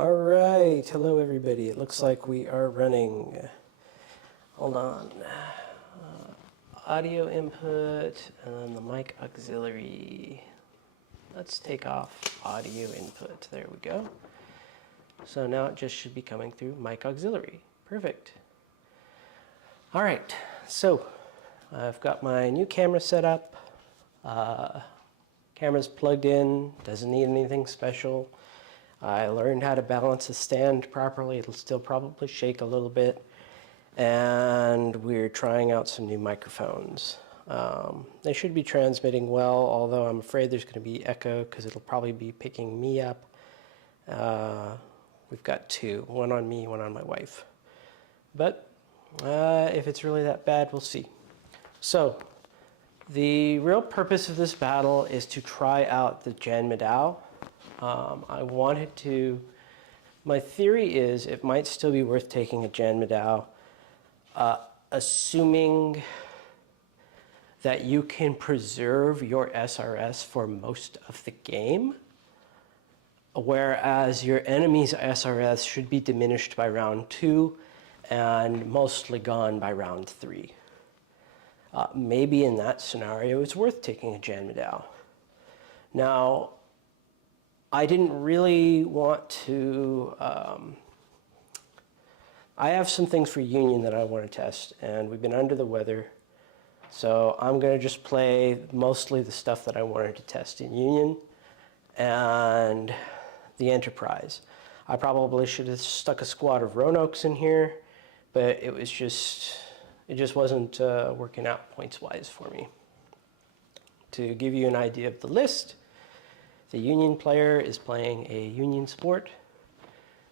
All right, hello everybody. It looks like we are running. Hold on. Audio input and then the mic auxiliary. Let's take off audio input. There we go. So now it just should be coming through mic auxiliary. Perfect. All right, so I've got my new camera set up. Camera's plugged in, doesn't need anything special. I learned how to balance the stand properly. It'll still probably shake a little bit. And we're trying out some new microphones. They should be transmitting well, although I'm afraid there's going to be echo because it'll probably be picking me up. We've got two, one on me, one on my wife. But if it's really that bad, we'll see. So the real purpose of this battle is to try out the Jan Madao. I wanted to, my theory is it might still be worth taking a Jan Madao, assuming that you can preserve your SRS for most of the game, whereas your enemy's SRS should be diminished by round 2 and mostly gone by round 3. Maybe in that scenario it's worth taking a Jan Madao. Now, I didn't really want to, I have some things for Union that I want to test, and we've been under the weather, so I'm going to just play mostly the stuff that I wanted to test in Union and the Enterprise. I probably should have stuck a squad of Roanoke's in here, but it just wasn't working out points-wise for me. To give you an idea of the list, the Union player is playing a Union sport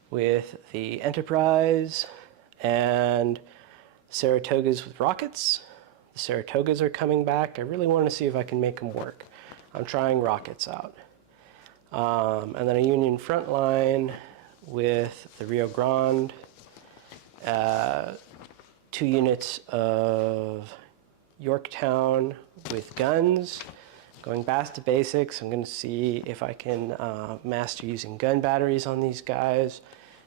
with the Enterprise and Saratogas with rockets. The Saratogas are coming back. I really want to see if I can make them work. I'm trying rockets out. And then a Union front line with the Rio Grande, 2 units of Yorktown with guns. Going back to basics, I'm going to see if I can master using gun batteries on these guys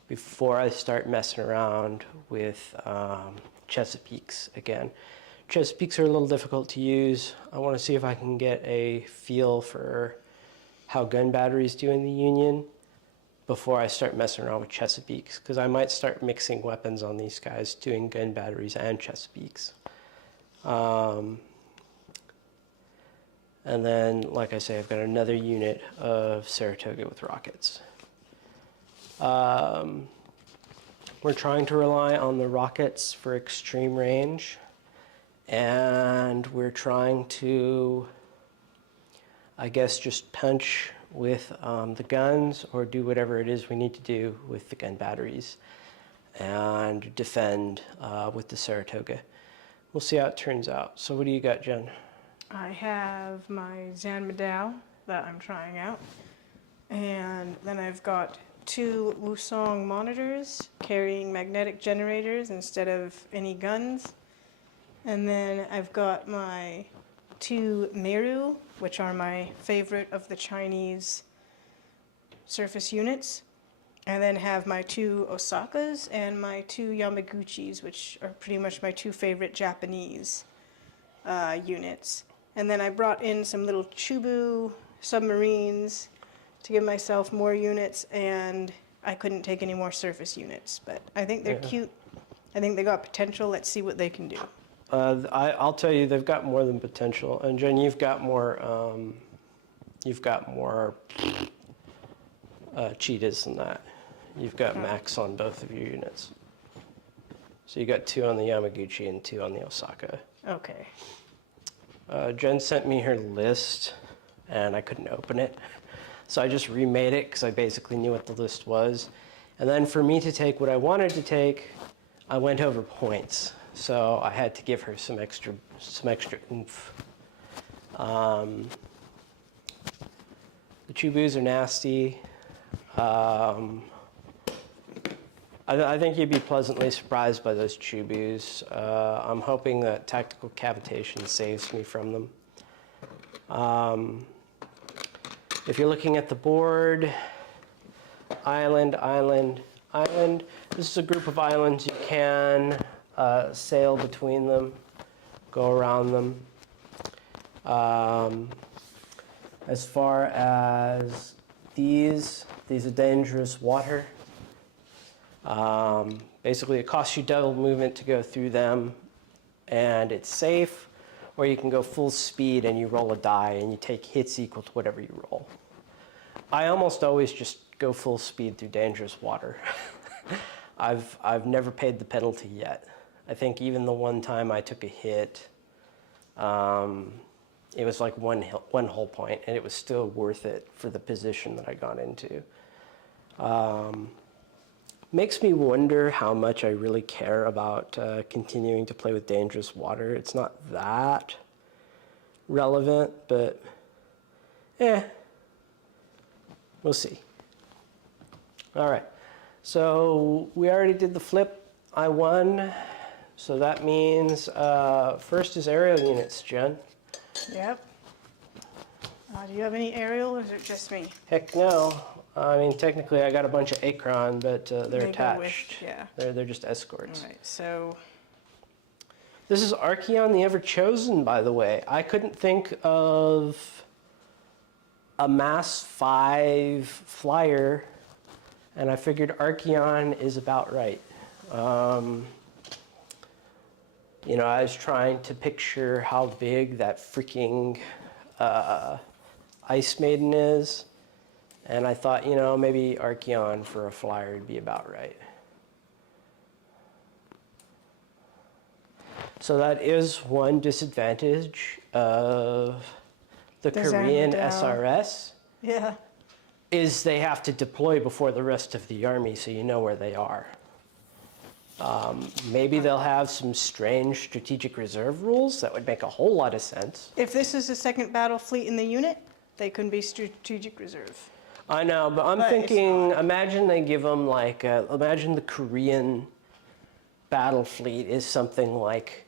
before I start messing around with Chesapeakes again. Chesapeakes are a little difficult to use. I want to see if I can get a feel for how gun batteries do in the Union before I start messing around with Chesapeakes, because I might start mixing weapons on these guys doing gun batteries and Chesapeakes. And then, like I say, I've got another unit of Saratoga with rockets. We're trying to rely on the rockets for extreme range, and we're trying to, I guess, just punch with the guns or do whatever it is we need to do with the gun batteries and defend with the Saratoga. We'll see how it turns out. So what do you got, Jen? I have my Jan Madao that I'm trying out, and then I've got 2 Wusong monitors carrying magnetic generators instead of any guns, and then I've got my 2 Meru, which are my favorite of the Chinese surface units, and then have my 2 Osakas and my 2 Yamaguchis, which are pretty much my 2 favorite Japanese units. And then I brought in some little Chubu submarines to give myself more units, and I couldn't take any more surface units. But I think they're cute. I think they got potential. Let's see what they can do. I'll tell you, they've got more than potential. And Jen, you've got more cheetahs than that. You've got max on both of your units. So you got 2 on the Yamaguchi and 2 on the Osaka. Okay. Jen sent me her list, and I couldn't open it. So I just remade it because I basically knew what the list was. And then for me to take what I wanted to take, I went over points. So I had to give her some extra oomph. The Chubus are nasty. I think you'd be pleasantly surprised by those Chubus. I'm hoping that tactical cavitation saves me from them. If you're looking at the board, island, island, island. This is a group of islands. You can sail between them, go around them. As far as these are dangerous water. Basically, it costs you double movement to go through them, and it's safe. Or you can go full speed and you roll a die and you take hits equal to whatever you roll. I almost always just go full speed through dangerous water. I've never paid the penalty yet. I think even the one time I took a hit, it was like one hull point, and it was still worth it for the position that I got into. Makes me wonder how much I really care about continuing to play with dangerous water. It's not that relevant, but we'll see. All right, so we already did the flip. I won, so that means first is aerial units, Jen. Yep. Do you have any aerial, or is it just me? Heck no. I mean, technically, I got a bunch of Acron, but they're They go attached. with- yeah. They're just escorts. All right, so This is Archeon the Ever-Chosen, by the way. I couldn't think of a Mass 5 flyer, and I figured Archeon is about right. You know, I was trying to picture how big that freaking Ice Maiden is, and I thought, you know, maybe Archeon for a flyer would be about right. So that is one disadvantage of the Korean Xanadu. SRS, yeah. is they have to deploy before the rest of the army, so you know where they are. Maybe they'll have some strange strategic reserve rules that would make a whole lot of sense. If this is the second battle fleet in the unit, they can be strategic reserve. I know, but I'm But it's thinking, imagine they give them like, imagine the Korean battle fleet is something like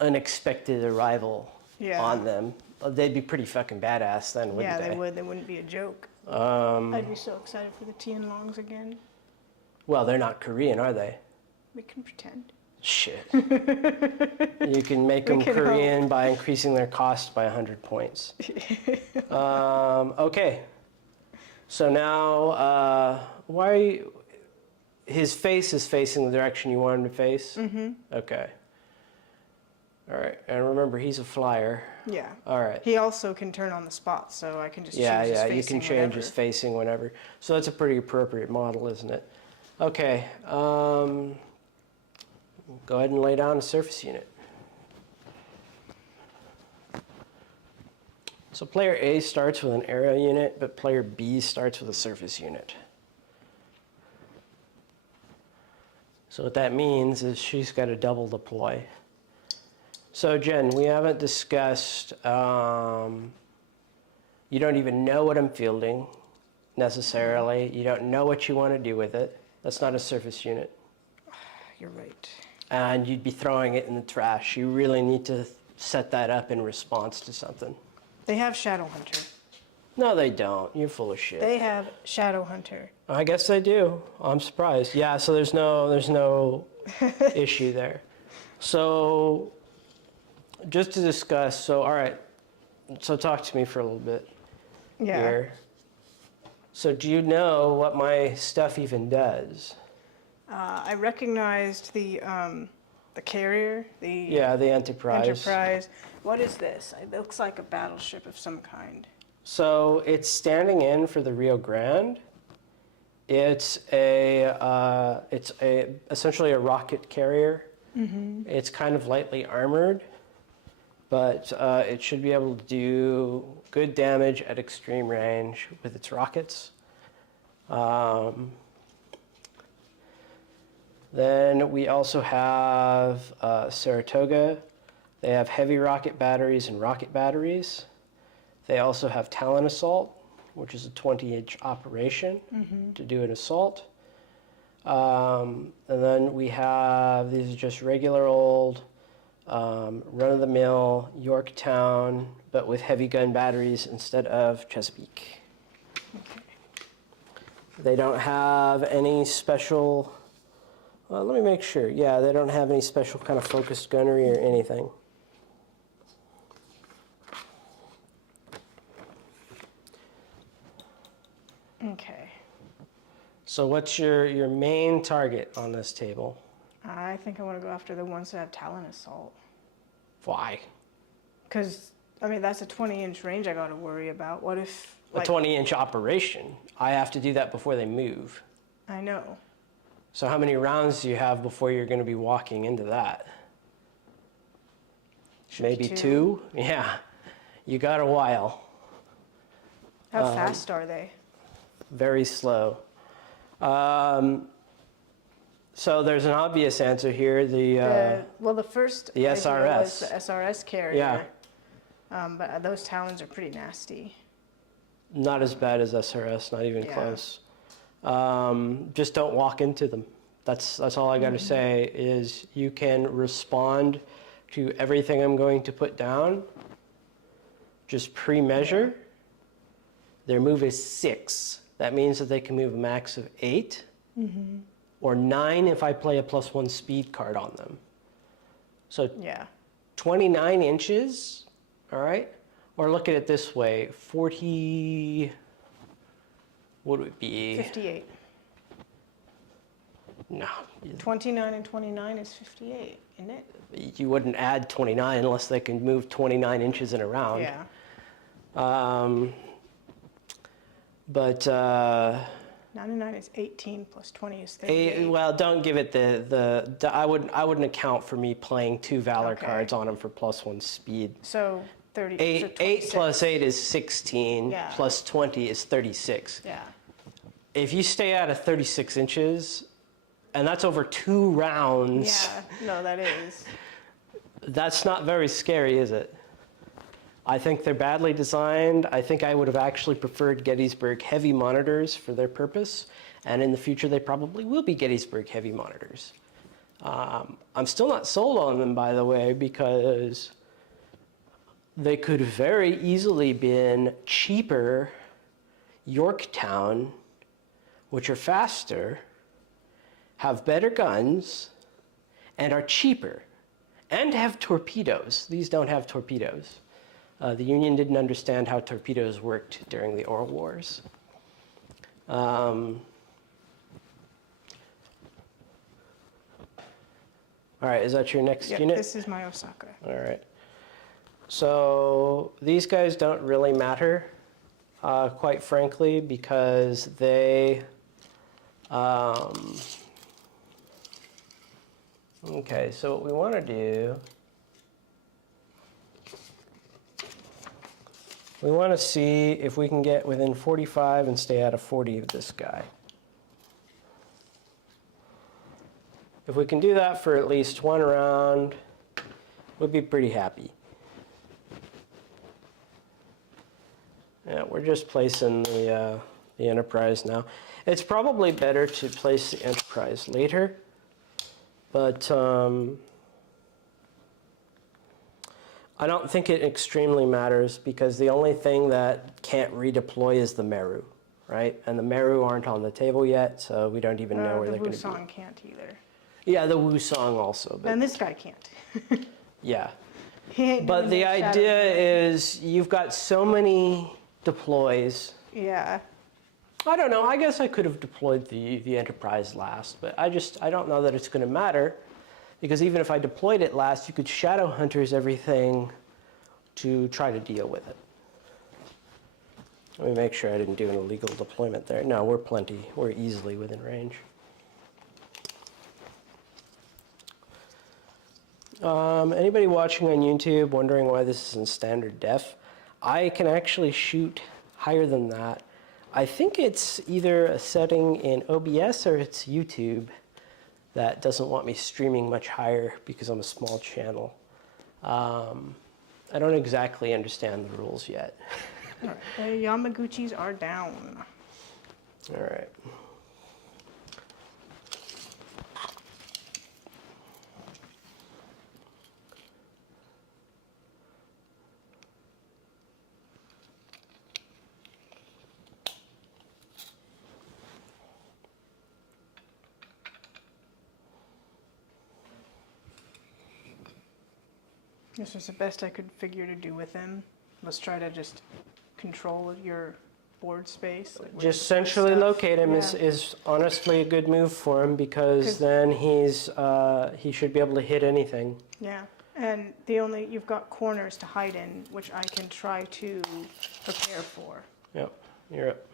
unexpected arrival Yeah. on them. They'd be pretty fucking badass then, wouldn't Yeah, they? they would. They wouldn't be a joke. I'd be so excited for the Tianlongs again. Well, they're not Korean, are they? We can pretend. Shit. You can make them can Korean by increasing their cost by 100 points. Okay. So now, why are you... His face is facing the direction you want him to face? Mm-hmm. Okay. All right. And remember, he's a flyer. Yeah. All right. He also can turn on the spot, so I can just choose his facing you can change whenever. his facing whenever. So that's a pretty appropriate model, isn't it? Okay. Go ahead and lay down a surface unit. So player A starts with an aerial unit, but player B starts with a surface unit. So what that means is she's got to double deploy. So Jen, we haven't discussed, you don't even know what I'm fielding necessarily. You don't know what you want to do with it. That's not a surface unit. You're right. And you'd be throwing it in the trash. You really need to set that up in response to something. They have Shadow Hunter. No, they don't. You're full of shit. They have Shadow Hunter. I guess they do. I'm surprised. Yeah, so there's no issue there. So just to discuss, so all right, so talk to me for a little bit Yeah. here. So do you know what my stuff even does? I recognized the carrier, the Yeah, the Enterprise. Enterprise. What is this? It looks like a battleship of some kind. So it's standing in for the Rio Grande. It's essentially a rocket carrier. Mm-hmm. It's kind of lightly armored, but it should be able to do good damage at extreme range with its rockets. Then we also have Saratoga. They have heavy rocket batteries and rocket batteries. They also have Talon Assault, which is a 20-inch operation to do an assault. And then we have, these are just regular old run-of-the-mill Yorktown, but with heavy gun batteries instead of Chesapeake. Okay. They don't have any special, let me make sure. Yeah, they don't have any special kind of focused gunnery or anything. Okay. So what's your main target on this table? I think I want to go after the ones that have Talon Assault. Why? Because, I mean, that's a 20-inch range I got to worry about. What if, A 20-inch operation. I have to do that before they move. I know. So how many rounds do you have before you're going to be walking into that? Maybe two? Yeah. You got a while. How fast are they? Very slow. So there's an obvious answer here. The first the idea SRS. was the SRS carrier. Yeah. But those Talons are pretty nasty. Not as bad as SRS, not even close. Just don't walk into them. That's all I got to say is you can respond to everything I'm going to put down. Just pre-measure. Yeah. Their move is 6. That means that they can move a max of 8 or 9 if I play a +1 speed card on them. So 29 inches, all right? Or look at it this way, 40, what would it be? 58. No. 29 and 29 is 58, isn't it? You wouldn't add 29 unless they can move 29 inches in a round. Yeah. But 99 is 18 plus 20 is 38. Well, don't give it I wouldn't account for me playing 2 Valor cards on them for +1 speed. So 30. 8 plus 8 is 16. Plus 20 is 36. Yeah. If you stay out of 36 inches, and that's over 2 rounds. Yeah. No, that is. That's not very scary, is it? I think they're badly designed. I think I would have actually preferred Gettysburg heavy monitors for their purpose. And in the future, they probably will be Gettysburg heavy monitors. I'm still not sold on them, by the way, because they could very easily been cheaper Yorktown, which are faster, have better guns, and are cheaper, and have torpedoes. These don't have torpedoes. The Union didn't understand how torpedoes worked during the Oil Wars. All right, is that your next unit? This is my Osaka. All right. So these guys don't really matter, quite frankly, because they... Okay, so what we want to do... We want to see if we can get within 45 and stay out of 40 of this guy. If we can do that for at least 1 round, we'll be pretty happy. Yeah, we're just placing the Enterprise now. It's probably better to place the Enterprise later, but I don't think it extremely matters because the only thing that can't redeploy is the Meru, right? And the Meru aren't on the table yet, so we don't even know where they're going to be. The Wusong can't either. Yeah, the Wusong also. But and this guy can't. Yeah. He ain't But the idea is you've got so many deploys. Yeah. I don't know. I guess I could have deployed the Enterprise last, but I don't know that it's going to matter. Because even if I deployed it last, you could shadow hunters everything to try to deal with it. Let me make sure I didn't do an illegal deployment there. No, we're plenty. We're easily within range. Anybody watching on YouTube wondering why this is in standard def? I can actually shoot higher than that. I think it's either a setting in OBS or it's YouTube that doesn't want me streaming much higher because I'm a small channel. I don't exactly understand the rules yet. All right. The Yamaguchis are down. All right. This was the best I could figure to do with him. Let's try to just control your board space. Like with Just centrally stuff. locate him Yeah. is honestly a good move for him because 'Cause- then he should be able to hit anything. Yeah, and you've got corners to hide in, which I can try to prepare for. Yep, you're up.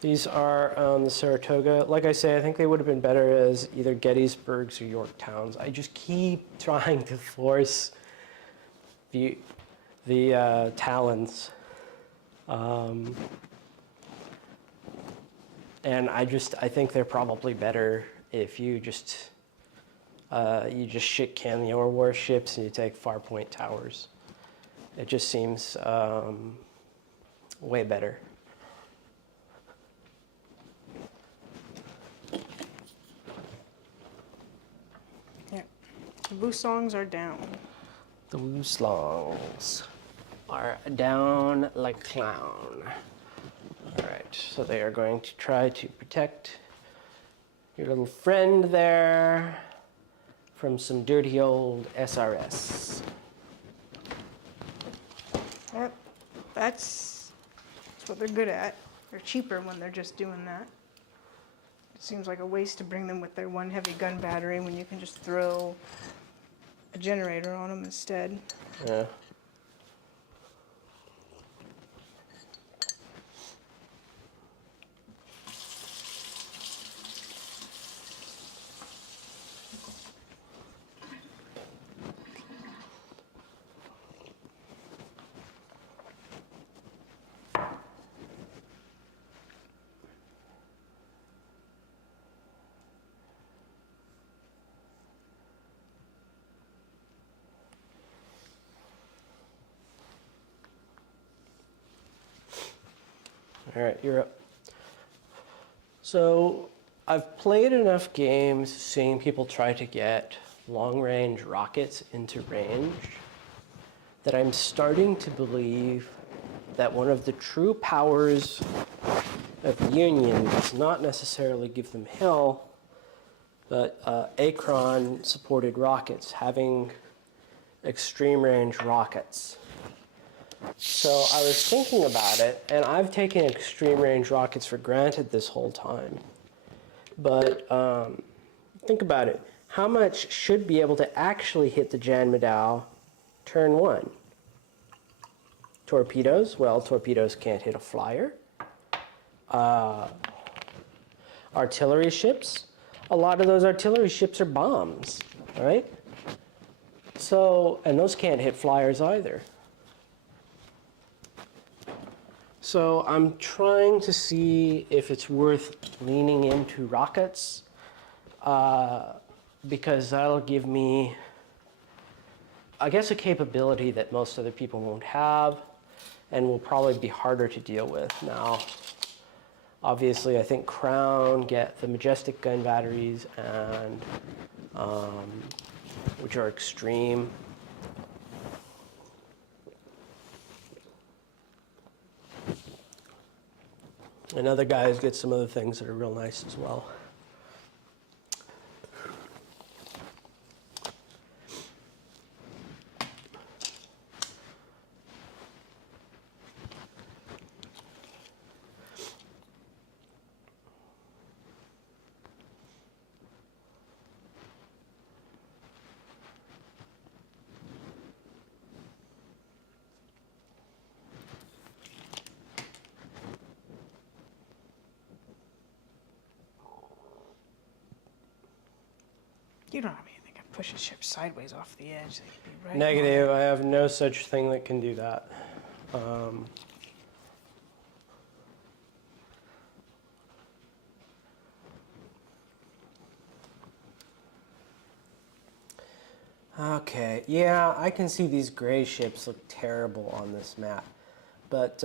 These are the Saratoga. Like I say, I think they would have been better as either Gettysburgs or Yorktowns. I just keep trying to force the Talons. And I think they're probably better if you just shit can the ore warships and you take Farpoint towers. It just seems way better. Yeah, the Wusongs are down. The Woosongs are down like a clown. All right, so they are going to try to protect your little friend there from some dirty old SRS. Yep, that's what they're good at. They're cheaper when they're just doing that. It seems like a waste to bring them with their one heavy gun battery when you can just throw a generator on them instead. Yeah. All right, you're up. So I've played enough games seeing people try to get long-range rockets into range that I'm starting to believe that one of the true powers of the Union does not necessarily give them hell, but Akron-supported rockets, having extreme-range rockets. So I was thinking about it, and I've taken extreme range rockets for granted this whole time. But think about it. How much should be able to actually hit the Jan Madao turn one? Torpedoes? Well, torpedoes can't hit a flyer. Artillery ships? A lot of those artillery ships are bombs, right? So, and those can't hit flyers either. So I'm trying to see if it's worth leaning into rockets, because that'll give me, I guess, a capability that most other people won't have and will probably be harder to deal with. Now, obviously, I think Crown get the Majestic gun batteries, and which are extreme. And other guys get some other things that are real nice as well. You don't have anything that pushes ships sideways off the edge. They could be right. Negative. I have no such thing that can do that. Okay, yeah, I can see these gray ships look terrible on this map. But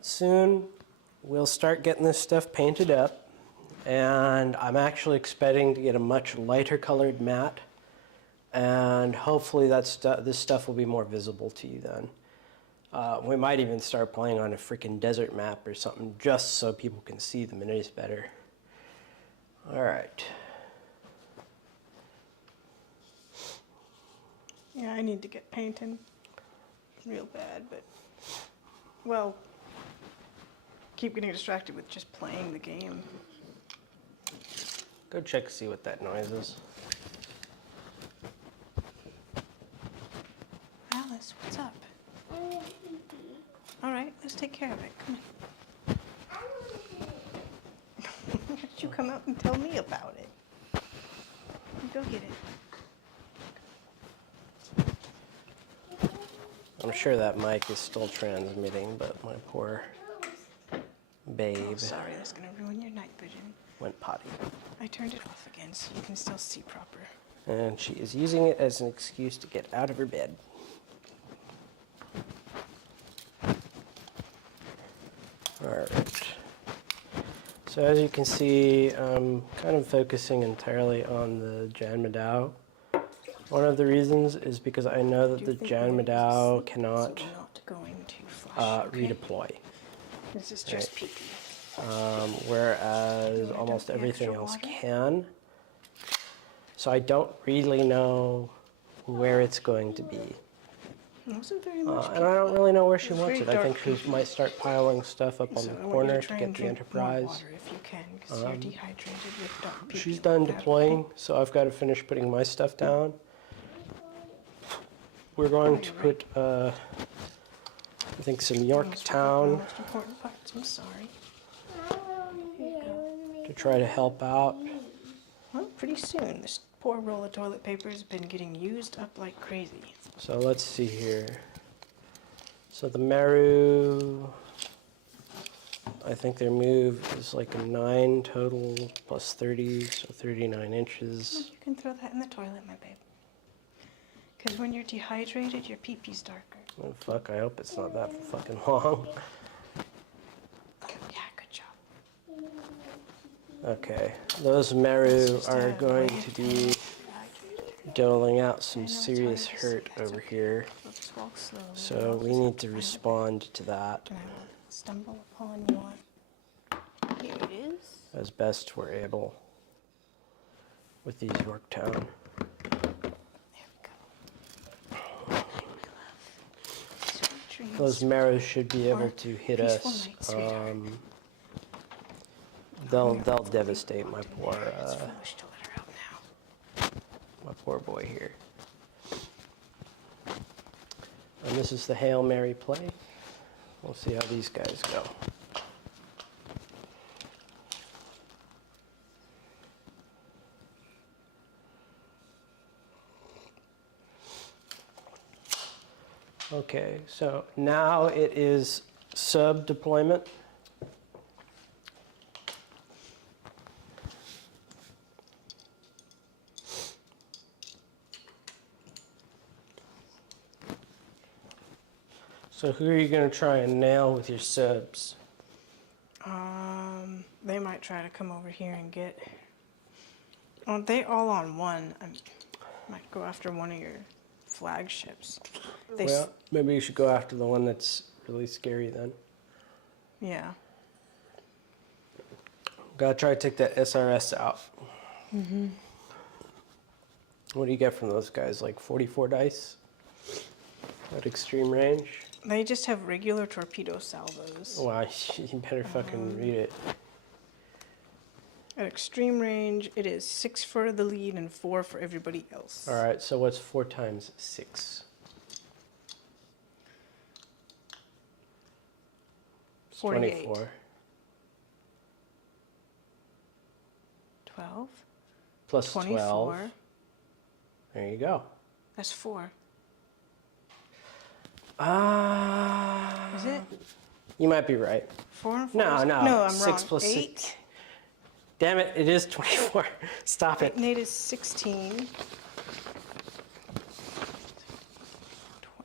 soon we'll start getting this stuff painted up. And I'm actually expecting to get a much lighter colored mat. And hopefully this stuff will be more visible to you then. We might even start playing on a freaking desert map or something just so people can see the minis better. All right. Yeah, I need to get painting real bad, but, well, keep getting distracted with just playing the game. Go check, see what that noise is. Alice, what's up? All right, let's take care of it. Come on. Why don't you come out and tell me about it? Go get it. I'm sure that mic is still transmitting, but my poor babe Oh, sorry, that's gonna ruin your night vision. went potty. I turned it off again so you can still see proper. And she is using it as an excuse to get out of her bed. Alright. So as you can see, I'm kind of focusing entirely on the Jan Madao. One of the reasons is because I know that the Jan Madao cannot So we're not going to flush, okay? redeploy. This is just pee-pee. Whereas almost everything else can. So I don't really know where it's going to be. It wasn't very much And I don't really know where she It was wants very it. I dark think she might start piling stuff up on So the I want you corner to try get and the drink more Enterprise. water if you can, because you're dehydrated with dark pee-pee She's all done over that, deploying, okay? so I've got to finish putting my stuff down. We're going to you're put, I think, some Almost forgot the Yorktown most important parts. I'm sorry. Here you go. to try to help out. Well, pretty soon. This poor roll of toilet paper has been getting used up like crazy. So let's see here. So the Meru, I think their move is like a 9 total plus 30, so 39 inches. You can throw that in the toilet, my babe. Because when you're dehydrated, your pee-pee's darker. Oh, fuck, I hope it's not that fucking long. Yeah, good job. Okay, those Meru are going to be Dehydrated. doling out some I know it's serious hard to see, hurt that's over okay. here. We'll just walk slowly. So We'll we just need have to find a respond to that bit. And I will stumble upon your... Here it is. as best we're able with these Yorktown. There we go. Sweet dreams. Those Meru should be able Or to hit peaceful us. night, sweetheart. They'll devastate my poor It's foolish to let her out now. my poor boy here. And this is the Hail Mary play. We'll see how these guys go. Okay, so now it is sub deployment. So who are you going to try and nail with your subs? They might try to come over here and get... Oh, they all on one. I might go after one of your flagships. They Well, maybe you should go after the one that's really scary then. yeah. Gotta try to take that SRS out. What do you get from those guys? Like 44 dice at extreme range? They just have regular torpedo salvos. Wow, you better fucking read it. At extreme range, it is 6 for the lead and 4 for everybody else. All right, so what's 4 times 6? 48. 24. 12. Plus 24. 12. There you go. That's 4. Ah. Is it? You might be right. 4 and 4? No, no. No, I'm 6 wrong. plus 8. 6. Damn it, it is 24. Stop it. And it is 16. 20.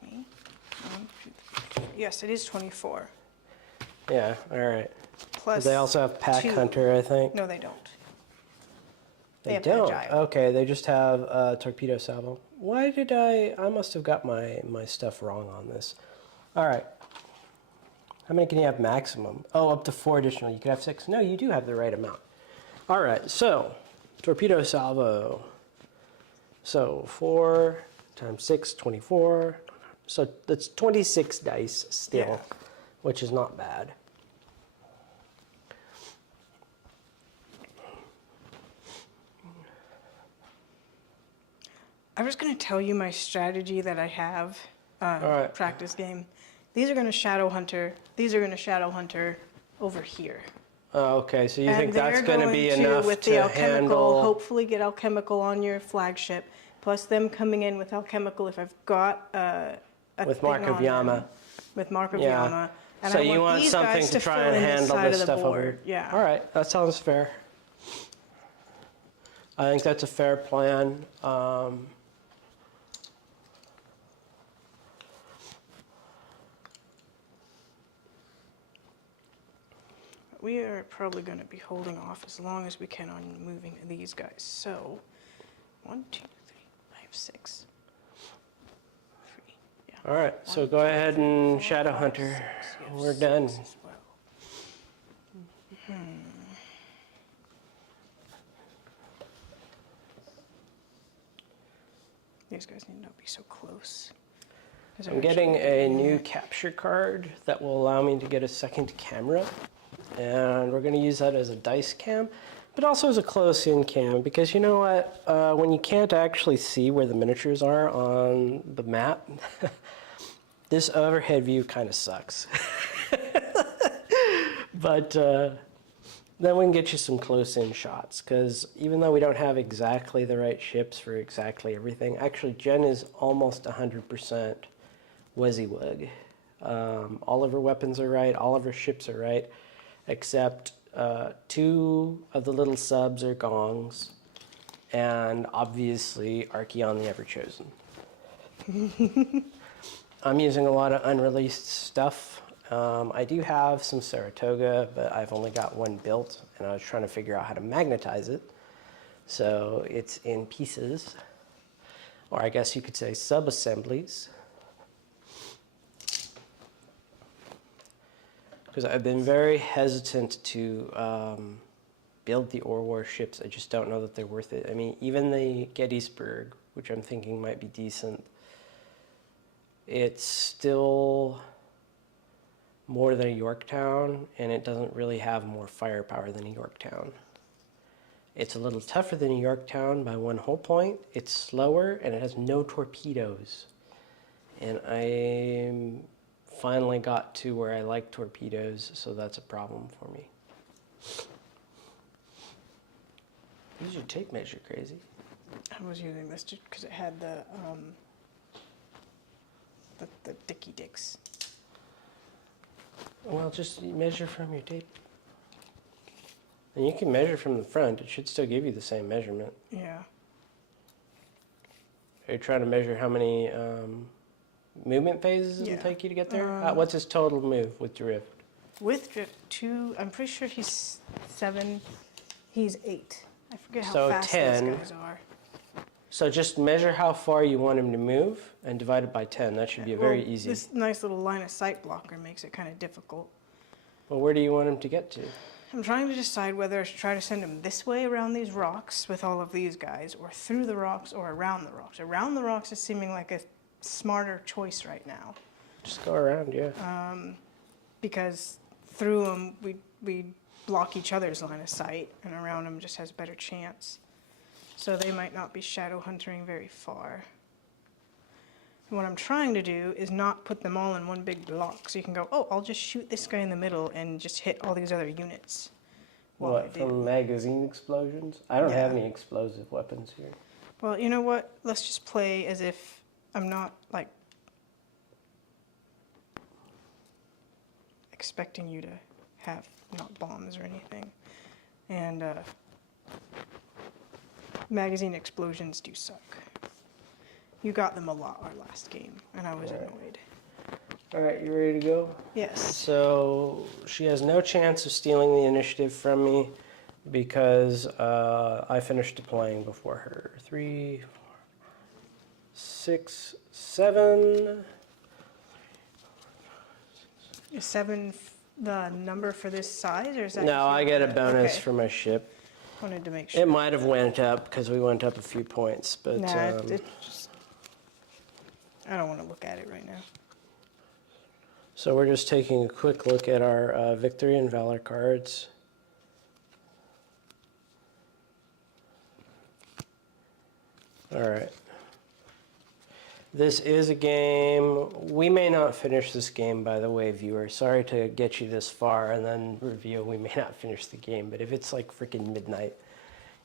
1, 2, 3. Yes, it is 24. Yeah, all right. Plus They also have Pack 2. Hunter, I think. No, they don't. They have don't. Agile. Okay, they just have Torpedo Salvo. Why did I must have got my stuff wrong on this. All right. How many can you have maximum? Oh, up to 4 additional. You could have 6. No, you do have the right amount. All right, so Torpedo Salvo. So 4, times 6, 24. So that's 26 dice still, Yeah. which is not bad. I'm just going to tell you my strategy that I have. right. Practice game. These are going to Shadow Hunter. These are going to Shadow Hunter over here. Oh, okay, so you And think that's they're going to be enough with the to alchemical, handle... hopefully get alchemical on your flagship, plus them coming in with alchemical if I've got a With thing Mark of on them. Yama. With Mark of Yeah. Yama. And So I you want these something guys to try fill and in this handle side this of the stuff over. board. Yeah. All right, that sounds fair. I think that's a fair plan. We are probably going to be holding off as long as we can on moving these guys. So, 1, 2, 3, 5, 6. 3. Yeah. All right, so go ahead and Shadow Hunter. We're done. As well. These guys need to not be so close. 'Cause I'm they're getting actually a gonna be new in capture card that will allow me to get a second camera. And we're going to use that as a dice cam, but also as a close-in cam, because you know what? When you can't actually see where the miniatures are on the map, this overhead view kind of sucks. But then we can get you some close-in shots, because even though we don't have exactly the right ships for exactly everything, actually Jen is almost 100% WYSIWYG. All of her weapons are right, all of her ships are right, except 2 of the little subs are gongs, and obviously Archeon the Everchosen. I'm using a lot of unreleased stuff. I do have some Saratoga, but I've only got one built, and I was trying to figure out how to magnetize it. So it's in pieces, or I guess you could say sub-assemblies. Because I've been very hesitant to build the Ore War ships. I just don't know that they're worth it. I mean, even the Gettysburg, which I'm thinking might be decent, it's still more than a Yorktown, and it doesn't really have more firepower than a Yorktown. It's a little tougher than a Yorktown by 1 whole point. It's slower, and it has no torpedoes. And I finally got to where I like torpedoes, so that's a problem for me. Use your tape measure, crazy. I was using this just because it had the dicky dicks. Well, just measure from your tape. And you can measure from the front. It should still give you the same measurement. Yeah. Are you trying to measure how many movement phases Yeah. it'll take you to get there? What's his total move with drift? With drift 2, I'm pretty sure he's 7. He's 8. I forget how So fast 10. these guys are. So just measure how far you want him to move and divide it by 10. That should be very Well, easy. This nice little line of sight blocker makes it kind of difficult. Well, where do you want him to get to? I'm trying to decide whether I should try to send him this way around these rocks with all of these guys, or through the rocks, or around the rocks. Around the rocks is seeming like a smarter choice right now, Just go around, yeah. because through them we block each other's line of sight, and around them just has a better chance. So they might not be shadow hunting very far. And what I'm trying to do is not put them all in one big block, so you can go, oh, I'll just shoot this guy in the middle and just hit all these other units. while I What, do. from magazine explosions? I don't have Yeah. any explosive weapons here. Well, you know what? Let's just play as if I'm not, like, expecting you to have not bombs or anything. And magazine explosions do suck. You got them a lot our last game, and I was annoyed. All right, you ready to go? Yes. So she has no chance of stealing the initiative from me because I finished deploying before her. 3, 4, 6, 7. Is 7 the number for this size, or is that? No, I get a bonus Okay. for my ship. Wanted to make sure. It might have went up because we went up a few points, but Nah, it just I don't want to look at it right now. So we're just taking a quick look at our Victory and Valor cards. All right. This is a game. We may not finish this game, by the way, viewer. Sorry to get you this far and then review. We may not finish the game, but if it's like freaking midnight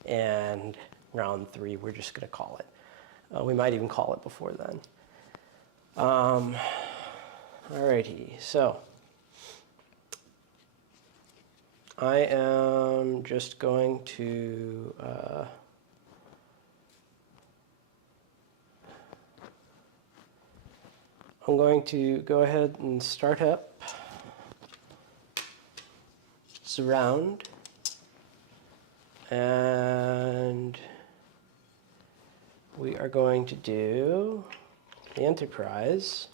and round 3, we're just going to call it. We might even call it before then. Alrighty, so I am just going to I'm going to go ahead and start up Surround, and we are going to do the Enterprise.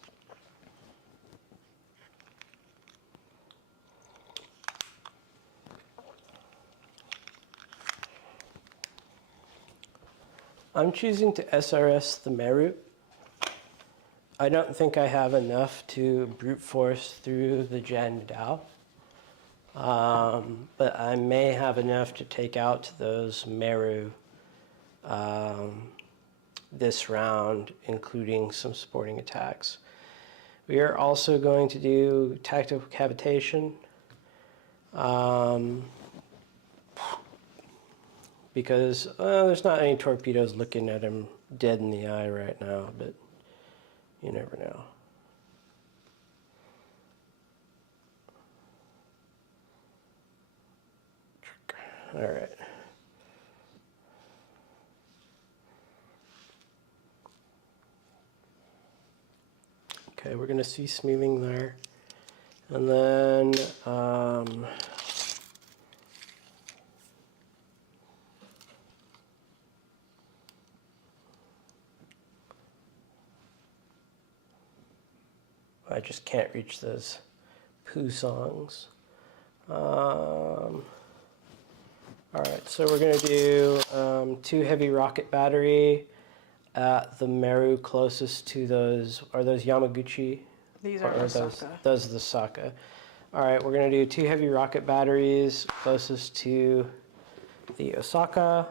I'm choosing to SRS the Meru. I don't think I have enough to brute force through the Jan Dao. But I may have enough to take out those Meru this round, including some supporting attacks. We are also going to do tactical cavitation. Because there's not any torpedoes looking at him dead in the eye right now, but you never know. All right. Okay, we're going to cease moving there. And then I just can't reach those poo songs. All right, so we're going to do 2 heavy rocket battery at the Meru closest to those. Are those Yamaguchi? These are Osaka. Those are the Saka. All right, we're going to do 2 heavy rocket batteries closest to the Osaka.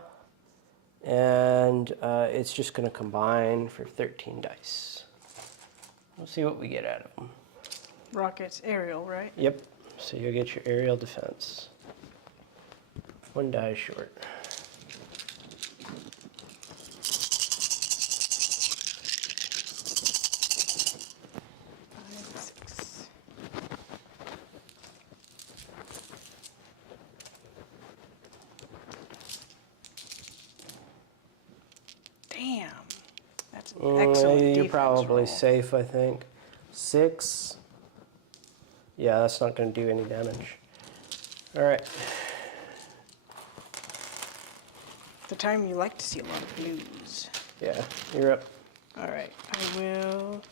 And it's just going to combine for 13 dice. We'll see what we get out of them. Rockets, aerial, right? Yep. So you'll get your aerial defense. 1 die short. Damn. That's an excellent You're defense probably roll. safe, I think. 6. Yeah, that's not going to do any damage. All right. The time you like to see a lot of blues. Yeah, you're up. All right, I will.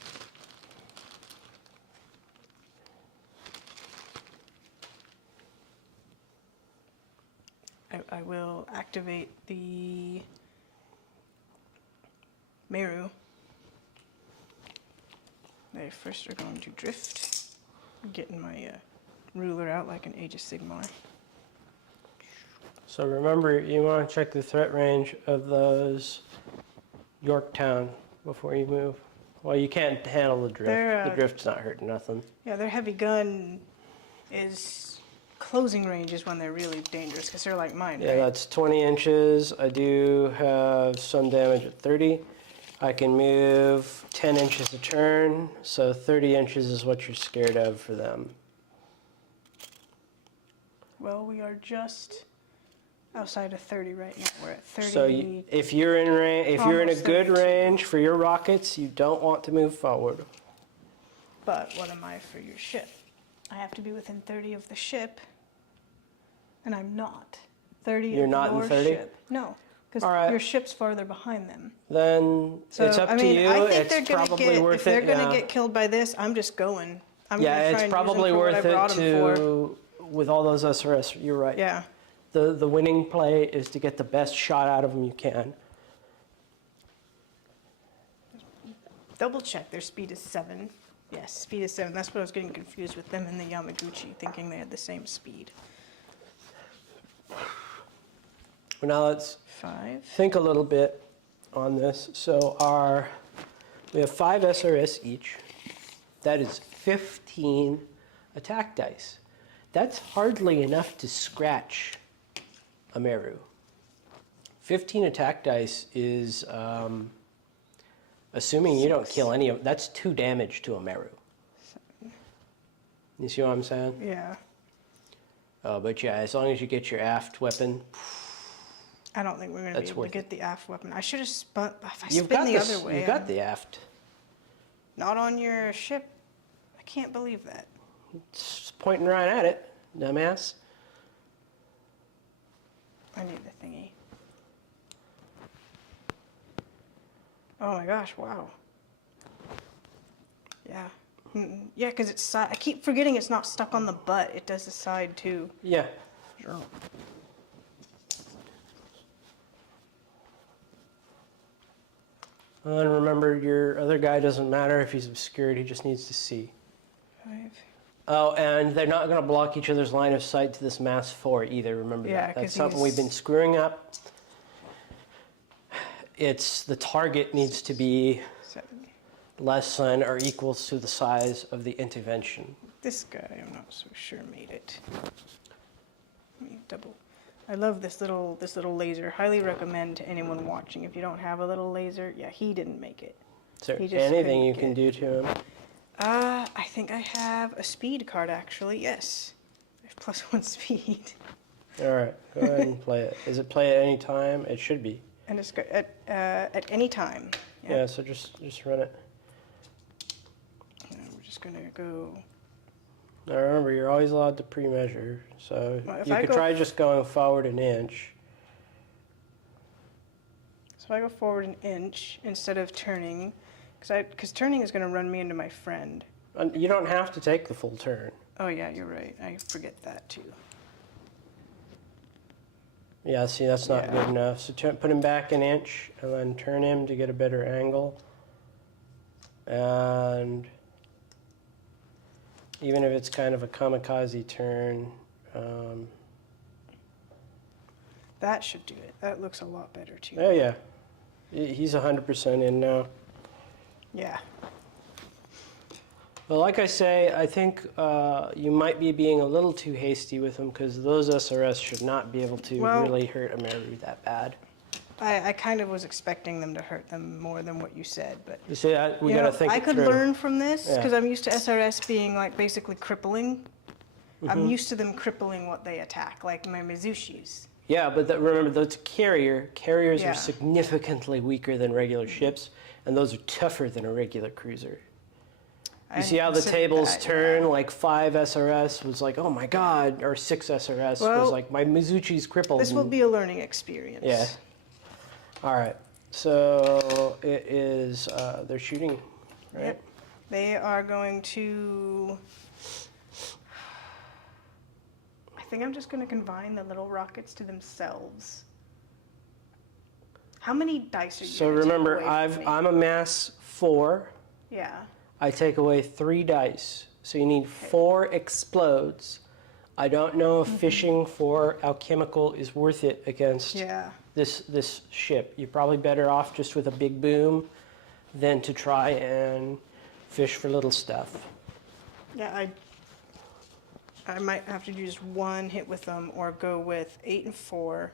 I will activate the Meru. They first are going to drift. I'm getting my ruler out like an Age of Sigmar. So remember, you want to check the threat range of those Yorktown before you move. Well, you can't handle the drift. The drift's not hurting nothing. Yeah, their heavy gun is closing range is when they're really dangerous because they're like mine. Yeah, right? that's 20 inches. I do have some damage at 30. I can move 10 inches a turn, so 30 inches is what you're scared of for them. Well, we are just outside of 30 right now. We're at 30. So if you're in range, if you're in a Almost good 32. range for your rockets, you don't want to move forward. But what am I for your ship? I have to be within 30 of the ship, and I'm not. 30 You're of not in your 30? ship. No, because All right. your ship's farther behind them. Then So, it's up I to mean, you. I think It's they're gonna probably get, worth if they're it. going to Yeah. get killed by this, I'm just going. I'm Yeah, gonna try it's and probably use them for what worth I brought it them for. to, with all those SRS, you're right. Yeah. The winning play is to get the best shot out of them you can. double check. Their speed is 7. Yes, speed is 7. That's what I was getting confused with them and the Yamaguchi, thinking they had the same speed. Well, now let's 5. think a little bit on this. So we have 5 SRS each. That is 15 attack dice. That's hardly enough to scratch a Meru. 15 attack dice is, assuming you don't kill any of, that's 2 damage to a Meru. You see what I'm saying? Yeah. But yeah, as long as you get your aft weapon, I don't think we're going to be That's able to worth get the aft weapon. I should have spun. If I you've spin got the this, other way, you've got the aft. not on your ship. I can't believe that. It's pointing right at it, dumbass. I need the thingy. Oh my gosh! Wow. Yeah. Yeah, because it's side. I keep forgetting it's not stuck on the butt. It does the side too. Yeah. Sure. And remember, your other guy doesn't matter if he's obscured, he just needs to see. 5. Oh, and they're not going to block each other's line of sight to this mass 4 either, remember Yeah, that. That's 'cause something we've been screwing up. It's the target needs to be 7. less than or equals to the size of the intervention. This guy, I'm not so sure made it. Let me double. I love this little laser. Highly recommend to anyone watching. If you don't have a little laser, yeah, he didn't make it. Is there He just anything couldn't you can do to him? I think I have a speed card actually. Yes, I have +1 speed. All right, go ahead and play it. Is it play at any time? It should be. And it's good at any time. Yeah, so just run it. We're just gonna go. Now remember, you're always allowed to pre-measure, so Well, if you I could go try just going forward an inch. So if I go forward an inch instead of turning, because turning is gonna run me into my friend. And you don't have to take the full turn. Oh yeah, you're right. I forget that too. Yeah, see, that's not Yeah. good enough. So put him back an inch, and then turn him to get a better angle. And even if it's kind of a kamikaze turn, That should do it. That looks a lot better too. oh yeah, he's 100% in now. Yeah. Well, like I say, I think you might be being a little too hasty with him because those SRS should not be able to Well- really hurt a Meru that bad. I kind of was expecting them to hurt them more than what you said, but You see, we you got to know, think I it could through. learn from this Yeah. because I'm used to SRS being like basically crippling. Mm-hmm. I'm used to them crippling what they attack, like my Mizushis. Yeah, but remember, that's a carrier. Carriers Yeah. are significantly weaker than regular ships, and those are tougher than a regular cruiser. I You see how the considered tables that, turn? yeah. Like 5 SRS was like, oh my god, or 6 SRS Well, was like, my Mizuchi's crippled. This will and- be a learning experience. Yeah. All right. So it is, they're shooting, right? Yep. They are going to. I think I'm just going to confine the little rockets to themselves. How many dice are you So gonna take remember, away from me? I'm a mass 4. Yeah. I take away 3 dice. So you need 4 explodes. I don't know if fishing for alchemical is worth it against Yeah. this ship. You're probably better off just with a big boom than to try and fish for little stuff. Yeah, I might have to do just one hit with them or go with 8 and 4.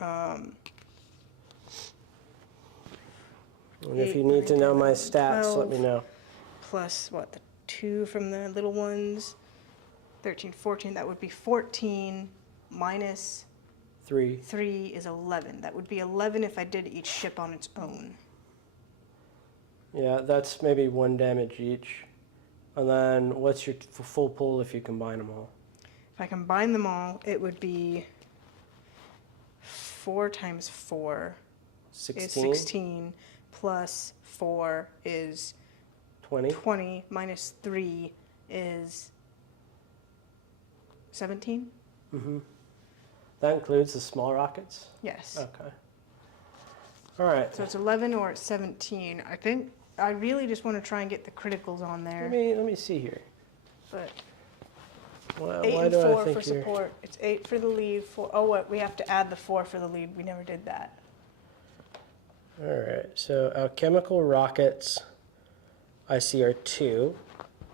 And if 8, you need to 9, know 10, my 11, stats, let me 12. know. Plus what, the 2 from the little ones? 13, 14, that would be 14 minus 3. 3 is 11. That would be 11 if I did each ship on its own. Yeah, that's maybe 1 damage each. And then what's your full pull if you combine them all? If I combine them all, it would be 4 times 4 is 16? 16, plus 4 is 20? 20, minus 3 is 17? Mm-hmm. That includes the small rockets? Yes. Okay. All right. So it's 11 or it's 17. I think I really just want to try and get the criticals on there. Let me see here. But Why, 8 why and do 4 I think for you're... support. It's 8 for the lead. Oh, what? We have to add the 4 for the lead. We never did that. All right. So alchemical rockets, I see are 2.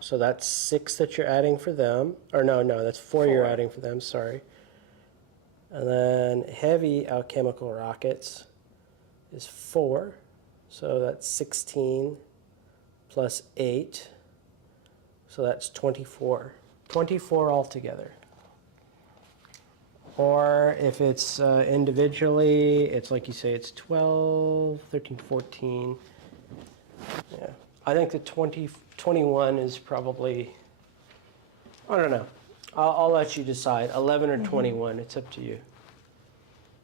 So that's 6 that you're adding for them. Or no, that's 4 you're 4. adding for them. Sorry. And then heavy alchemical rockets is 4. So that's 16 plus 8. So that's 24. 24 altogether. Or if it's individually, it's like you say, it's 12, 13, 14. Yeah. I think the 21 is probably, I don't know. I'll let you decide. 11 or 21, it's up to you.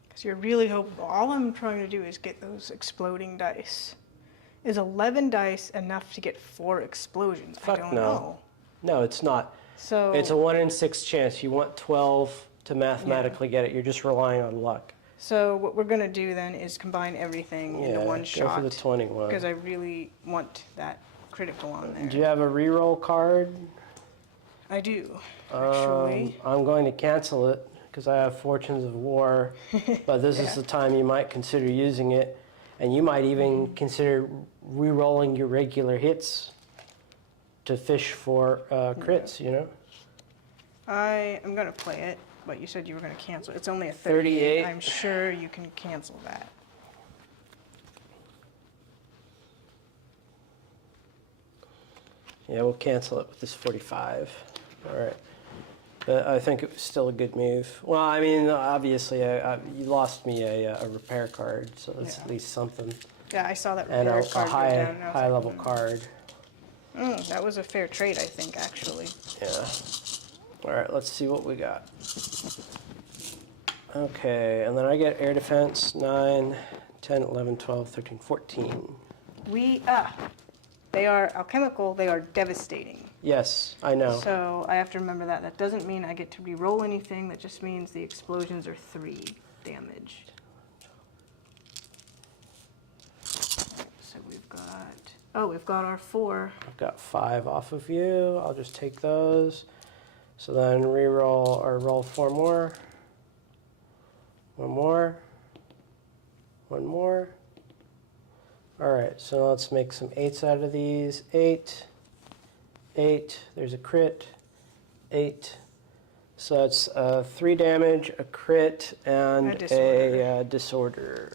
Because you're really hoping, all I'm trying to do is get those exploding dice. Is 11 dice enough to get 4 explosions? Fuck I don't no. know. No, it's not. So It's a 1 in 6 chance. You want 12 to mathematically get it. You're just relying on luck. So what we're going to do then is combine everything into one shot. Go for the 21. Because I really want that critical on there. Do you have a reroll card? I do, actually. I'm going to cancel it because I have Fortunes of War, but this is the time you might consider using it, and you might even consider re-rolling your regular hits to fish for crits, you know? I am going to play it, but you said you were going to cancel. It's only a 38. 38. I'm sure you can cancel that. Yeah, we'll cancel it with this 45. All right. But I think it was still a good move. Well, I mean, obviously, you lost me a repair card, so that's at least something. Yeah, I saw that And repair a card go down. And I was high-level card. That was a fair trade, I think, actually. Yeah. All right, let's see what we got. Okay, and then I get air defense, 9, 10, 11, 12, 13, 14. They are alchemical, they are devastating. Yes, I know. So I have to remember that. That doesn't mean I get to re-roll anything. That just means the explosions are 3 damage. So we've got our 4. I've got 5 off of you. I'll just take those. So then re-roll or roll 4 more. 1 more. 1 more. All right, so let's make some 8s out of these. 8, 8, there's a crit, 8. So that's 3 damage, a crit, and a disorder.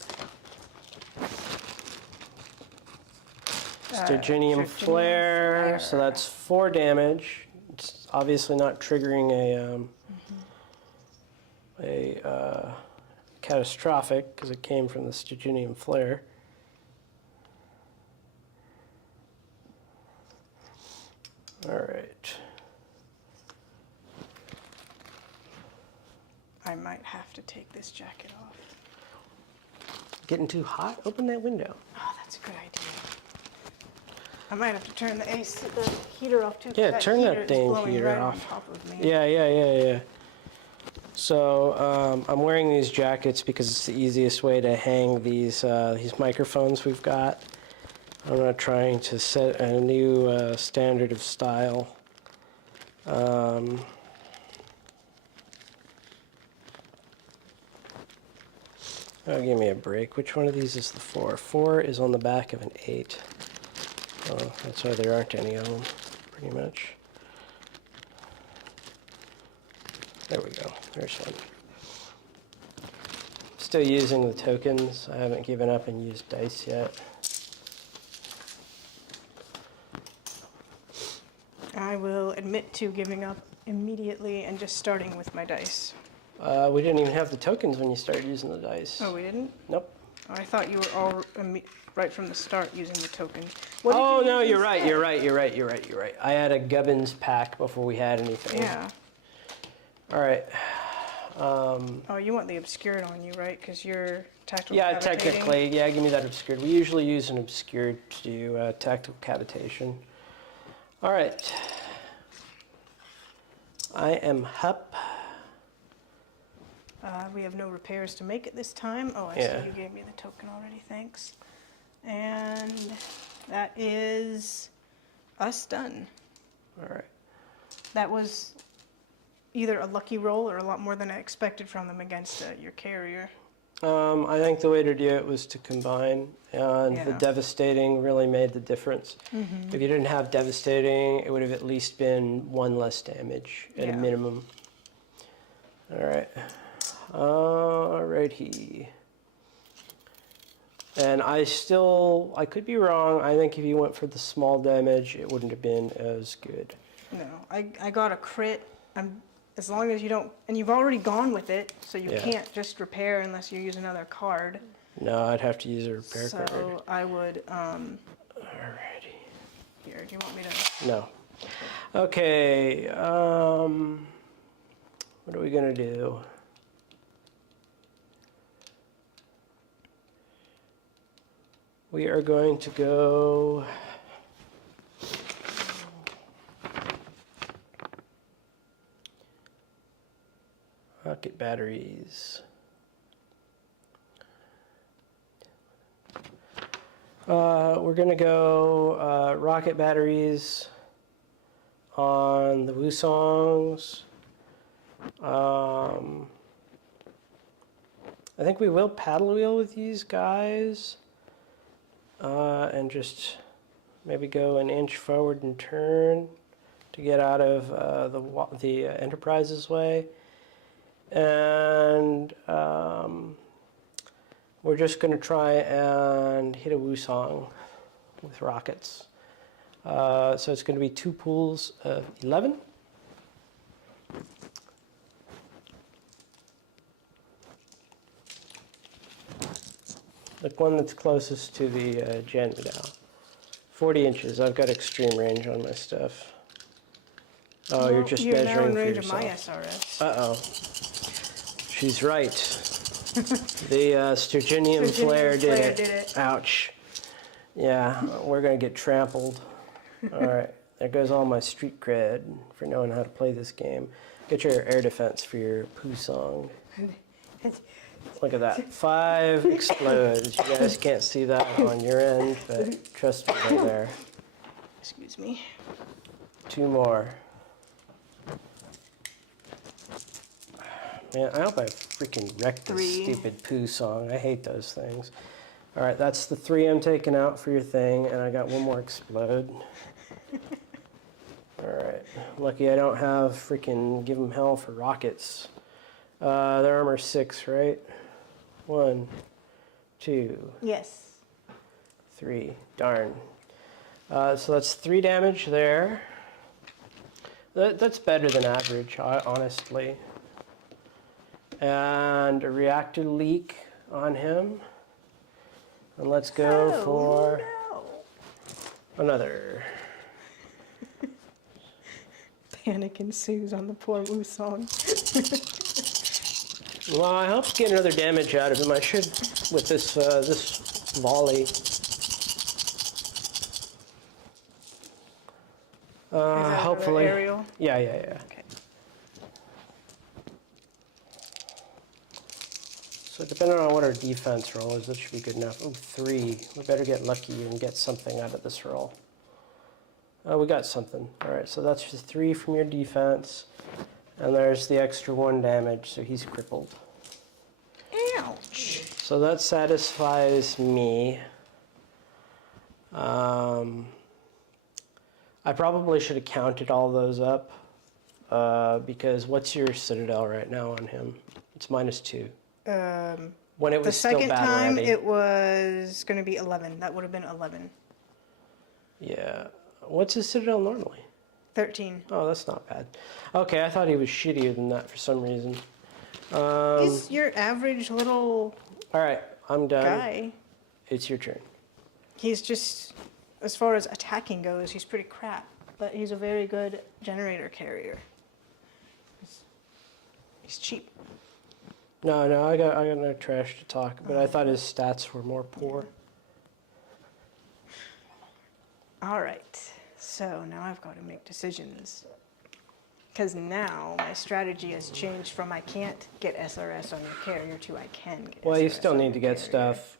Stygianium flare, so that's 4 damage. It's obviously not triggering a catastrophic because it came from the Stygianium flare. All right. I might have to take this jacket off. Getting too hot? Open that window. Oh, that's a good idea. I might have to turn the heater off too. Yeah, turn that dang heater right off. On top of me. Yeah. So I'm wearing these jackets because it's the easiest way to hang these microphones we've got. I'm not trying to set a new standard of style. Oh, give me a break. Which one of these is the 4? 4 is on the back of an 8. Oh, that's why there aren't any of them, pretty much. There we go. There's one. Still using the tokens. I haven't given up and used dice yet. I will admit to giving up immediately and just starting with my dice. We didn't even have the tokens when you started using the dice. Oh, we didn't? Nope. Oh, I thought you were all right from the start using the tokens. Oh, no, you're right. You're right. I had a Gubbins pack before we had anything. Yeah. All right. Oh, you want the obscured on you, right? Because you're tactical Yeah, cavitating? technically. Yeah, give me that obscured. We usually use an obscured to do tactical cavitation. All right. I am Hup. We have no repairs to make at this time. Oh, I Yeah. see you gave me the token already, thanks. And that is us done. All right. That was either a lucky roll or a lot more than I expected from them against your carrier. I think the way to do it was to combine, and the Yeah. devastating really made the difference. If you didn't have devastating, it would have at least been one less damage at a Yeah. minimum. All right. Alrighty. And I could be wrong. I think if you went for the small damage, it wouldn't have been as good. No, I got a crit. As long as you don't, and you've already gone with it, so you Yeah. can't just repair unless you use another card. No, I'd have to use a repair card. So I would, Alrighty. here, do you want me to? No. Okay. What are we gonna do? We are going to go. Rocket batteries. We're going to go rocket batteries on the Woosongs. I think we will paddle wheel with these guys and just maybe go an inch forward and turn to get out of the Enterprise's way. And we're just going to try and hit a Woosong with rockets. So it's going to be 2 pools of 11. The one that's closest to the Jan Vidal. 40 inches. I've got extreme range on my stuff. Oh, you're just You're now measuring in for range of yourself. my SRS. Uh-oh. She's right. The Sturgeonian flare did it. Ouch. Yeah, we're going to get trampled. All right, there goes all my street cred for knowing how to play this game. Get your air defense for your poo song. Look at that. 5 explodes. You guys can't see that on your end, but trust me, they're there. Excuse me. 2 more. Man, I hope I freaking wrecked this 3. stupid poo song. I hate those things. All right, that's the 3 I'm taking out for your thing, and I got 1 more explode. All right, lucky I don't have freaking give them hell for rockets. Their armor's 6, right? 1, 2, Yes. 3. Darn. So that's 3 damage there. That's better than average, honestly. And a reactor leak on him. And let's go for another. Panic ensues on the poor Woosong. Well, I hope to get another damage out of him. I should with this this volley. Hopefully. Aerial? Yeah. Okay. So depending on what our defense roll is, that should be good enough. Oh, 3. We better get lucky and get something out of this roll. Oh, we got something. All right, so that's just 3 from your defense. And there's the extra 1 damage, so he's crippled. Ouch. So that satisfies me. I probably should have counted all those up. Because what's your Citadel right now on him? It's -2. When it was The still second battle time ready. it was going to be 11. That would have been 11. Yeah. What's his Citadel normally? 13. Oh, that's not bad. Okay, I thought he was shittier than that for some reason. He's your average little All right, I'm done. guy. It's your turn. He's just, as far as attacking goes, he's pretty crap. But he's a very good generator carrier. He's cheap. No, I got no trash to talk, but I thought his stats were more poor. All right. So now I've got to make decisions. Because now my strategy has changed from I can't get SRS on your carrier to I can get Well, you SRS still on need your to get carrier. stuff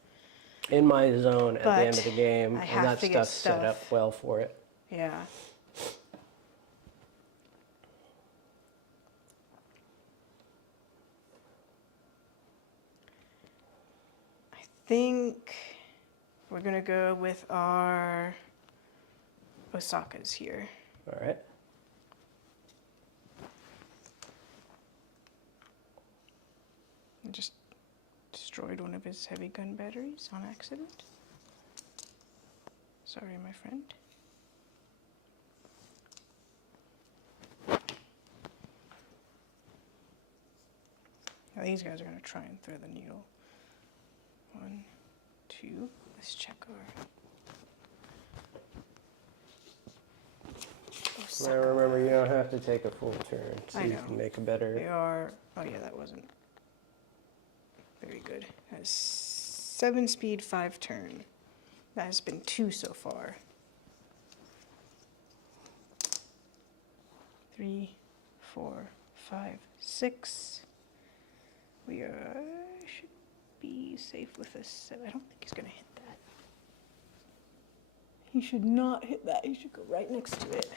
in my zone at the end of the But game, I and have that to get stuff's set up stuff. well for it. Yeah. I think we're gonna go with our Osakas here. All right. I just destroyed one of his heavy gun batteries on accident. Sorry, my friend. Now these guys are going to try and thread the needle. 1, 2. Let's check our. Now remember, you don't have to take a full turn, so I you know. can make a better. They are. Oh yeah, that wasn't very good. Has 7 speed, 5 turn. That has been 2 so far. 3, 4, 5, 6. We should be safe with a 7. I don't think he's gonna hit that. He should not hit that. He should go right next to it.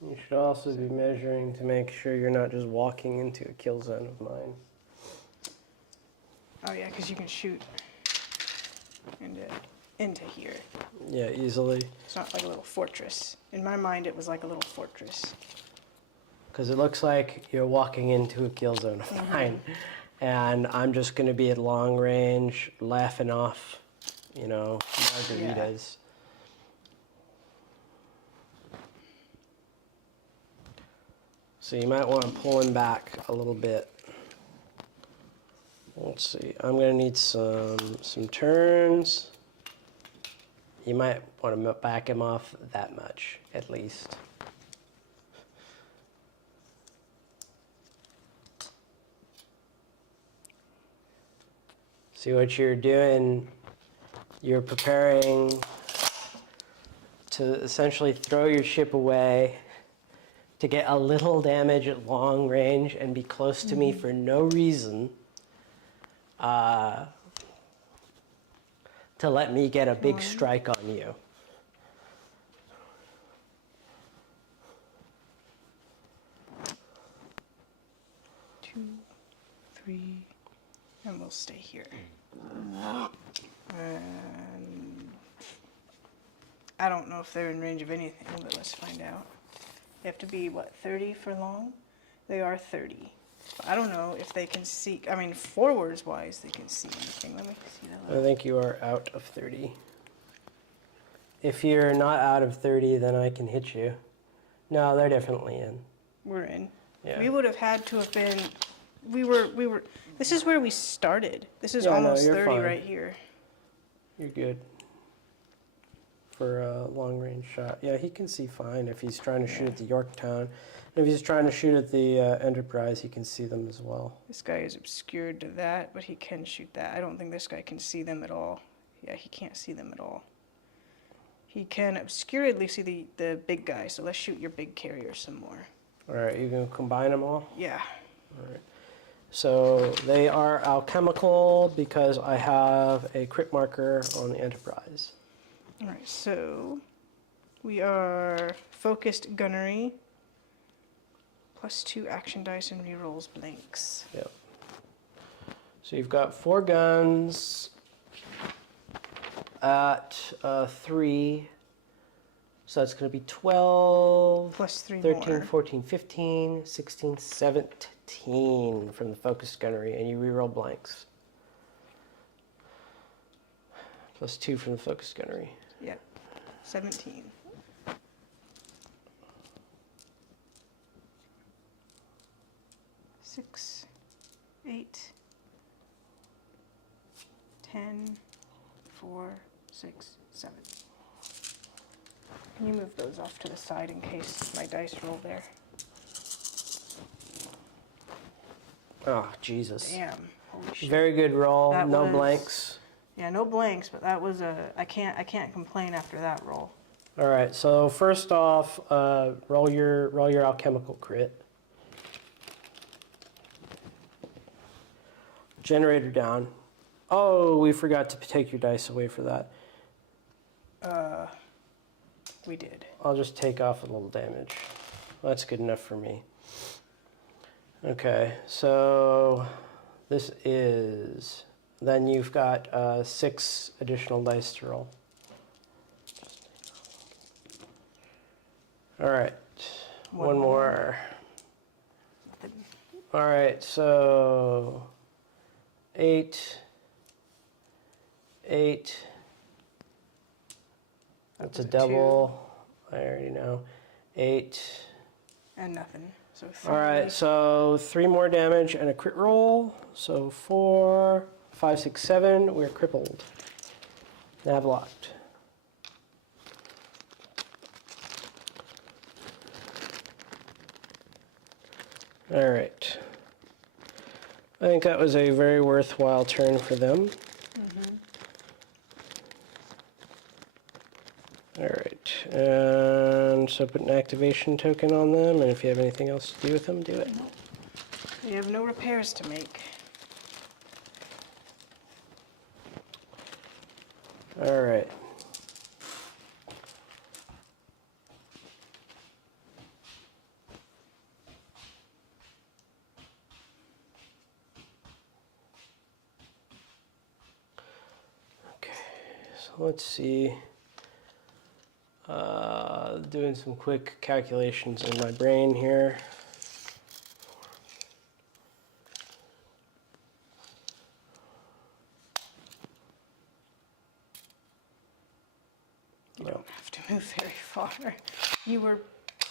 You should also be measuring to make sure you're not just walking into a kill zone of mine. Oh yeah, because you can shoot into here. Yeah, easily. It's not like a little fortress. In my mind, it was like a little fortress. Because it looks like you're walking into a kill zone of mine. And I'm just going to be at long range, laughing off, margaritas. So you might want to pull him back a little bit. Let's see. I'm going to need some turns. You might want to back him off that much, at least. See what you're doing? You're preparing to essentially throw your ship away to get a little damage at long range and be close to me for no reason, to let me get a big strike on you. Two, 3, and we'll stay here. And I don't know if they're in range of anything, but let's find out. They have to be, what, 30 for long? They are 30. I don't know if they can see, I mean, forwards-wise, they can see anything. Let me see that. I think you are out of 30. If you're not out of 30, then I can hit you. No, they're definitely in. We're in. Yeah. We would have had to have been, we were, this is where we started. This is Yeah, no, almost you're 30 fine. right here. You're good for a long range shot. Yeah, he can see fine if he's trying to shoot at the Yorktown. And if he's trying to shoot at the Enterprise, he can see them as well. This guy is obscured to that, but he can shoot that. I don't think this guy can see them at all. Yeah, he can't see them at all. He can obscuredly see the big guy, so let's shoot your big carrier some more. All right, you can combine them all? Yeah. All right. So they are alchemical because I have a crit marker on the Enterprise. All right, so we are focused gunnery, +2 action dice and rerolls blanks. Yep. So you've got 4 guns at 3. So that's going to be 12, +3 13, more. 14, 15, 16, 17 from the focused gunnery, and you reroll blanks. +2 from the focused gunnery. Yep, 17. Six, 8, 10, 4, 6, 7. Can you move those off to the side in case my dice roll there? Oh, Jesus. Damn. Holy shit. Very good roll. That No was- blanks. Yeah, no blanks, but that was a I can't complain after that roll. All right, so first off, roll your alchemical crit. Generator down. Oh, we forgot to take your dice away for that. We did. I'll just take off a little damage. That's good enough for me. Okay, so this is... Then you've got 6 additional dice to roll. All right, one more. All right, so 8. That's a double. I already know. 8. And nothing. So 3. All right, so 3 more damage and a crit roll. So 4, 5, 6, 7. We're crippled. Nav locked. All right. I think that was a very worthwhile turn for them. All right, and so put an activation token on them, and if you have anything else to do with them, do it. We have no repairs to make. All right. Okay, so let's see. Doing some quick calculations in my brain here. You don't have to move very far. You were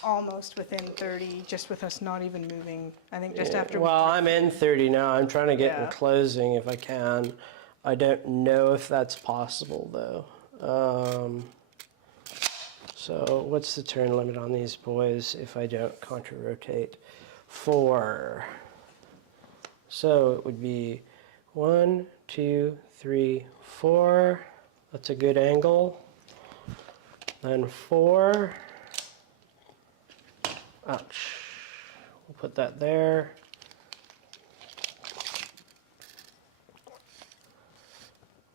almost within 30, just with us not even moving. I think just after. Well, I'm in 30 now. I'm trying to get in closing if I can. I don't know if that's possible though. So what's the turn limit on these boys if I don't contra-rotate? 4. So it would be 1, 2, 3, 4. That's a good angle. Then 4. Ouch. We'll put that there.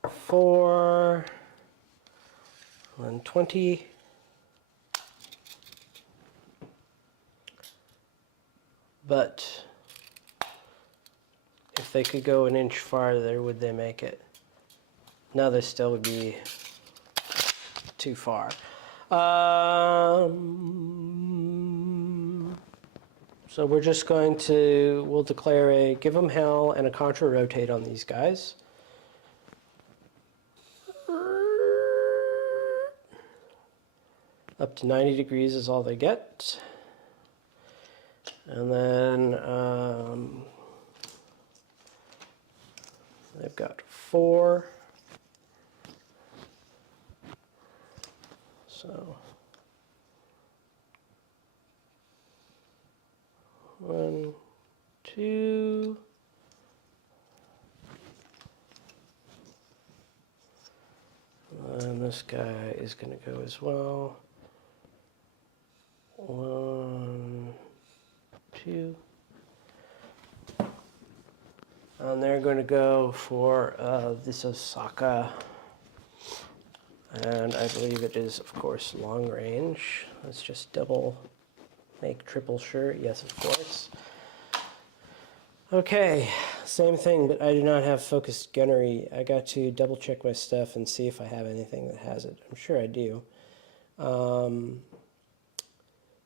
Four. And 20. But if they could go an inch farther, would they make it? No, they still would be too far. So we're just going to, we'll declare a give them hell and a contra rotate on these guys. Up to 90 degrees is all they get. And then they've got 4. So 1, 2. And this guy is going to go as well. 1, 2. And they're going to go for this Osaka. And I believe it is, of course, long range. Let's just double make triple sure. Yes, of course. Okay, same thing, but I do not have focused gunnery. I got to double check my stuff and see if I have anything that has it. I'm sure I do.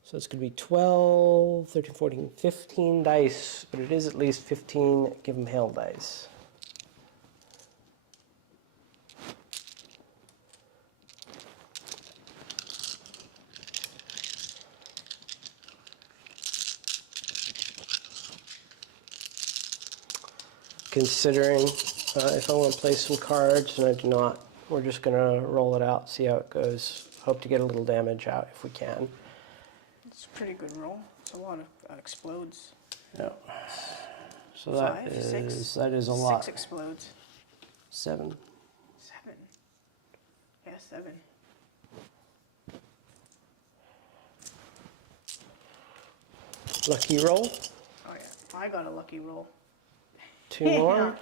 So it's going to be 12, 13, 14, 15 dice, but it is at least 15 give 'em hell dice. Considering if I want to play some cards, and I do not, we're just going to roll it out, see how it goes. Hope to get a little damage out if we can. It's a pretty good roll. It's a lot of explodes. No. So 5, 6. That is a lot. 6 explodes. 7. 7. Yeah, 7. Lucky roll. Oh yeah, I got a lucky roll. 2 more. Yeah.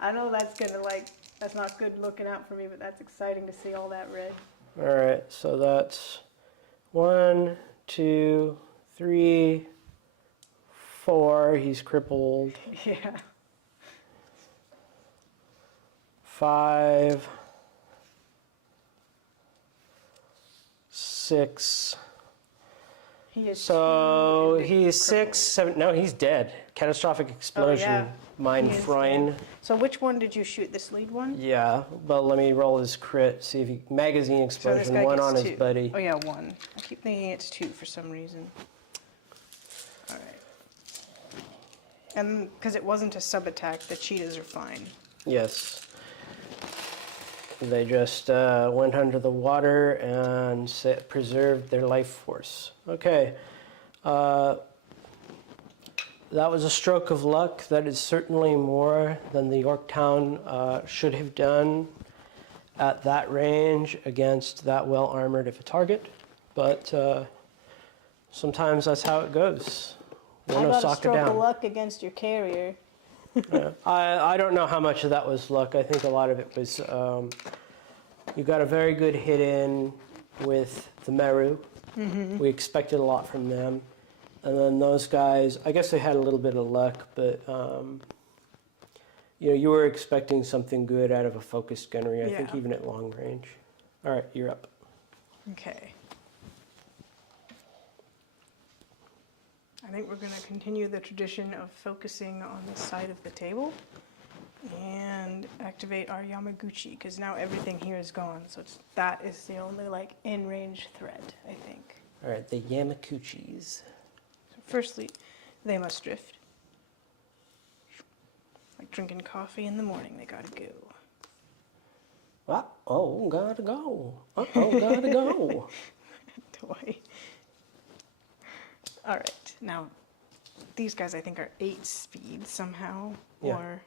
I know that's not good looking out for me, but that's exciting to see all that red. All right, so that's 1, 2, 3, 4. He's crippled. Yeah. 5, 6. He is So too he's crippled. 6, 7. No, he's dead. Catastrophic explosion. yeah. Mine He is Freund. dead. So which one did you shoot? This lead one? Yeah, but let me roll his crit. See if he magazine So this explosion. guy 1 gets on his 2. buddy. Oh yeah, 1. I keep thinking it's 2 for some reason. All right. And because it wasn't a sub attack, the cheetahs are fine. Yes. They just went under the water and preserved their life force. Okay. That was a stroke of luck. That is certainly more than the Yorktown should have done at that range against that well-armored of a target. But sometimes that's how it goes. I got a stroke of luck against your carrier. Yeah. I don't know how much of that was luck. I think a lot of it was you got a very good hit in with the Meru. Mm-hmm. We expected a lot from them. And then those guys, I guess they had a little bit of luck, but you were expecting something good out of a focused gunnery, I think Yeah. even at long range. All right, you're up. Okay. I think we're going to continue the tradition of focusing on the side of the table and activate our Yamaguchi, because now everything here is gone. So that is the only in-range threat, I think. All right, the Yamaguchis. Firstly, they must drift. Like drinking coffee in the morning, they gotta go. Uh-oh, gotta go. Uh-oh, gotta go. Toy. All right, now these guys I think are 8 speed somehow, Yeah. or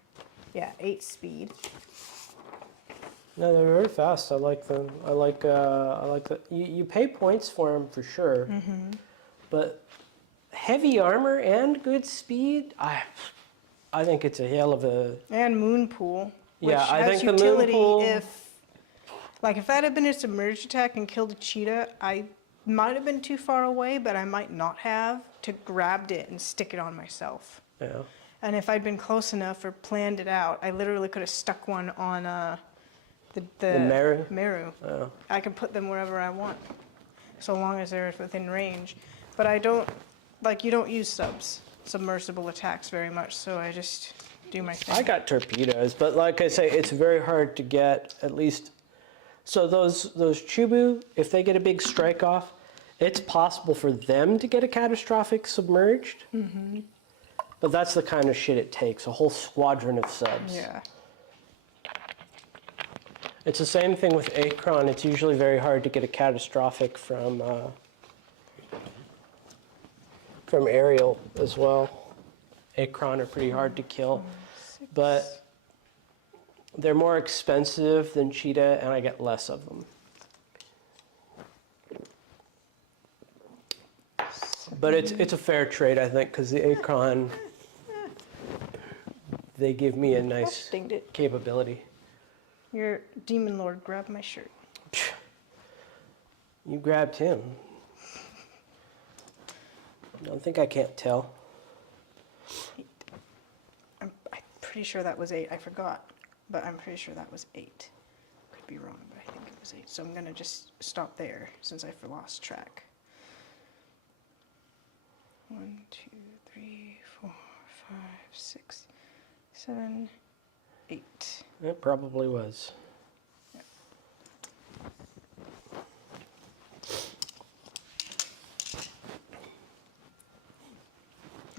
8 speed. No, they're very fast. I like them. I like the. You pay points for them for sure, but heavy armor and good speed. I think it's a hell of a. And moon pool, which Yeah, I has think the moon utility pool- if that had been a submerged attack and killed a cheetah, I might have been too far away, but I might not have to grabbed it and stick it on myself. Yeah. And if I'd been close enough or planned it out, I literally could have stuck one on the Meru? Meru. Oh. I can put them wherever I want, so long as they're within range. But I don't, you don't use submersible attacks very much, so I just do my thing. I got torpedoes, but like I say, it's very hard to get at least. So those Chubu, if they get a big strike off, it's possible for them to get a catastrophic submerged. Mm-hmm. But that's the kind of shit it takes, a whole squadron of subs. Yeah. It's the same thing with Akron. It's usually very hard to get a catastrophic from aerial as well. Akron are pretty hard to kill, but they're more expensive than Cheetah, and I get less of them. But it's a fair trade, I think, because the Akron, they give me a nice Dinged it. capability. Your demon lord grabbed my shirt. You grabbed him. I don't think I can't tell. I'm pretty sure that was 8. I forgot, but I'm pretty sure that was 8. Could be wrong, but I think it was 8. So I'm gonna just stop there since I've lost track. 1, 2, 3, 4, 5, 6, 7, 8. It probably was.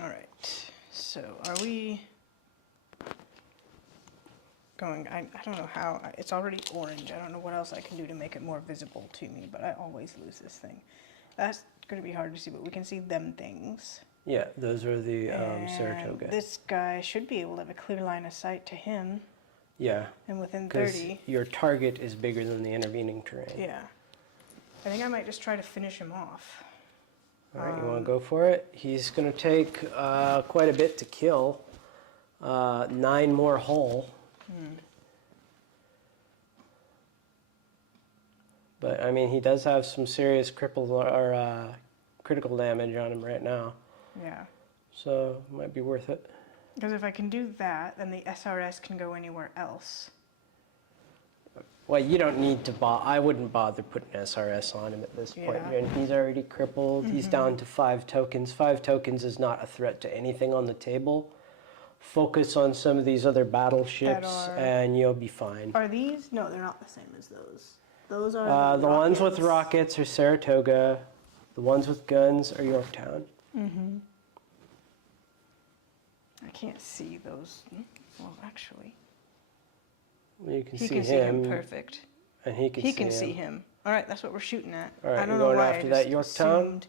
All right. So are we going? I don't know how. It's already orange. I don't know what else I can do to make it more visible to me, but I always lose this thing. That's going to be hard to see, but we can see them things. Yeah, those are the And Saratoga. this guy should be able to have a clear line of sight to him, Yeah, and within because 30. your target is bigger than the intervening terrain. Yeah. I think I might just try to finish him off. All right, you want to go for it? He's going to take quite a bit to kill. 9 more hull. But, I mean, he does have some serious critical damage on him right now. Yeah. So, it might be worth it. Because if I can do that, then the SRS can go anywhere else. Well, you don't need to I wouldn't bother putting SRS on him at this point. Yeah. And he's already crippled. He's down to 5 tokens. 5 tokens is not a threat to anything on the table. Focus on some of these other battleships and you'll be fine. Are these? No, they're not the same as those. Those are the ones with rockets are Saratoga. The ones with guns are Yorktown. I can't see those. Well, actually. You can He see can see him perfect. And he can see him. All right, that's what we're shooting at. All right, I don't you're know going why after I that just Yorktown? assumed-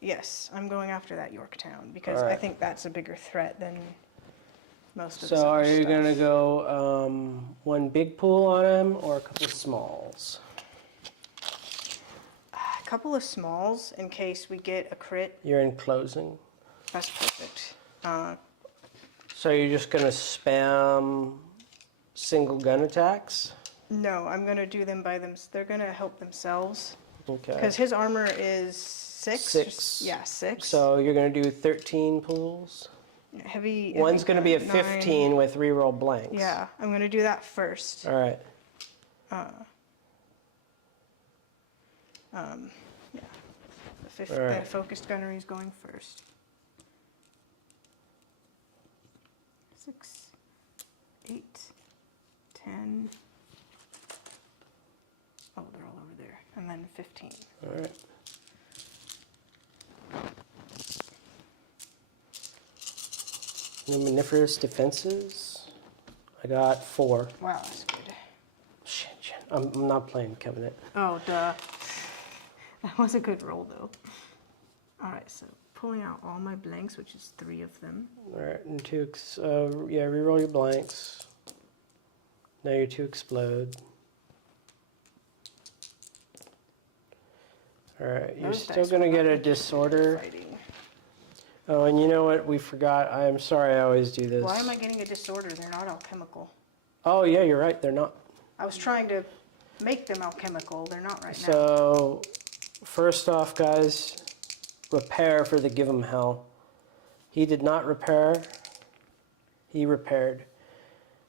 Yes, I'm going after that Yorktown because All I right. think that's a bigger threat than most of the So other are you stuff. going to go one big pool on him or a couple of smalls? A couple of smalls in case we get a crit. You're in closing. That's perfect. So you're just going to spam single gun attacks? No, I'm going to do them by them. They're going to help themselves Okay. because his armor is 6. 6. Yeah, 6. So you're going to do 13 pools? Heavy. One's going to be a 9. 15 with reroll blanks. Yeah, I'm going to do that first. All right. Yeah. All right. The focused gunnery is going first. 6, 8, 10. Oh, they're all over there. And then 15. All right. Luminiferous defenses. I got 4. Wow, that's good. Shit. I'm not playing Covenant. Oh, duh. That was a good roll, though. All right, so pulling out all my blanks, which is 3 of them. All right, and reroll your blanks. Now your 2 explode. All right, you're Those still dice going to were get not a good for disorder. fighting. Oh, and you know what? We forgot. I'm sorry I always do this. Why am I getting a disorder? They're not alchemical. Oh, yeah, you're right. They're not. I was trying to make them alchemical. They're not right now. So, first off, guys, repair for the give him hell. He did not repair. He repaired.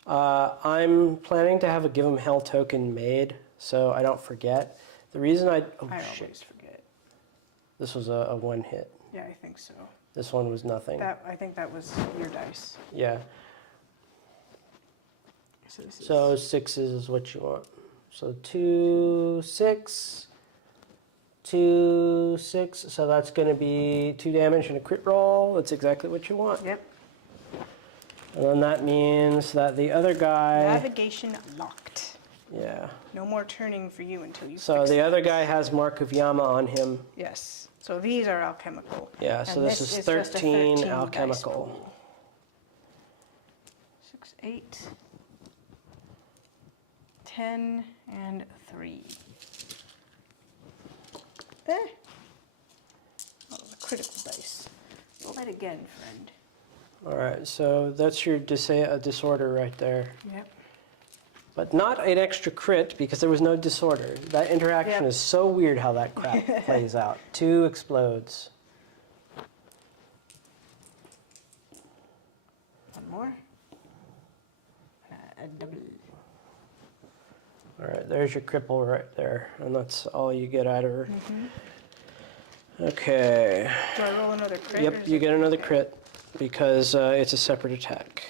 I'm planning to have a give him hell token made so I don't forget. The reason I shit. always forget. This was a 1 hit. Yeah, I think so. This one was nothing. I think that was your dice. Yeah. So this So is 6s is what you want. So 2, 6, 2, 6. So that's going to be 2 damage and a crit roll. That's exactly what you want. yep. And then that means that the other guy. Navigation locked. Yeah. No more turning for you until you So fix the it. other guy has Mark of Yama on him. Yes. So these are alchemical. Yeah, so And this is just a 13 dice alchemical. pool. 6, 8, 10, and 3. Eh. Oh, the critical dice. Roll that again, friend. All right, so that's your disorder right there. Yep. But not an extra crit because there was no disorder. That interaction Yep. is so weird how that crap plays out. 2 explodes. One more. A double. All right, there's your cripple right there. And that's all you get out of her. Okay. Do I roll another crit? or Yep, is you it- get another okay. crit because it's a separate attack.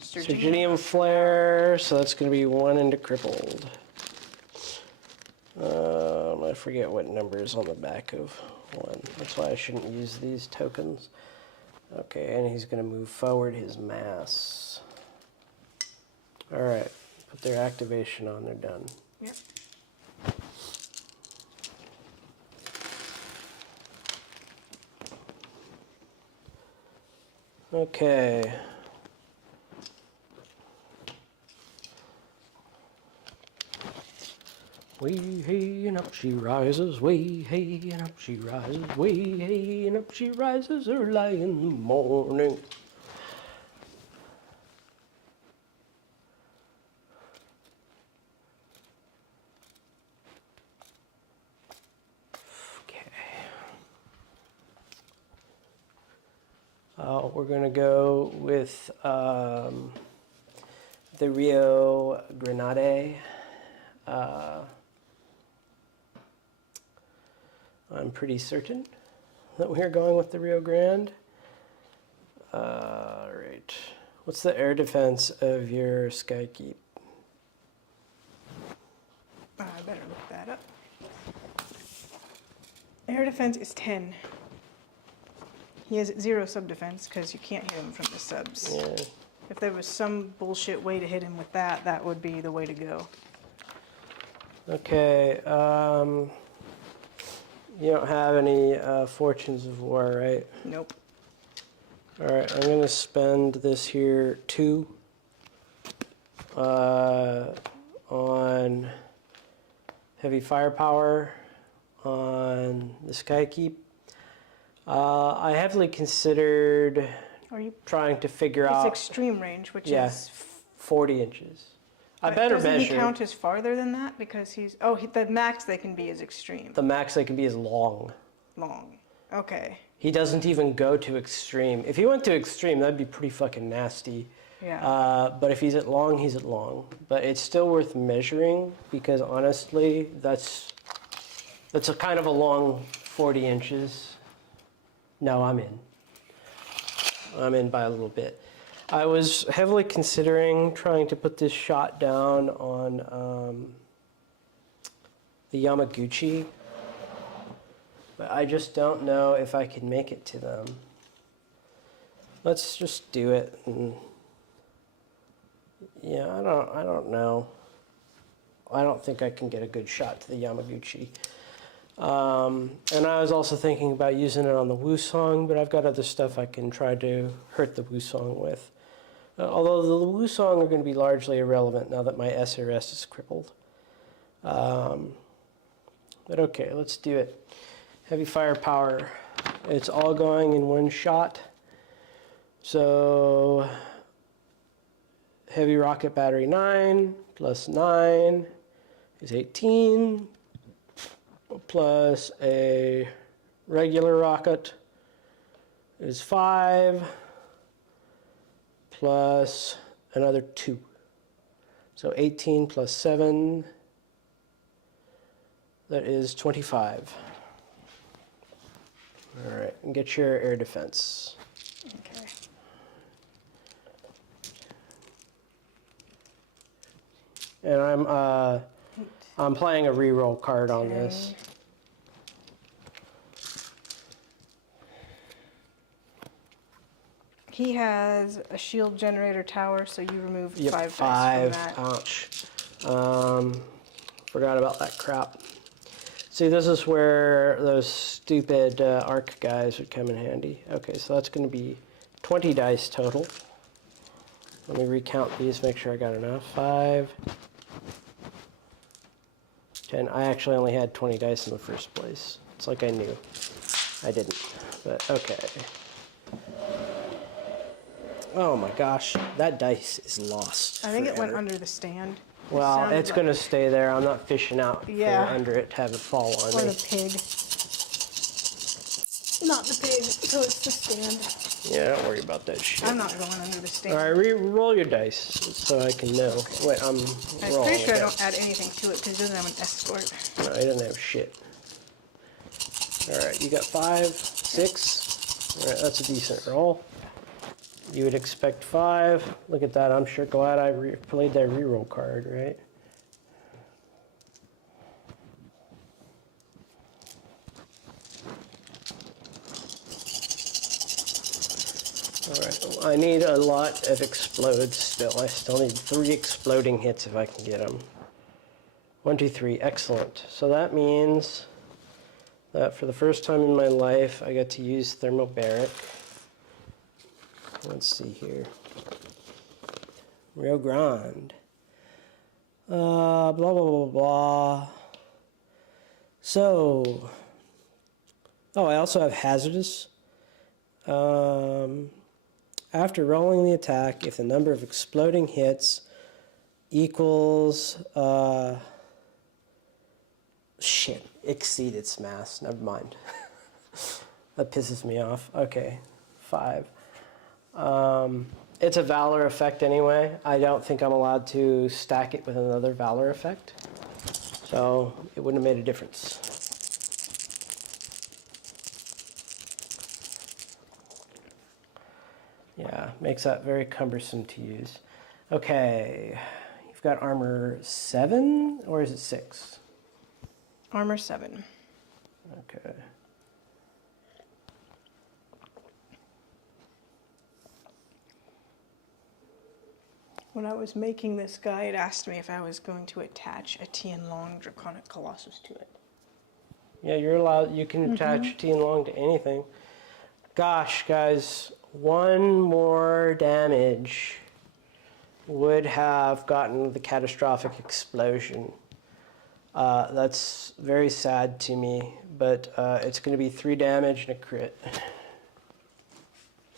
Sturgeon. Serginium flare, so that's going to be 1 into crippled. I forget what number is on the back of 1. That's why I shouldn't use these tokens. Okay, and he's going to move forward his mass. All right, put their activation on. They're done. Yep. Okay. Way hey and up she rises, way hey and up she rises, way hey and up she rises early in the morning. We're going to go with the Rio Grande. I'm pretty certain that we're going with the Rio Grande. Right. What's the air defense of your Skykeep? I better look that up. Air defense is 10. He has 0 sub defense because you can't hit him from the subs. Yeah. If there was some bullshit way to hit him with that, that would be the way to go. Okay. You don't have any Fortunes of War, right? Nope. All right, I'm going to spend this here 2 on heavy firepower on the Skykeep. I heavily considered trying to figure out... It's extreme range, which is... 40 inches. I better measure... Doesn't he count as farther than that? Because he's... Oh, the max they can be is extreme. The max they can be is long. Long. Okay. He doesn't even go to extreme. If he went to extreme, that'd be pretty fucking nasty. Yeah. But if he's at long, he's at long. But it's still worth measuring because honestly, that's a kind of a long 40 inches. No, I'm in. I'm in by a little bit. I was heavily considering trying to put this shot down on the Yamaguchi, but I just don't know if I can make it to them. Let's just do it. And yeah, I don't know. I don't think I can get a good shot to the Yamaguchi. And I was also thinking about using it on the Wusong, but I've got other stuff I can try to hurt the Wusong with. Although the Wusong are going to be largely irrelevant now that my SRS is crippled. But okay, let's do it. Heavy firepower. It's all going in one shot. So heavy rocket battery 9 plus 9 is 18. Plus a regular rocket is 5, plus another 2. So 18 plus 7, that is 25. All right, and get your air defense. Okay. And I'm playing a reroll card on this. He has a shield generator tower, so you removed 5 dice from 5. that. Ouch. Forgot about that crap. See, this is where those stupid arc guys would come in handy. Okay, so that's going to be 20 dice total. Let me recount these, make sure I got enough. 5, 10. I actually only had 20 dice in the first place. It's like I knew. I didn't, but okay. Oh my gosh, that dice is lost. I think forever. it went under the stand. Well, it's going to stay there. I'm not fishing out for under it to have it fall on Or me. the pig. Not the pig, so it's the stand. Yeah, don't worry about that shit. I'm not going under the stand. All right, roll your dice so I can know. Okay. Wait, I'm rolling. pretty sure I don't add anything to it because he doesn't have an escort. No, he doesn't have shit. All right, you got 5, 6. All right, that's a decent roll. You would expect 5. Look at that. I'm sure glad I played that reroll card, right? All right. Well, I need a lot of explodes still. I still need 3 exploding hits if I can get them. 1, 2, 3. Excellent. So that means that for the first time in my life, I get to use thermobaric. Let's see here. Rio Grande. Blah, blah, blah, blah. So, oh, I also have hazardous. After rolling the attack, if the number of exploding hits equals, shit, exceed its mass. Never mind. That pisses me off. Okay, 5. It's a Valor effect anyway. I don't think I'm allowed to stack it with another Valor effect. So it wouldn't have made a difference. Yeah, makes that very cumbersome to use. Okay, you've got armor 7, or is it 6? Armor 7. Okay. When I was making this guy, it asked me if I was going to attach a Tianlong Draconic Colossus to it. Yeah, you're allowed, you can attach Tianlong to anything. Gosh, guys, 1 more damage would have gotten the catastrophic explosion. That's very sad to me, but it's going to be 3 damage and a crit.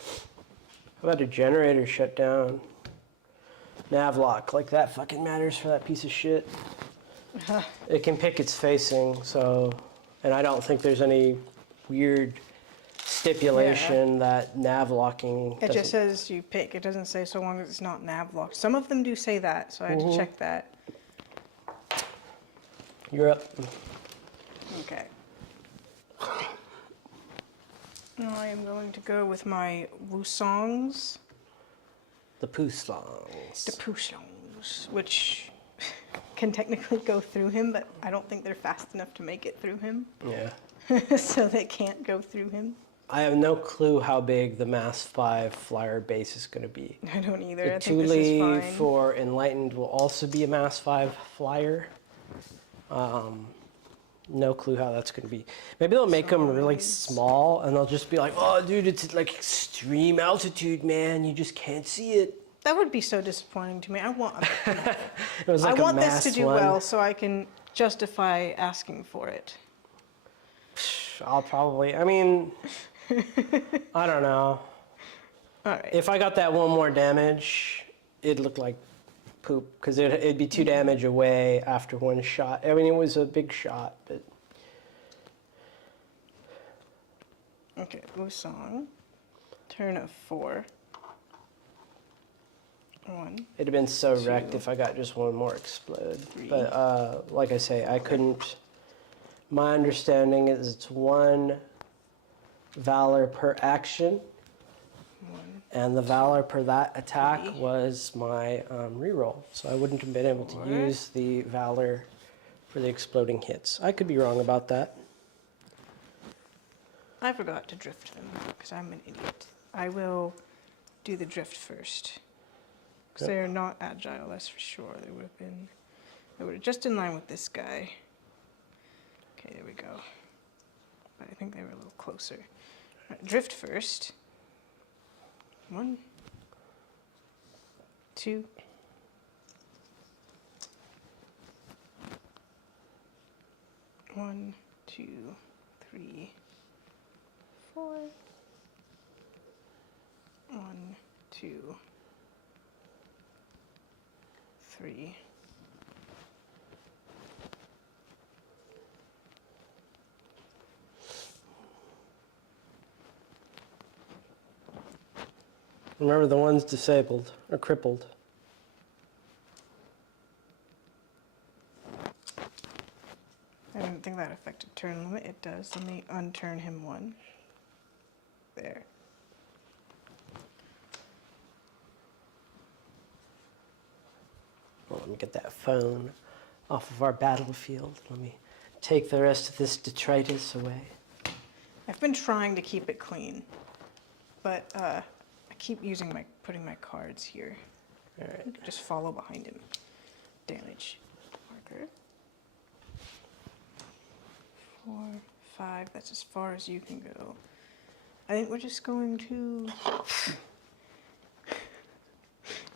How about a generator shut down? Navlock, like that fucking matters for that piece of shit. It can pick its facing, so, and I don't think there's any weird stipulation that navlocking. It just says you pick. It doesn't say so long as it's not navlocked. Some of them do say that, so I had to check that. You're up. Okay. Now I am going to go with my Wusongs. The Pooslongs. The Pushongs, which can technically go through him, but I don't think they're fast enough to make it through him. Yeah. So they can't go through him. I have no clue how big the Mass 5 flyer base is going to be. I don't either. The I think this is Thule fine. for Enlightened will also be a Mass 5 flyer. No clue how that's going to be. Maybe they'll make them really small, and they'll just be like, oh, dude, it's like extreme altitude, man. You just can't see it. That would be so disappointing to me. I want It was like I want a this Mass to do 1. well so I can justify asking for it. I'll probably, I mean, I don't know. All right. If I got that 1 more damage, it'd look like poop, because it'd be 2 damage away after 1 shot. I mean, it was a big shot, but... Okay, Wusong. Turn of 4. 1. It'd have been so 2, wrecked if I got just 1 more explode. 3. But like I say, I couldn't... My understanding is it's 1 Valor per action, 1. and the Valor per that attack 3. was my reroll. So I wouldn't have been able to 4. use the Valor for the exploding hits. I could be wrong about that. I forgot to drift them because I'm an idiot. I will do the drift first. Because Okay. they are not agile, that's for sure. They would have just in line with this guy. Okay, there we go. But I think they were a little closer. Right, drift first. 1, 2, 1, 2, 3, 4. 1, 2, 3. Remember, the one's disabled or crippled. I didn't think that affected turn limit. It does. Let me unturn him 1. There. Well, let me get that phone off of our battlefield. Let me take the rest of this detritus away. I've been trying to keep it clean, but I keep putting my cards here. All right. Just follow behind him. Damage. Marker. 4, 5. That's as far as you can go. I think we're just going to...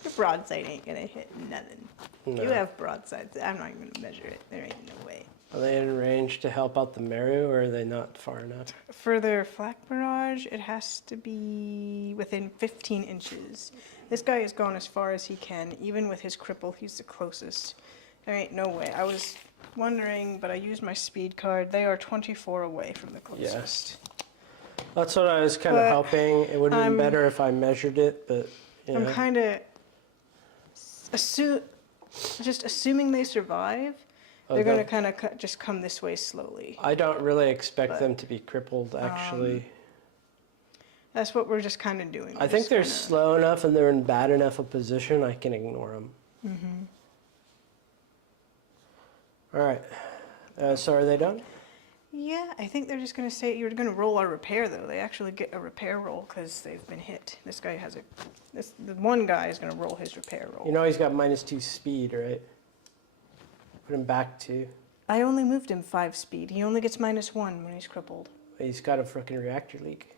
Your broadside ain't gonna hit nothing. No. You have broadsides. I'm not even gonna measure it. There ain't no way. Are they in range to help out the Meru, or are they not far enough? For their flak barrage, it has to be within 15 inches. This guy has gone as far as he can. Even with his cripple, he's the closest. There ain't no way. I was wondering, but I used my speed card. They are 24 away from the closest. That's what I was kind of But hoping. It would have been I'm- better if I measured it, but you I'm know. kind of just assuming they survive. They're going to kind of just come this way slowly. I don't really expect But, them to be crippled, actually. That's what we're just kind of doing. I think they're slow enough and they're in bad enough a position, I can ignore them. All right. So are they done? Yeah, I think they're just going to say you're going to roll our repair, though. They actually get a repair roll because they've been hit. This guy has the one guy is going to roll his repair roll. You know he's got -2 speed, right? Put him back to. I only moved him 5 speed. He only gets -1 when he's crippled. He's got a frickin' reactor leak.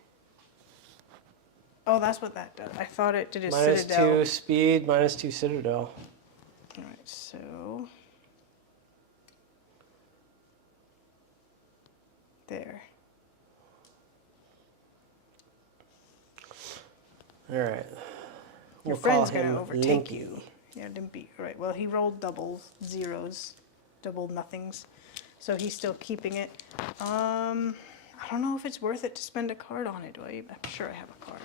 Oh, that's what that does. I thought it did his -2 citadel. speed, -2 citadel. All right, so there. All right. Your We'll friend's call going him to overtake Limpy. you. Yeah, Dimpy. All right, well, he rolled doubles, zeros, double nothings. So he's still keeping it. I don't know if it's worth it to spend a card on it. I'm sure I have a card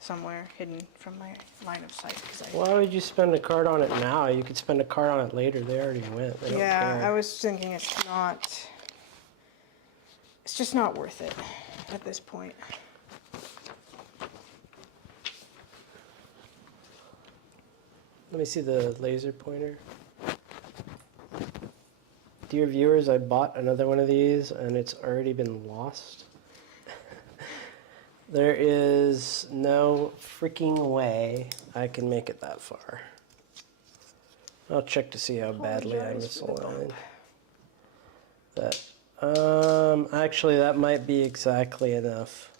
somewhere hidden from my line of sight. Why would you spend a card on it now? You could spend a card on it later. They already went. They don't Yeah, care. I was thinking it's just not worth it at this point. Let me see the laser pointer. Dear viewers, I bought another one of these and it's already been lost. There is no freaking way I can make it that far. I'll check to see how badly I misaligned. Actually that might be exactly enough.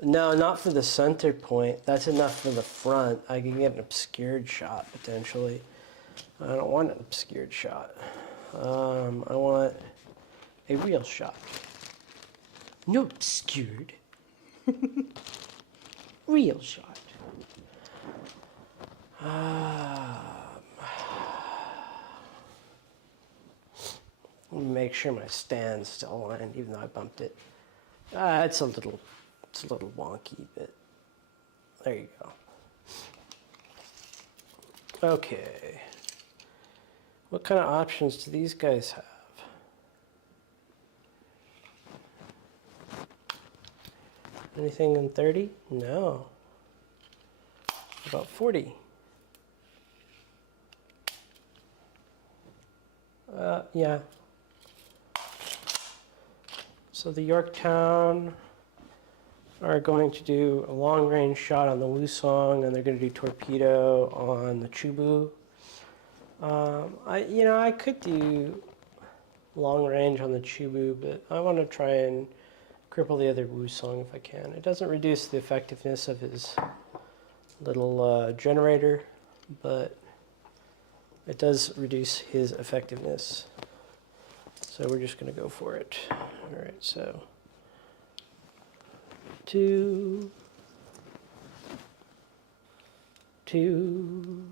No, not for the center point. That's enough for the front. I can get an obscured shot, potentially. I don't want an obscured shot. I want a real shot. No obscured. Real shot. Let me make sure my stand's still aligned, even though I bumped it. It's a little wonky, but there you go. Okay. What kind of options do these guys have? Anything in 30? No. About 40. Yeah. So the Yorktown are going to do a long-range shot on the Wusong, and they're going to do torpedo on the Chubu. I could do long range on the Chubu, but I want to try and cripple the other Wusong if I can. It doesn't reduce the effectiveness of his little generator, but it does reduce his effectiveness. So we're just going to go for it. All right, so 2, 2.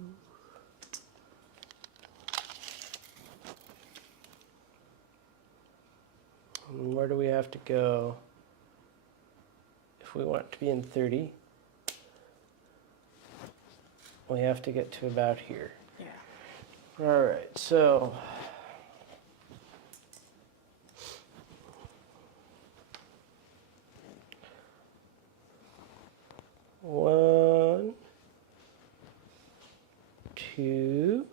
And where do we have to go if we want to be in 30? We have to get to about here. Yeah. All right, so one, 2,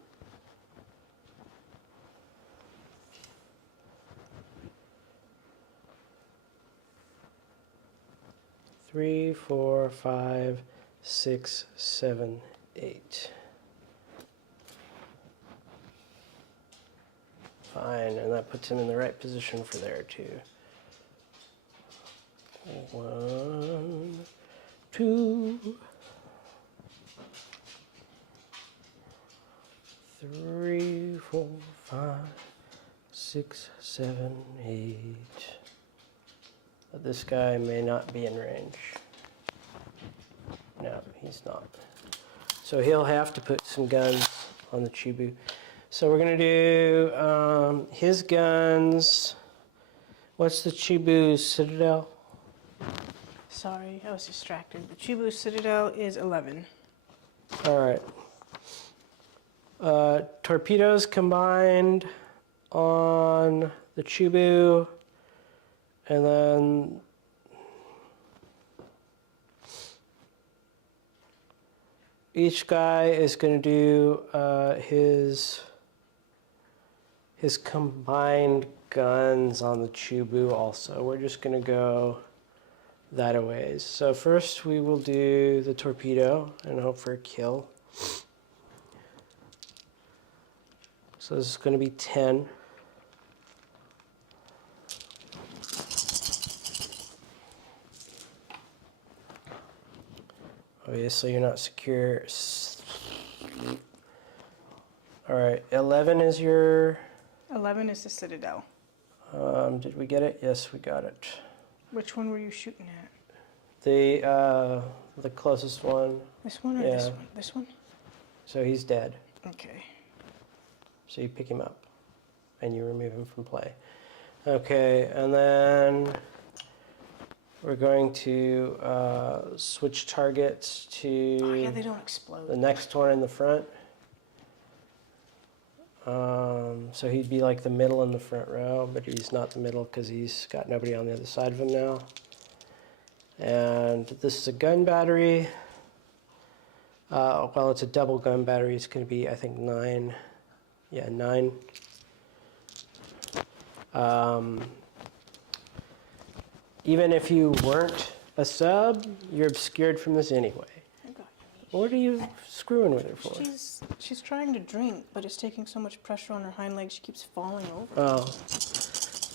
3, 4, 5, 6, 7, 8. Fine, and that puts him in the right position for there too. 1, 2, 3, 4, 5, 6, 7, 8. But this guy may not be in range. No, he's not. So he'll have to put some guns on the Chibu. So we're gonna do his guns. What's the Chibu's Citadel? Sorry, I was distracted. The Chibu Citadel is 11. All right. Torpedoes combined on the Chibu, and then each guy is going to do his combined guns on the Chibu also. We're just going to go that a ways. So first we will do the torpedo and hope for a kill. So this is going to be 10. Obviously you're not secure. All right, 11 is your... 11 is the Citadel. did we get it? Yes, we got it. Which one were you shooting at? The closest one. This one or this one? This one? So he's dead. Okay. So you pick him up and you remove him from play. Okay, and then we're going to switch targets to Oh yeah, they don't explode. the next one in the front. So he'd be like the middle in the front row, but he's not the middle because he's got nobody on the other side of him now. And this is a gun battery. Well, it's a double gun battery. It's going to be, I think, 9. Yeah, 9. Even if you weren't a sub, you're obscured from this anyway. I got What are you screwing with her for? She's trying to drink, but it's taking so much pressure on her hind legs, she keeps falling over. Oh,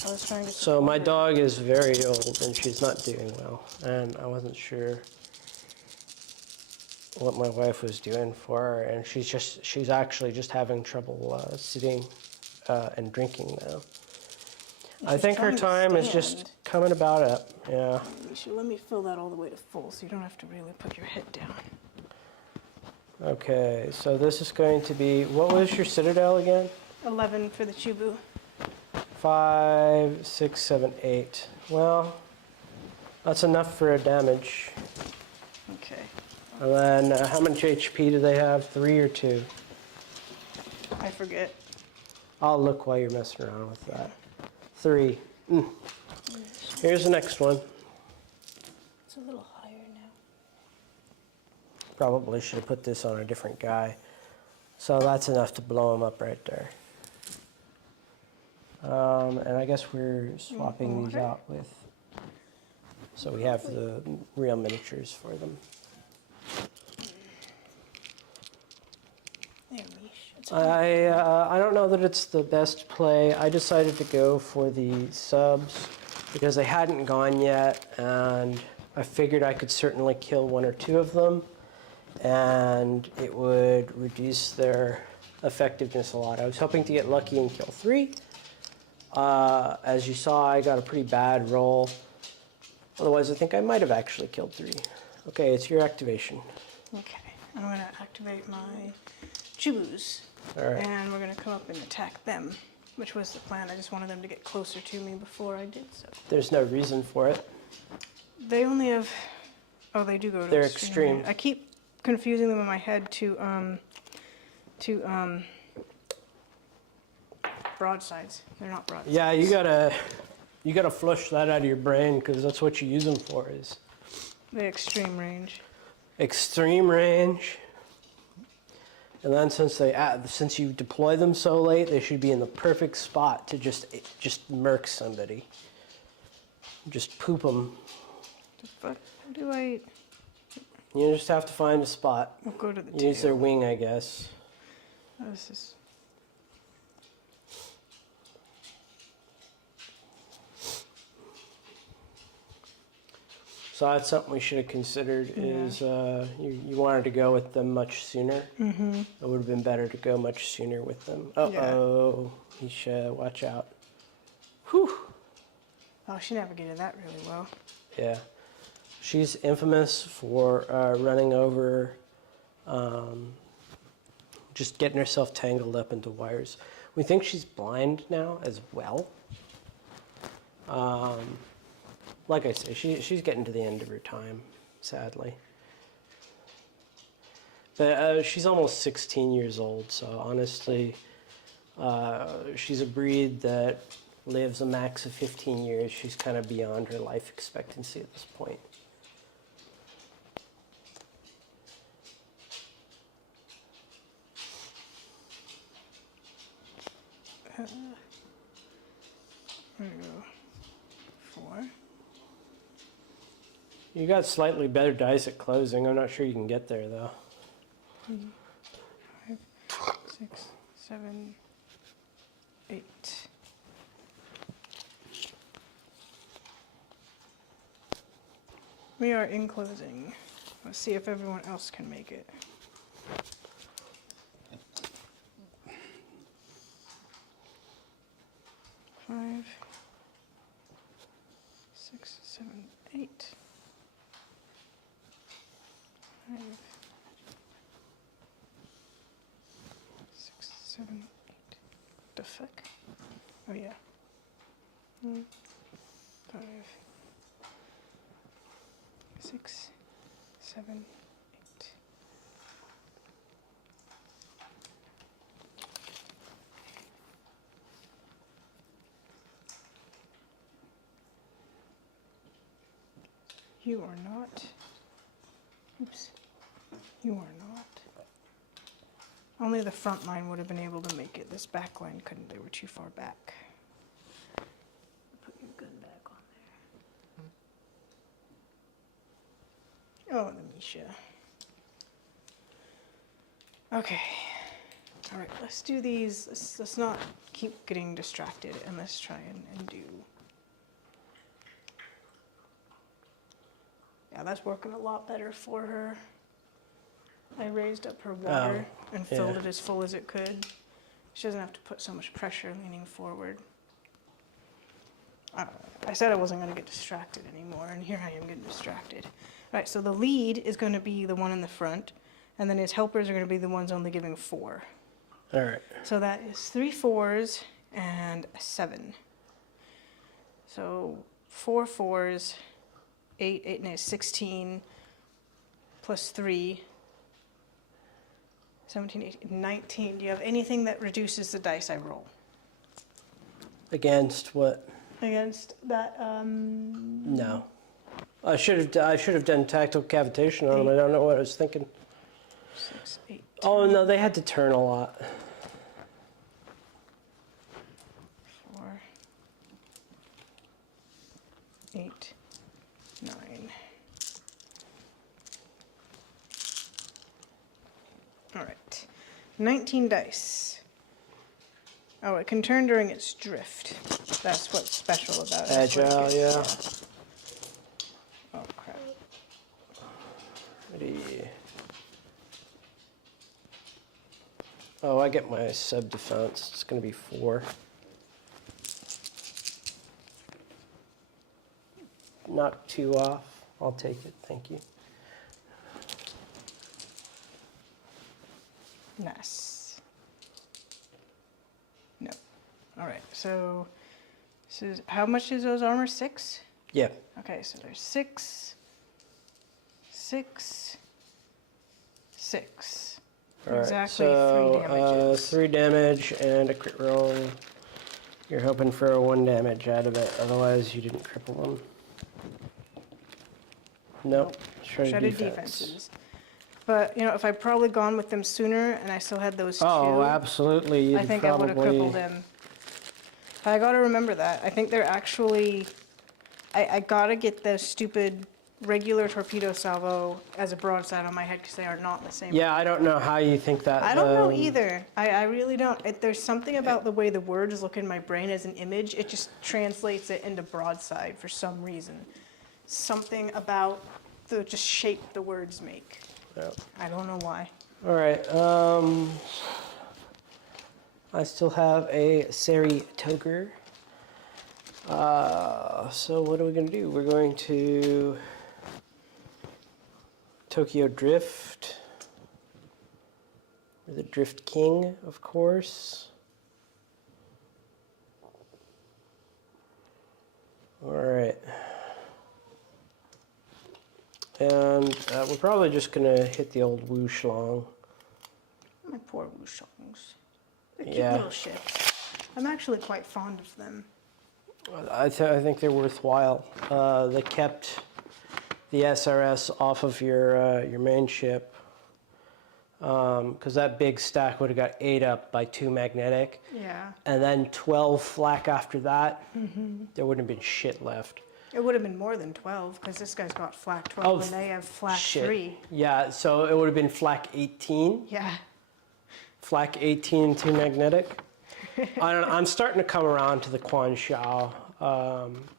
I was trying to so my support her. dog is very old and she's not doing well. And I wasn't sure what my wife was doing for her. And she's actually just having trouble sitting and drinking now. I She's think her trying to time is just stand. coming about up. Yeah. You should let me fill that all the way to full so you don't have to really put your head down. Okay, so this is going to be, what was your Citadel again? 11 for the Chibu. 5, 6, 7, 8. Well, that's enough for a damage. Okay. And then how much HP do they have? 3 or 2? I forget. I'll look while you're messing around with that. 3. Here's the next one. It's a little higher now. Probably should have put this on a different guy. So that's enough to blow him up right there. And I guess we're swapping these out with, so we have the real miniatures for them. There, Mish. It's I don't know that it's the best play. I decided to go for the subs because they hadn't gone yet, and I figured I could certainly kill 1 or 2 of them, and it would reduce their effectiveness a lot. I was hoping to get lucky and kill 3. As you saw, I got a pretty bad roll. Otherwise, I think I might have actually killed 3. Okay, it's your activation. Okay. I'm going to activate my Chibus. All right. And we're going to come up and attack them, which was the plan. I just wanted them to get closer to me before I did so. There's no reason for it. They only have... Oh, they do go to They're extreme. extreme. I keep confusing them in my head to broadsides. They're not broadsides. Yeah, you gotta flush that out of your brain because that's what you use them for, is The extreme range. extreme range. And then since you deploy them so late, they should be in the perfect spot to just murk somebody. Just poop them. The fuck do I... You just have to find a spot. We'll go to the Use their tail. wing, I guess. Oh, this is... So that's something we should have considered. Is you wanted to go with them much sooner. Mm-hmm. It would have been better to go much sooner with them. Uh-oh. You should watch out. Whew. Oh, she navigated that really well. Yeah. She's infamous for running over, just getting herself tangled up into wires. We think she's blind now as well. Like I say, she's getting to the end of her time, sadly. But she's almost 16 years old, so honestly, she's a breed that lives a max of 15 years. She's kind of beyond her life expectancy at this point. There we go. 4. You got slightly better dice at closing. I'm not sure you can get there, though. 5, 6, 7, 8. We are in closing. Let's see if everyone else can make it. Five, 6, 7, 8. 5, 6, 7, 8. The fuck? Oh yeah. 5, 6, 7, 8. You are not. Oops. You are not. Only the front line would have been able to make it. This back line couldn't. They were too far back. Put your gun back on there. Oh, the Misha. Okay. All right, let's do these. Let's not keep getting distracted, and let's try and do. Yeah, that's working a lot better for her. I raised up her water and filled it as full as it could. She doesn't have to put so much pressure leaning forward. I said I wasn't going to get distracted anymore, and here I am getting distracted. All right, so the lead is going to be the one in the front, and then his helpers are going to be the ones only giving 4. All right. So that is 3 4s and a 7. So 4 4s, 8, 8 and 8, 16, plus 3, 17, 18, 19. Do you have anything that reduces the dice I roll? Against what? Against that, No. I should have done tactical cavitation on them. I don't know what I was thinking. 6, 8. Oh no, they had to turn a lot. 4, 8, 9. All right, 19 dice. Oh, it can turn during its drift. That's what's special about it. That's what it Agile, gets, yeah. Oh crap. Ready. Oh, I get my sub defense. It's going to be 4. Knock 2 off. I'll take it. Thank you. Nice. No. All right. So this is how much is those armor? 6. Yeah. Okay. So there's 6, 6, 6. All right. Exactly So 3 damages. 3 damage and a crit roll. You're hoping for a 1 damage out of it. Otherwise, you didn't cripple them. Nope. Shredded defenses. But you know, if I'd probably gone with them sooner, and I still had those 2. Oh, absolutely. I think I would have crippled him. I gotta remember that. I think they're actually. I gotta get the stupid regular torpedo salvo as a broadside on my head because they are not the same. Yeah, I don't know how you think that. I don't know either. I really don't. There's something about the way the words look in my brain as an image. It just translates it into broadside for some reason. Something about the just shape the words make. Yep. I don't know why. All right. I still have a Saratoga. So what are we going to do? We're going to Tokyo Drift. We're the Drift King, of course. All right. And we're probably just going to hit the old Wu Shlong. My poor Wushongs. They're cute Yeah. little ships. I'm actually quite fond of them. I think they're worthwhile. They kept the SRS off of your main ship, because that big stack would have got ate up by 2 magnetic, Yeah. and then 12 flak after that. There wouldn't have been shit left. It would have been more than 12 because this guy's got flak 12 Oh, and they have flak Shit. 3. Yeah, so it would have been flak 18. Yeah. Flak 18 2 magnetic. I don't know, I'm starting to come around to the Quan Shao.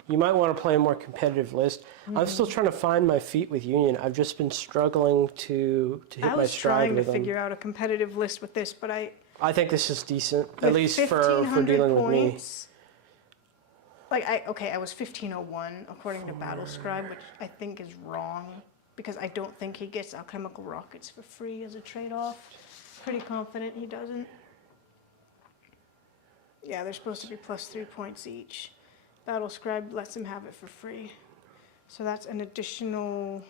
You might want to play a more competitive list. I'm still trying to find my feet with Union. I've just been struggling to hit I my was stride trying to with them. figure out a competitive list with this, but I think this is decent, at with least for 1,500 dealing with me. points, like I was 1501 according to Battle Scribe, which I think is wrong because I don't think he gets alchemical rockets for free as a trade-off. Pretty confident he doesn't. Yeah, they're supposed to be plus 3 points each. Battle Scribe lets him have it for free. So that's an additional...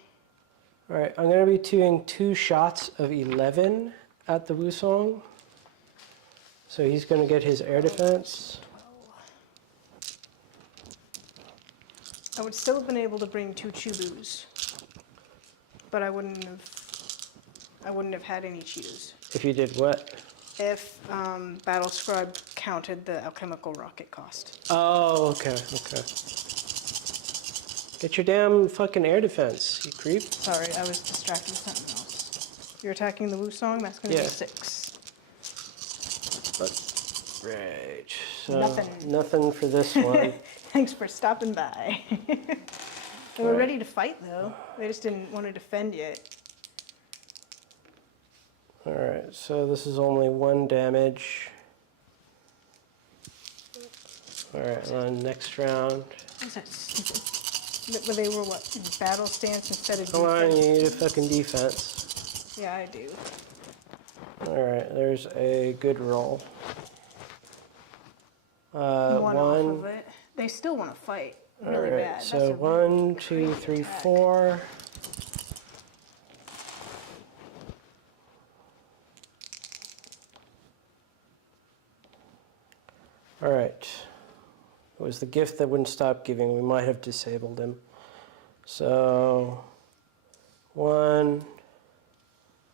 All right, I'm going to be doing 2 shots of 11 at the Wusong. So he's going to get his air defense. I would still have been able to bring 2 Chubus, but I wouldn't have had any Cheetos. If you did what? If Battle Scribe counted the alchemical rocket cost. Oh, okay. Get your damn fucking air defense, you creep. Sorry, I was distracted with something else. You're attacking the Wusong? That's going to Yeah. be 6. Right. So Nothing. nothing for this one. Thanks for stopping by. They were ready to fight, though. They just didn't want to defend yet. All right, so this is only 1 damage. All right, then next round. What's that stupid? But they were what? In battle stance instead of Come on, defense? you need a fucking defense. Yeah, I do. All right, there's a good roll. One off of 1. it. They still want to fight All really right, bad. so That's a 1, 2, crazy 3, attack. 4. All right. It was the gift that wouldn't stop giving. We might have disabled him. So 1,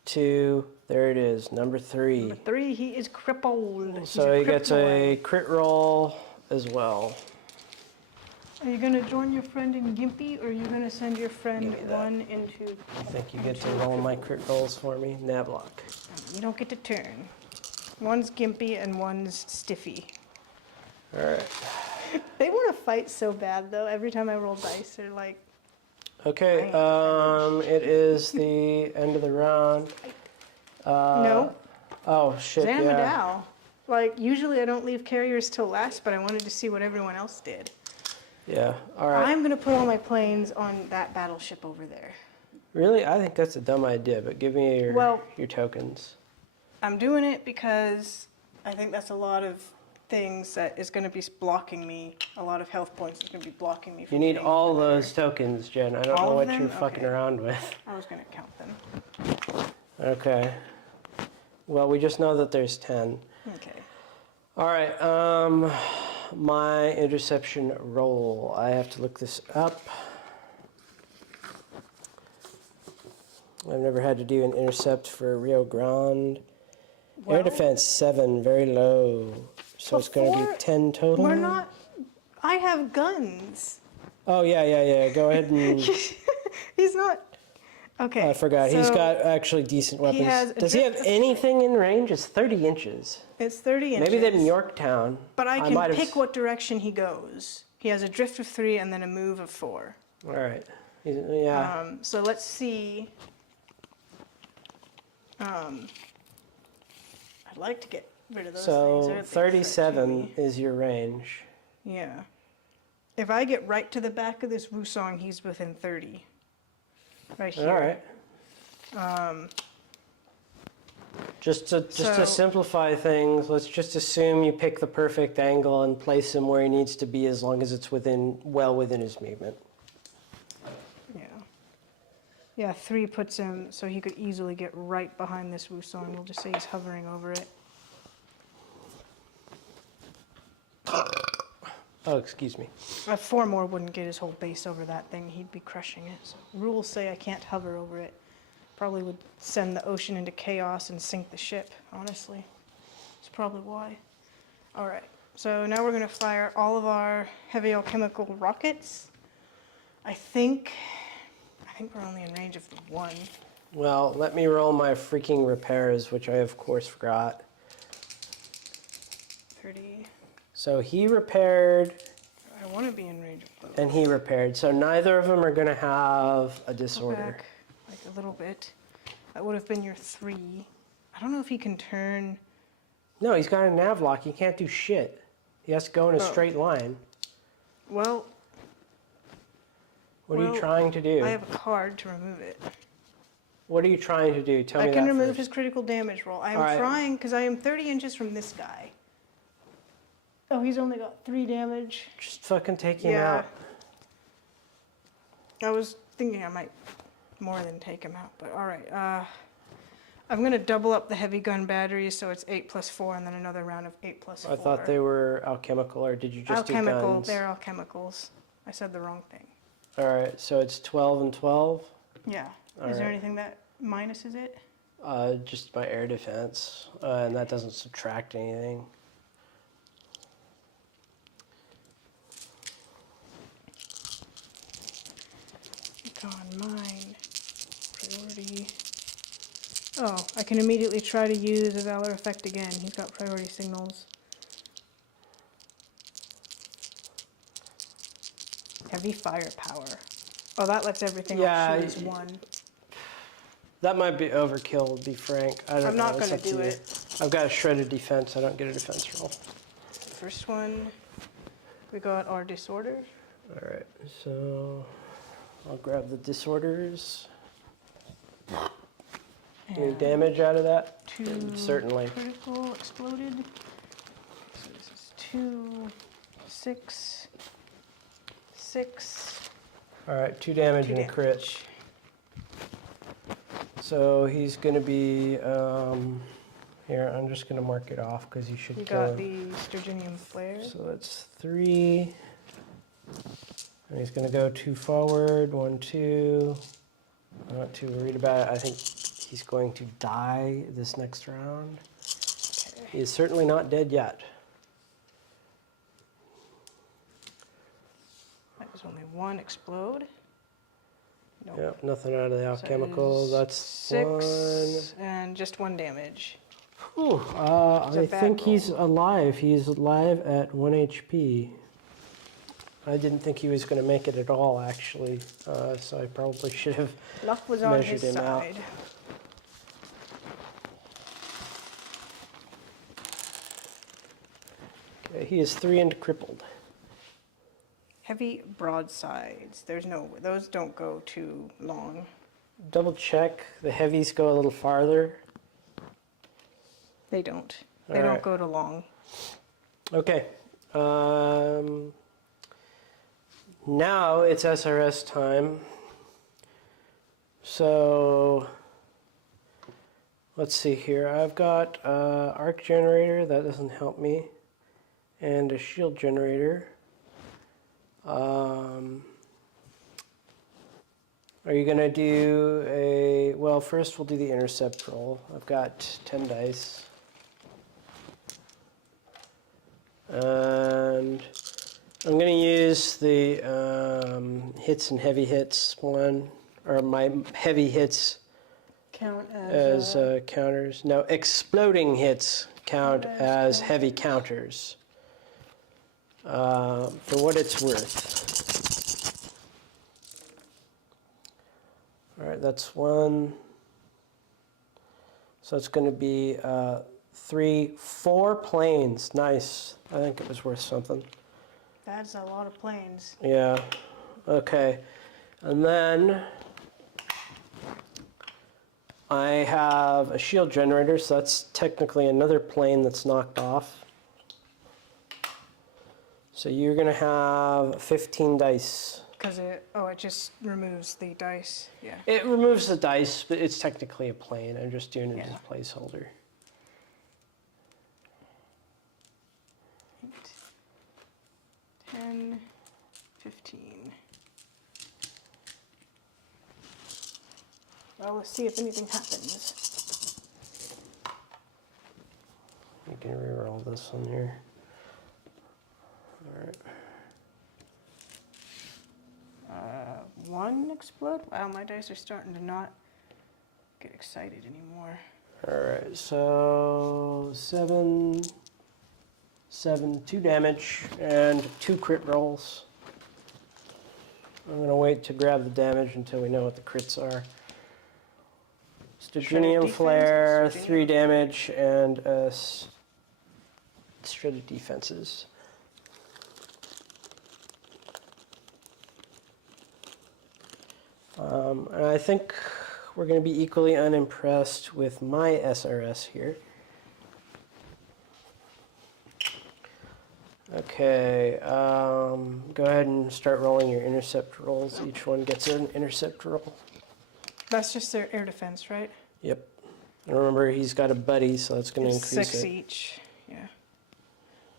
2, there it is, number 3. Number 3, he is crippled. He's So a he gets a criploid. crit roll as well. Are you going to join your friend in Gimpy, or are you going to send your friend Give me that. one into... I think you get to roll my crit rolls for me. Nablock. You don't get to turn. One's Gimpy and one's Stiffy. All right. They want to fight so bad, though. Every time I roll dice, they're like... Okay, it is the end of the round. no. Oh, shit, yeah. Zamadao. Like, usually I don't leave carriers till last, but I wanted to see what everyone else did. Yeah, all right. I'm going to put all my planes on that battleship over there. Really? I think that's a dumb idea, but give me your tokens. I'm doing it because I think that's a lot of things that is going to be blocking me. A lot of health points is going to be blocking me You from need getting all over there. those tokens, Jen. I don't All know of what them? you're fucking Okay. around with. I was going to count them. Okay. Well, we just know that there's 10. Okay. All right, my interception roll. I have to look this up. I've never had to do an intercept for Rio Grande. Air Well- defense 7, very low. So it's going to Before- be 10 total. We're not... I have guns. Oh, yeah. Go ahead and... He's not... Okay. I forgot. He's so got actually decent weapons. has a Does he have drift- anything in range? It's 30 inches. It's 30 inches. Maybe then Yorktown. But I might can have pick what direction he goes. He has a drift of 3 and then a move of 4. All right. Yeah. So let's see. I'd like to get rid of those things. So They're a bit 37 freaky. is your range. Yeah. If I get right to the back of this Wusong, he's within 30. Right here. All right. Just to So- simplify things, let's just assume you pick the perfect angle and place him where he needs to be, as long as it's well within his movement. Yeah. Yeah, 3 puts him, so he could easily get right behind this Wusong. We'll just say he's hovering over it. Oh, excuse me. 4 more wouldn't get his whole base over that thing. He'd be crushing it. So rules say I can't hover over it. Probably would send the ocean into chaos and sink the ship, honestly. That's probably why. All right, so now we're going to fire all of our heavy alchemical rockets. I think we're only in range of the 1. Well, let me roll my freaking repairs, which I of course forgot. 30. So he repaired I want to be in range of those. and he repaired. So neither of them are going to have a Go disorder. back, like a little bit. That would have been your 3. I don't know if he can turn. No, he's got a nav lock. He can't do shit. He has to go in a Oh. straight line. Well, What are Well, you trying to do? I have a card to remove it. What are you trying to do? Tell me I that can remove first. his critical damage roll. I am All right. trying because I am 30 inches from this guy. Oh, he's only got 3 damage. Just fucking take him Yeah. out. I was thinking I might more than take him out, but all right. I'm going to double up the heavy gun batteries so it's 8 plus 4 and then another round of 8 plus 4. I thought they were alchemical, or did you just do alchemical. guns? They're alchemicals. I said the wrong thing. All right, so it's 12 and 12. Yeah. All Is there right. anything that minuses it? Just my air defense, and that doesn't subtract anything. On mine. Priority. Oh, I can immediately try to use a Valor effect again. He's got priority signals. Heavy firepower. Oh, that lets everything Yeah, else shoot as 1. That might be overkill, to be frank. I don't I'm know. not It's going up to do you. it. I've got a shredded defense. I don't get a defense roll. First one, we got our disorder. All right, so I'll grab the disorders. Any And damage out of that? 2 Certainly. critical exploded. So this is 2, 6, 6. All right, 2 damage 2 and a crit. damage. So he's going to be, here, I'm just going to mark it off because you should You kill got him. the Sturgeonian flare. So that's 3. And he's going to go 2 forward, 1, 2. I'm not too worried about it. I think he's going to die this next round. Okay. He is certainly not dead yet. That was only 1 explode. Nope. Yep, nothing out of the So alchemical. is That's 6 and just 1 damage. one. It's a I bad think he's roll. alive. He's alive at 1 HP. I didn't think he was going to make it at all, actually. So I probably should have. Luck was on Measured his him out. side. Okay, he is 3 and crippled. Heavy broadsides. There's no, those don't go too long. Double check. The heavies go a little farther. They don't. They All don't right. go to long. Okay. Now it's SRS time. So let's see here. I've got arc generator. That doesn't help me. And a shield generator. Are you going to do a... Well, first we'll do the intercept roll. I've got 10 dice. And I'm going to use the hits and heavy hits one, or my heavy hits Count as counters. No, exploding hits count as heavy counters. For what it's worth. All right, that's 1. So it's going to be 3, 4 planes. Nice. I think it was worth something. That's a lot of planes. Yeah. Okay. And then I have a shield generator, so that's technically another plane that's knocked off. So you're going to have 15 dice. Because it just removes the dice. Yeah. It removes the dice, but it's technically a plane. I'm just doing it as Yeah. a placeholder. 8, 10, 15. Well, let's see if anything happens. You can reroll this one here. All right. 1 explode? Wow, my dice are starting to not get excited anymore. All right, so 7, 2 damage, and 2 crit rolls. I'm gonna wait to grab the damage until we know what the crits are. Stygianium defense, Flare, Stygianium. 3 damage, and shredded defenses. And I think we're going to be equally unimpressed with my SRS here. Okay, go ahead and start rolling your intercept rolls. Each one gets an intercept roll. That's just their air defense, right? Yep. And remember, he's got a buddy, so that's going to It's increase 6 it. each. Yeah.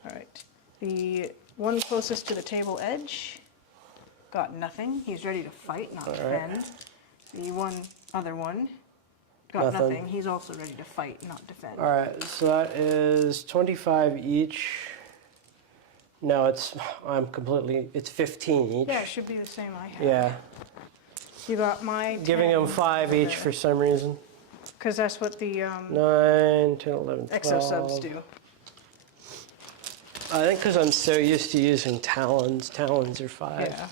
All right. The one closest to the table edge got nothing. He's ready to fight, not defend. The other one got nothing. He's also ready to fight, not defend. All right, so that is 25 each. No, it's 15 each. Yeah, it should be the same I have. Yeah, You got my giving 10 them 5 each for some reason. Because that's what the 9, 10, 11, 12. exosubs do. I think because I'm so used to using talons. Talons are 5. Yeah.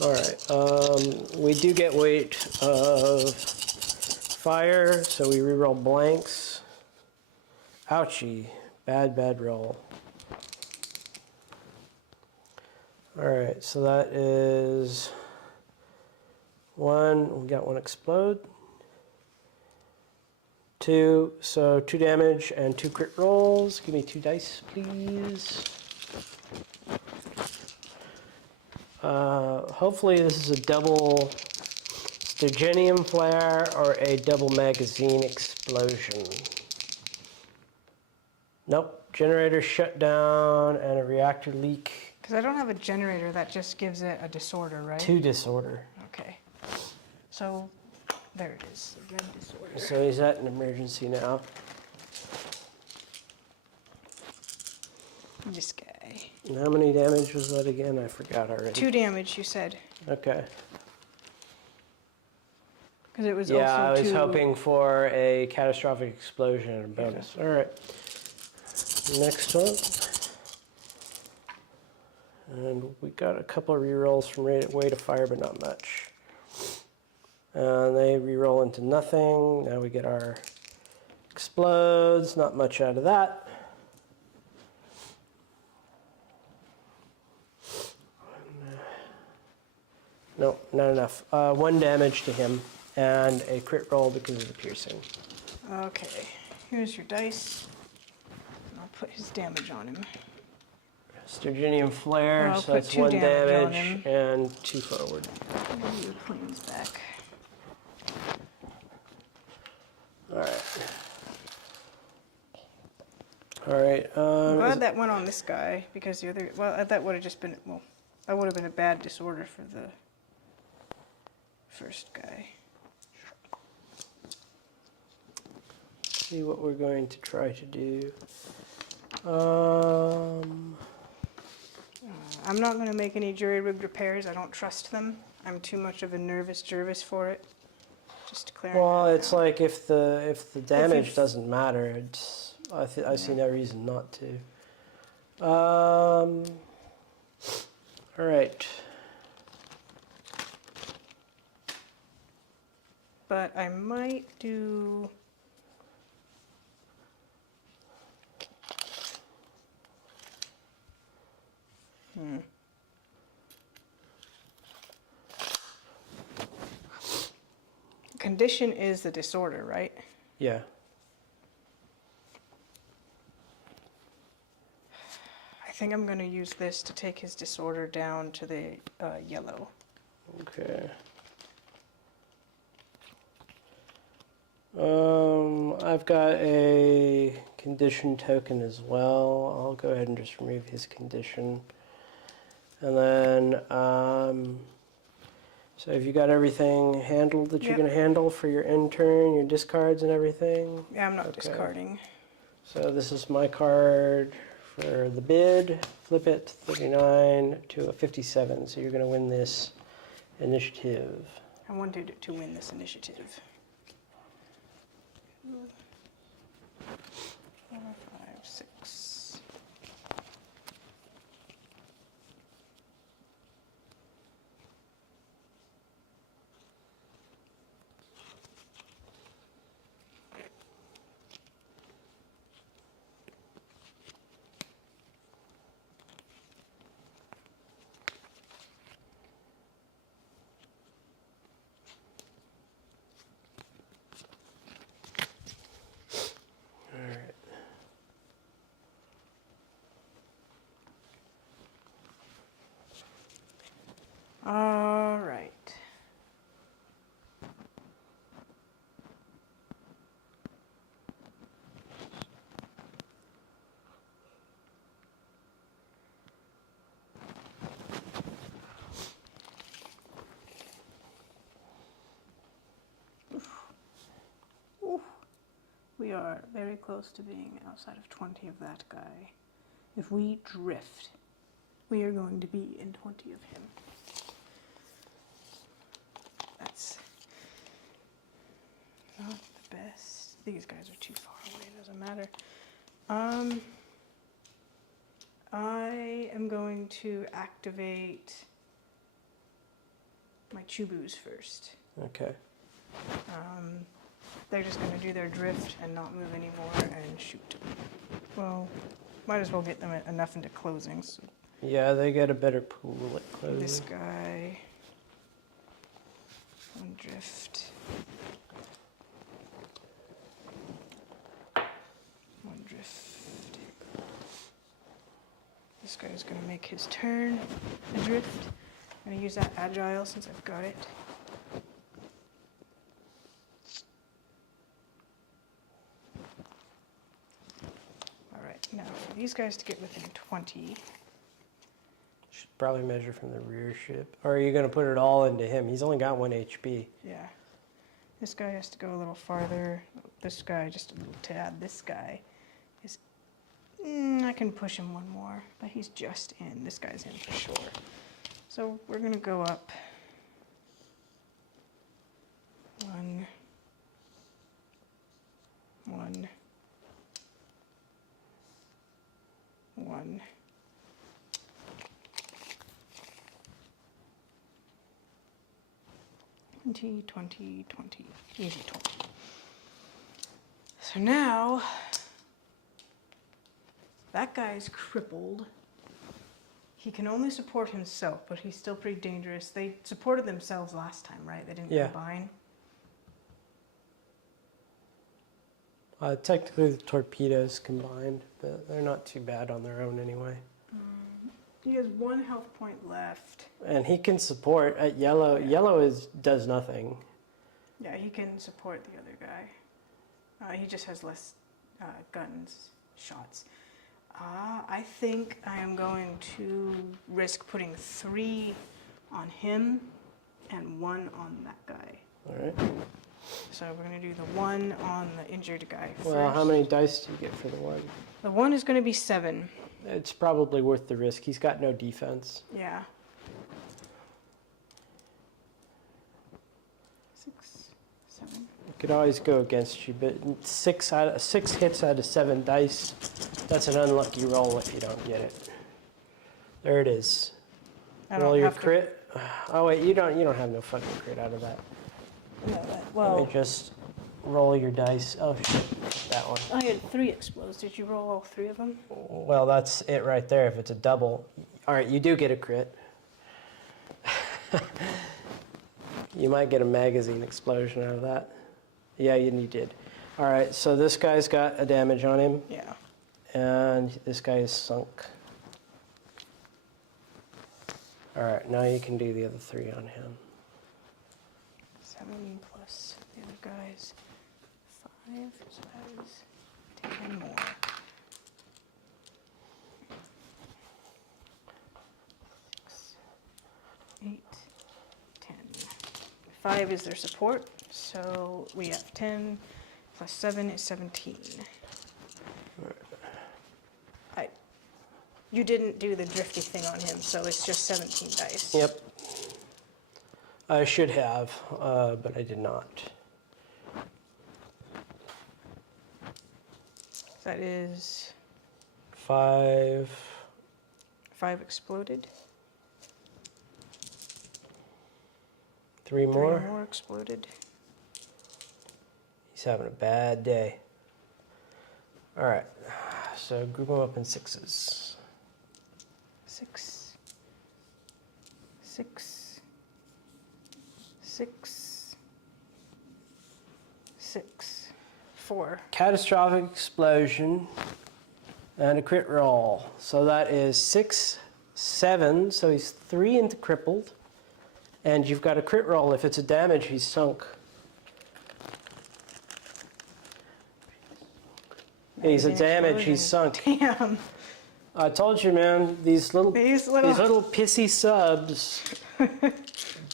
All right. We do get weight of fire, so we reroll blanks. Ouchie. Bad roll. All right, so that is 1. We got 1 explode. 2, so 2 damage and 2 crit rolls. Give me 2 dice, please. Hopefully this is a double Stygianium Flare or a double magazine explosion. Nope, generator shut down and a reactor leak. Because I don't have a generator, that just gives it a disorder, right? 2 disorder. Okay. So, there it is, the red disorder. So he's at an emergency now. This guy. And how many damage was that again? I forgot already. 2 damage, you said. Okay. Because it was Yeah, I also was 2... hoping for a catastrophic explosion and a bonus. All right. Next one. And we got a couple of rerolls from Weight of Fire, but not much. And they reroll into nothing. Now we get our explodes. Not much out of that. No, not enough. 1 damage to him and a crit roll because of the piercing. Okay, here's your dice. And I'll put his damage on him. Stygianium Flare, I'll so put that's 2 1 damage on damage him. and 2 forward. Give your planes back. All right. I'm glad that went on this guy, because the other... Well, that would have just been... Well, that would have been a bad disorder for the first guy. See what we're going to try to do. I'm not going to make any jury-rigged repairs. I don't trust them. I'm too much of a nervous Jervis for it. Just declaring. Well, that it's now. like if the damage you- doesn't matter, I see no reason not to. All right. But I might do... condition is the disorder, right? Yeah. I think I'm going to use this to take his disorder down to the yellow. Okay. I've got a condition token as well. I'll go ahead and just remove his condition. And then, so have you got everything handled that you're Yep. going to handle for your end turn, your discards and everything? Yeah, I'm not Okay. discarding. So this is my card for the bid. Flip it 39 to a 57. So you're going to win this initiative. I wanted to win this initiative. 4, 5, 6. All right. All right. Oof. We are very close to being outside of 20 of that guy. If we drift, we are going to be in 20 of him. That's not the best. These guys are too far away, it doesn't matter. I am going to activate my Chubus first. Okay. They're just going to do their drift and not move anymore and shoot. Well, might as well get them enough into closings. So Yeah, they get a better pool at closing. this guy, one drift, one drift. This guy's going to make his turn, a drift. I'm going to use that agile since I've got it. Now, for these guys to get within 20, Should probably measure from the rear ship. Or are you going to put it all into him? He's only got 1 HP. yeah. This guy has to go a little farther. This guy, just a little tad. This guy is, I can push him one more, but he's just in. This guy's in for sure. So we're going to go up 1, 1, 1. 20, 20, 20, easy 20. So now, that guy's crippled. He can only support himself, but he's still pretty dangerous. They supported themselves last time, right? They didn't combine. Technically, the torpedoes combined, but they're not too bad on their own anyway. He has 1 health point left. And he can support at yellow. Yeah. Yellow does nothing. Yeah, he can support the other guy. He just has less guns, shots. I think I am going to risk putting 3 on him and 1 on that guy. All right. So we're going to do the 1 on the injured guy first. Well, how many dice do you get for the 1? The 1 is going to be 7. It's probably worth the risk. He's got no defense. Yeah. 6, 7. You could always go against you, but 6 hits out of 7 dice. That's an unlucky roll if you don't get it. There it is. I Roll don't your have crit. Oh wait, you don't have no fucking crit out of that. No, Let well, me just roll your dice. Oh shit, that one. I had 3 explodes. Did you roll all 3 of them? Well, that's it right there. If it's a double, all right, you do get a crit. You might get a magazine explosion out of that. Yeah, you did. All right, so this guy's got a damage on him, Yeah. and this guy is sunk. All right, now you can do the other 3 on him. 7 plus the other guy's 5, so that is 10 more. 6, 8, 10. 5 is their support, so we have 10 plus 7 is 17. You didn't do the drifty thing on him, so it's just 17 dice. Yep. I should have, but I did not. That is 5. 5 exploded. 3 more. 3 more exploded. He's having a bad day. All right, so group them up in 6s. 6, 6, 6, 6, 4. Catastrophic explosion and a crit roll. So that is 6, 7. So he's 3 into crippled, and you've got a crit roll. If it's a damage, he's sunk. He's a damage. He's sunk. Damn. I told you, man. These little pissy subs.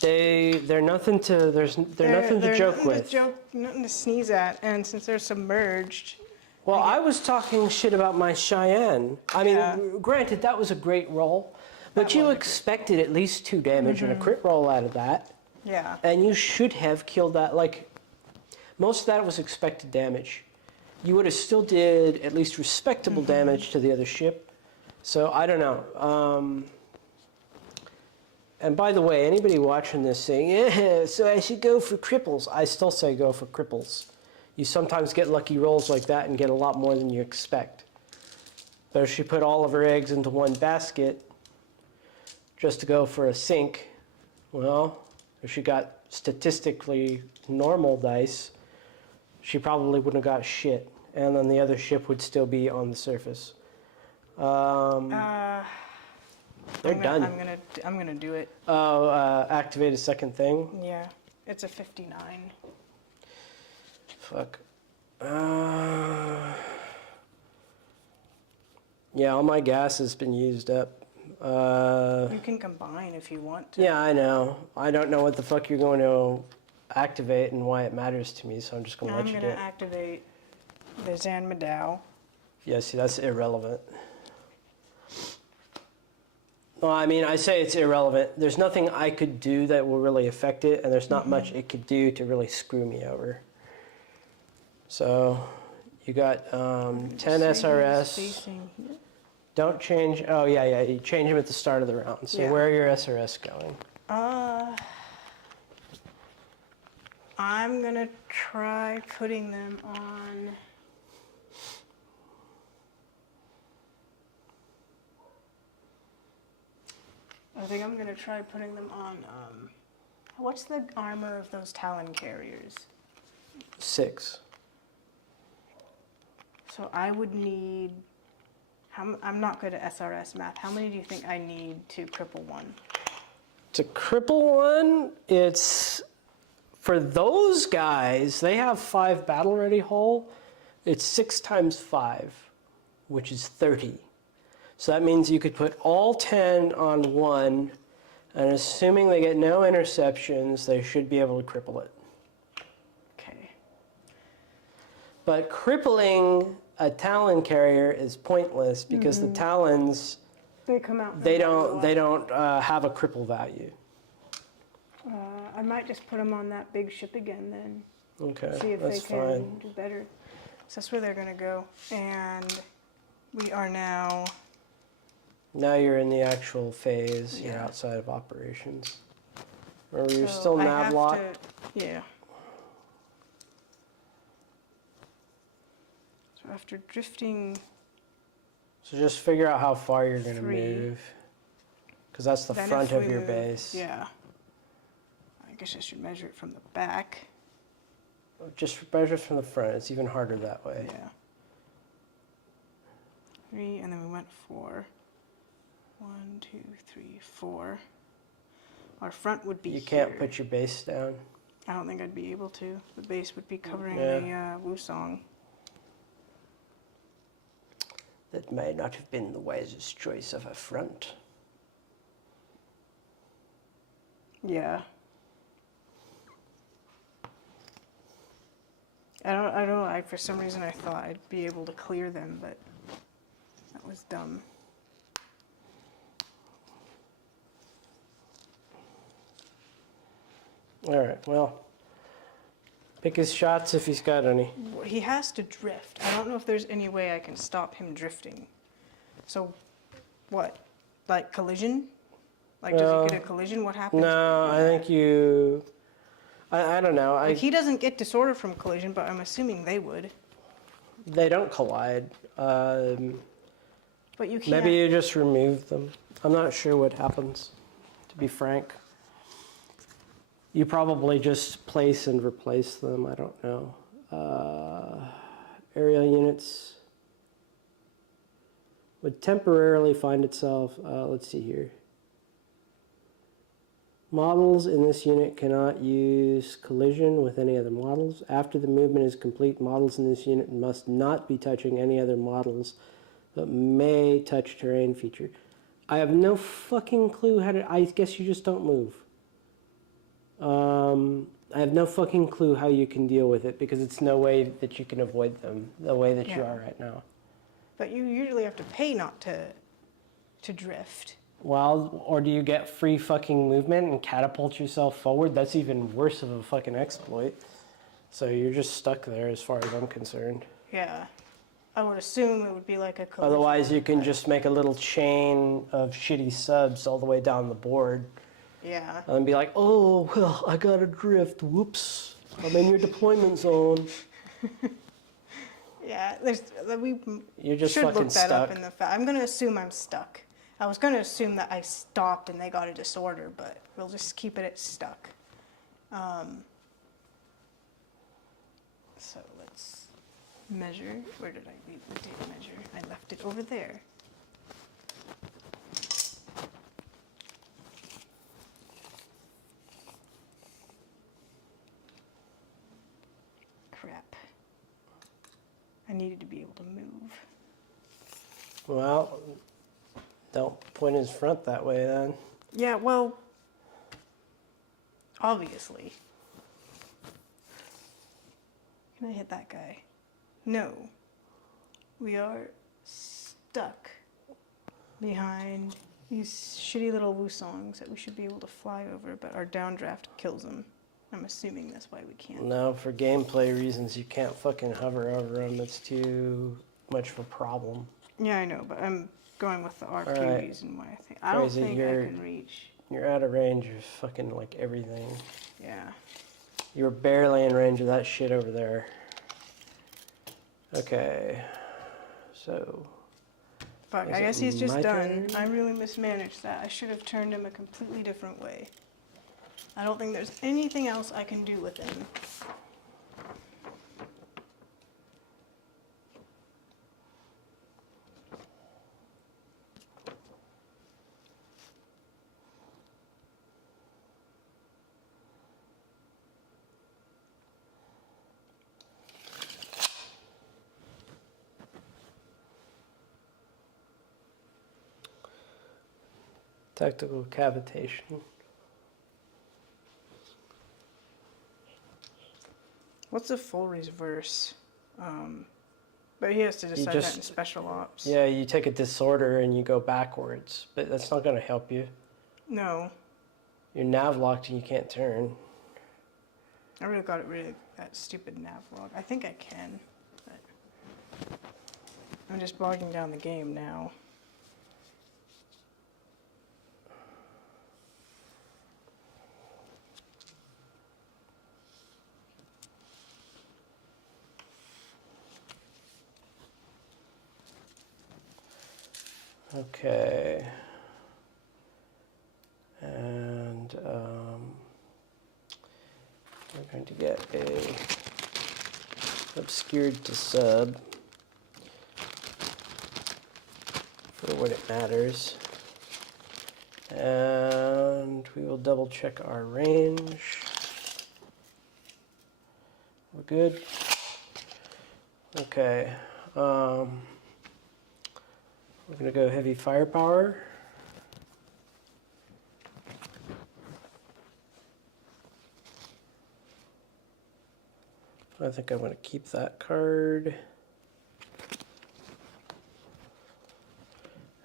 They're nothing to nothing to joke with. Nothing to sneeze at, and since they're submerged. Well, I was talking shit about my Cheyenne. I mean, granted, that was a great roll, but you expected at least 2 damage and a crit roll out of that. Yeah. And you should have killed that. Like, most of that was expected damage. You would have still did at least respectable damage to the other ship. So, I don't know. And by the way, anybody watching this saying, yeah, so I should go for cripples, I still say go for cripples. You sometimes get lucky rolls like that and get a lot more than you expect. But if she put all of her eggs into one basket just to go for a sink, well, if she got statistically normal dice, she probably wouldn't have got shit. And then the other ship would still be on the surface. They're done. I'm gonna do it. Oh, activate a second thing? Yeah. It's a 59. Fuck. Yeah, all my gas has been used up. You can combine if you want to. Yeah, I know. I don't know what the fuck you're going to activate and why it matters to me, so I'm just going to let you do I'm it. going to activate the Zan Madao. Yeah, see, that's irrelevant. Well, I mean, I say it's irrelevant. There's nothing I could do that will really affect it, and there's not much it could do to really screw me over. So, you got 10 SRS. Don't change. Oh, yeah. You change them at the start of the round. So, where are your SRS going? I'm going to try putting them on. I think I'm going to try putting them on. What's the armor of those Talon carriers? 6. So I would need. I'm not good at SRS math. How many do you think I need to cripple one? To cripple one, it's for those guys. They have 5 battle ready hull. It's 6 times 5, which is 30. So that means you could put all 10 on one, and assuming they get no interceptions, they should be able to cripple it. Okay. But crippling a Talon carrier is pointless because the Talons They come out. they don't have a cripple value. I might just put them on that big ship again then. Okay, See if that's they can fine. do better. So that's where they're gonna go, and we are now. Now you're in the actual phase. You're outside of operations. Or you're So still I nav have locked. to- Yeah. So after drifting, So just figure out how far you're going to 3. move. Because that's the then front if of we your move- base. Yeah. I guess I should measure it from the back. Just measure from the front. It's even harder that way. Yeah. 3, and then we went 4. 1, 2, 3, 4. Our front would be You here. can't put your base down. I don't think I'd be able to. The base would be covering Yeah. the Wusong. That may not have been the wisest choice of a front. Yeah. I don't know. For some reason I thought I'd be able to clear them, but that was dumb. All right, well, pick his shots if he's got any. He has to drift. I don't know if there's any way I can stop him drifting. So, what? Like collision? Like, does he get a collision? What happens? No, I think you... I don't know. Like, he doesn't get disorder from collision, but I'm assuming they would. They don't collide. But you can't... Maybe you just remove them. I'm not sure what happens, to be frank. You probably just place and replace them. I don't know. Aerial units would temporarily find itself. Let's see here. Models in this unit cannot use collision with any other models. After the movement is complete, models in this unit must not be touching any other models, but may touch terrain feature. I have no fucking clue how to... I guess you just don't move. I have no fucking clue how you can deal with it, because it's no way that you can avoid them the way that you are right now. But you usually have to pay not to drift. Well, or do you get free fucking movement and catapult yourself forward? That's even worse of a fucking exploit. So you're just stuck there as far as I'm concerned. Yeah. I would assume it would be like a collision. Otherwise, you can just make a little chain of shitty subs all the way down the board. Yeah. And be like, oh, well, I got a drift. Whoops. I'm in your deployment zone. Yeah, You're just should fucking look that stuck. up in the I'm going to assume I'm stuck. I was going to assume that I stopped and they got a disorder, but we'll just keep it at stuck. So let's measure. Where did I leave the tape measure? I left it over there. Crap. I needed to be able to move. Well, don't point his front that way then. Yeah, well, obviously. Can I hit that guy? No. We are stuck behind these shitty little Wusongs that we should be able to fly over, but our downdraft kills them. I'm assuming that's why we can't. No, for gameplay reasons, you can't fucking hover over them. It's too much of a problem. Yeah, I know, but I'm going with the RP Alright. reason why I think. I don't Crazy, think I can reach. You're out of range of fucking like everything. Yeah. You were barely in range of that shit over there. Okay. So. Fuck, Is I it guess he's just my done. turn? I really mismanaged that. I should have turned him a completely different way. I don't think there's anything else I can do with him. Tactical cavitation. What's a full reverse? But he has to decide that in special ops. Yeah, you take a disorder and you go backwards, but that's not going to help you. No. You're nav locked and you can't turn. I really got rid of that stupid nav log. I think I can, but I'm just bogging down the game now. Okay. And to get a obscured to sub for what it matters. And we will double check our range. We're good. Okay. We're gonna go heavy firepower. I think I'm gonna keep that card.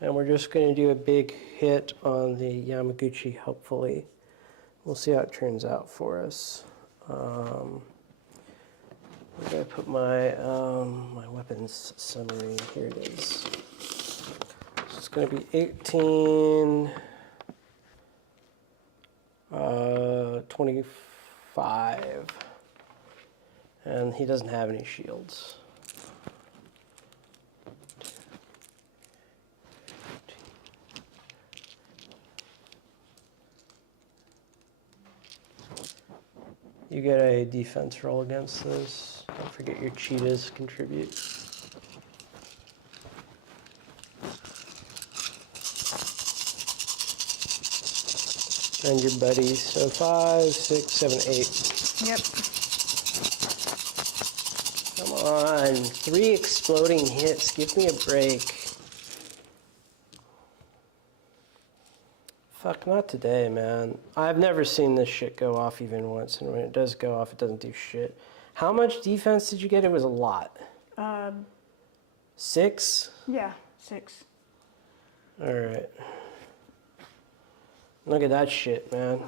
And we're just going to do a big hit on the Yamaguchi, hopefully. We'll see how it turns out for us. I'm going to put my my weapons summary. Here it is. So it's going to be 18, 25. And he doesn't have any shields. You get a defense roll against this. Don't forget your cheetahs contribute. And your buddies. So 5, 6, 7, 8. Yep. Come on. 3 exploding hits. Give me a break. Fuck, not today, man. I've never seen this shit go off even once, and when it does go off, it doesn't do shit. How much defense did you get? It was a lot. 6? Yeah, 6. Alright. Look at that shit, man.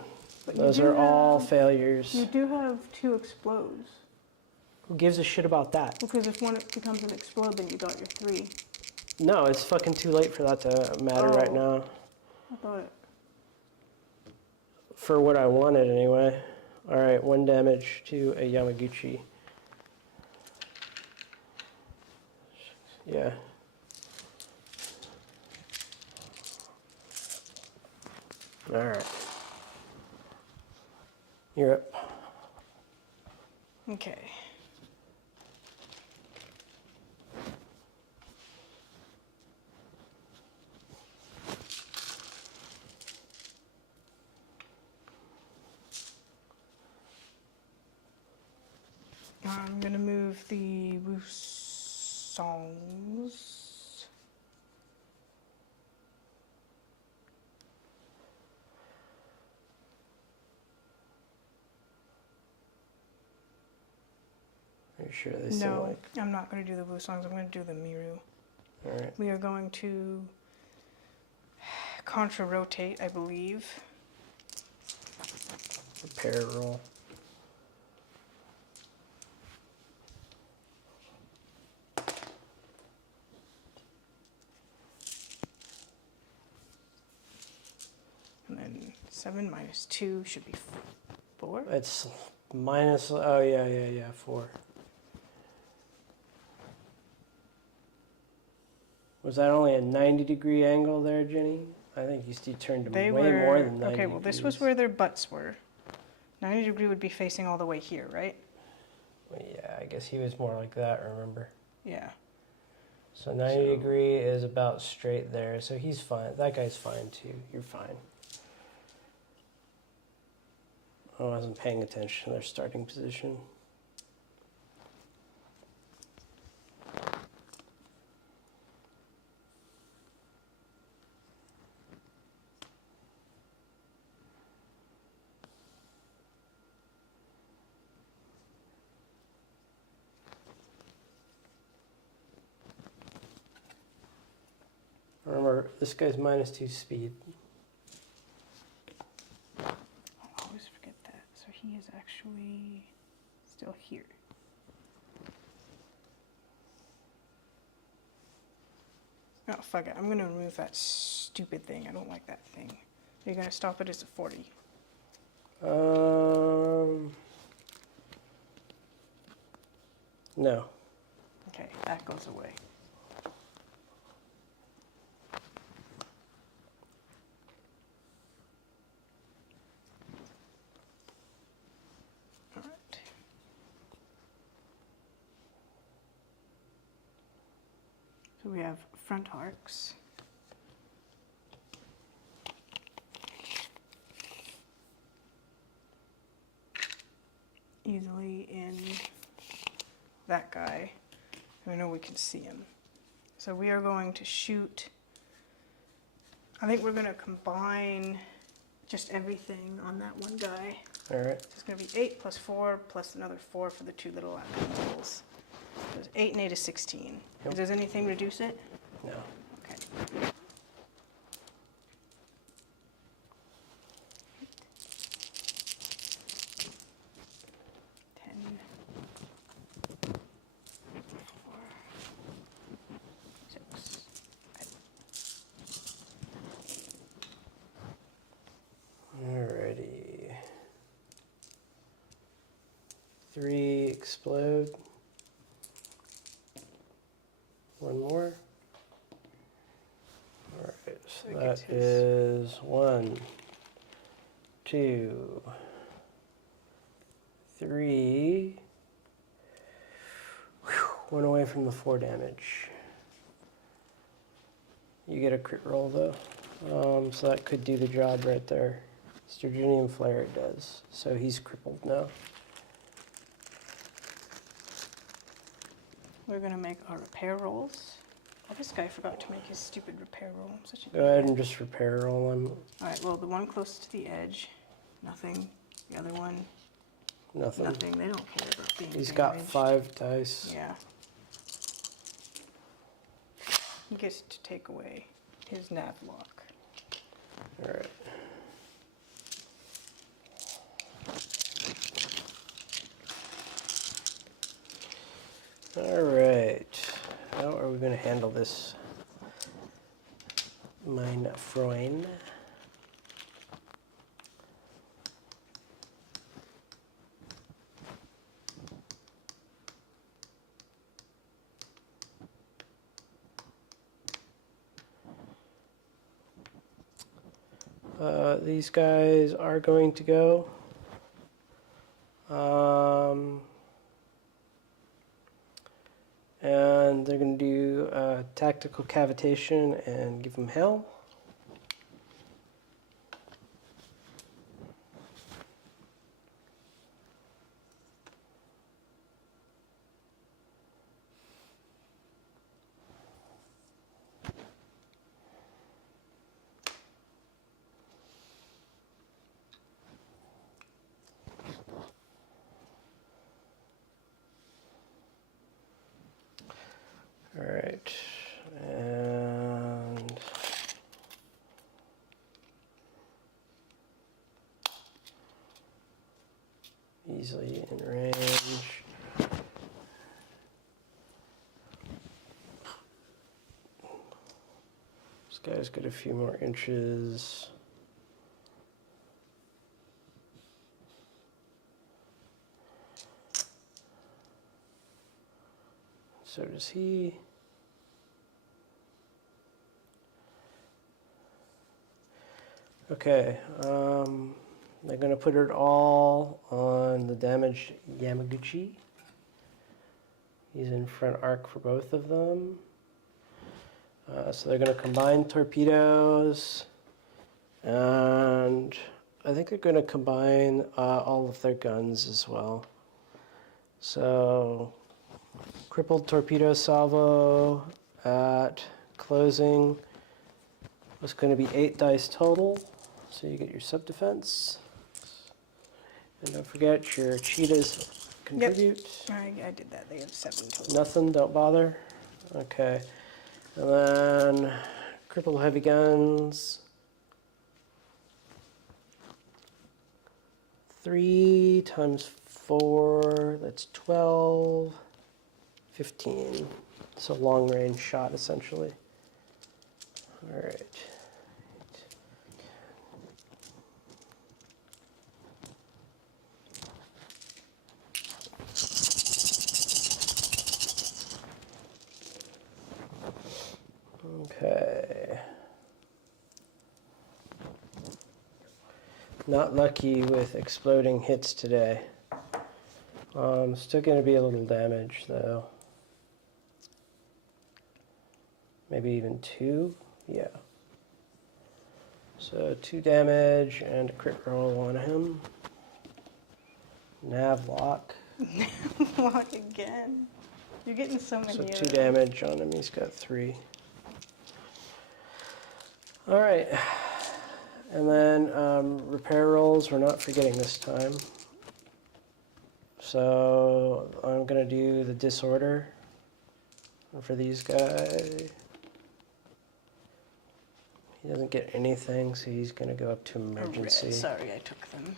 But Those are all failures. You do have 2 explodes. Who gives a shit about that? Because if one becomes an explode, then you got your 3. No, it's fucking too late for that to matter right now. I thought... For what I wanted, anyway. Alright, 1 damage to a Yamaguchi. Yeah. Alright. You're up. Okay. I'm gonna move the Wusongs. Are you sure they seem No, like... I'm not gonna do the Wusongs. I'm gonna do the Miru. Alright. We are going to contra-rotate, I believe. Repair roll. And then 7 minus 2 should be 4. It's minus... Oh, yeah, 4. Was that only a 90-degree angle there, Jenny? I think you turned them way more than 90 okay, well, this was where their butts were. 90 degree would be facing all the way here, right? Well, yeah, I guess he was more like that, remember? Yeah. So 90 degree is about straight there, so he's fine. That guy's fine, too. You're fine. I wasn't paying attention to their starting position. Remember, this guy's minus 2 speed. I always forget that. So he is actually still here. Oh, fuck it. I'm going to remove that stupid thing. I don't like that thing. You're going to stop it as a 40. No. Okay, that goes away. Alright. So we have front arcs. Easily in that guy. I know we can see him. So we are going to shoot, I think we're going to combine just everything on that one guy. All right. So it's going to be 8 plus 4 plus another 4 for the 2 little holes. So it's 8 and 8 is 16. Yep. Does anything reduce it? No. Okay. Alrighty. 3 explode. 1 more. Alright, so That that gets his. is 1, 2, 3. Whew, 1 away from the 4 damage. You get a crit roll though, so that could do the job right there. Sturgeonian Flare it does, so he's crippled now. We're going to make our repair rolls. Oh, this guy forgot to make his stupid repair roll. I'm such a Go ahead idiot. and just repair roll him. Alright, well, the one closest to the edge, nothing. The other one, Nothing. nothing. They don't care about being He's got damaged. 5 dice. Yeah. He gets to take away his nav lock. Alright. Alright. How are we going to handle this, mein Freund? These guys are going to go. And they're going to do tactical cavitation and give them hell. All right, and easily in range. This guy's got a few more inches. So does he. Okay, they're going to put it all on the damaged Yamaguchi. He's in front arc for both of them. So they're going to combine torpedoes, and I think they're going to combine all of their guns as well. So crippled torpedo salvo at closing was going to be 8 dice total. So you get your sub-defense. And don't forget your cheetahs contribute. Yep. I did that. They have 7 total. Nothing, don't bother. Okay. And then crippled heavy guns. 3 times 4, that's 12, 15. It's a long range shot essentially. All right. Okay. Not lucky with exploding hits today. Still going to be a little damage though. maybe even 2. Yeah. So 2 damage and a crit roll on him. Nav lock. Lock again. You're getting so many. So 2 damage on him. He's got 3. All right. And then repair rolls. We're not forgetting this time. So I'm going to do the disorder for these guys. He doesn't get anything, so he's going to go up to emergency. Sorry, I took them.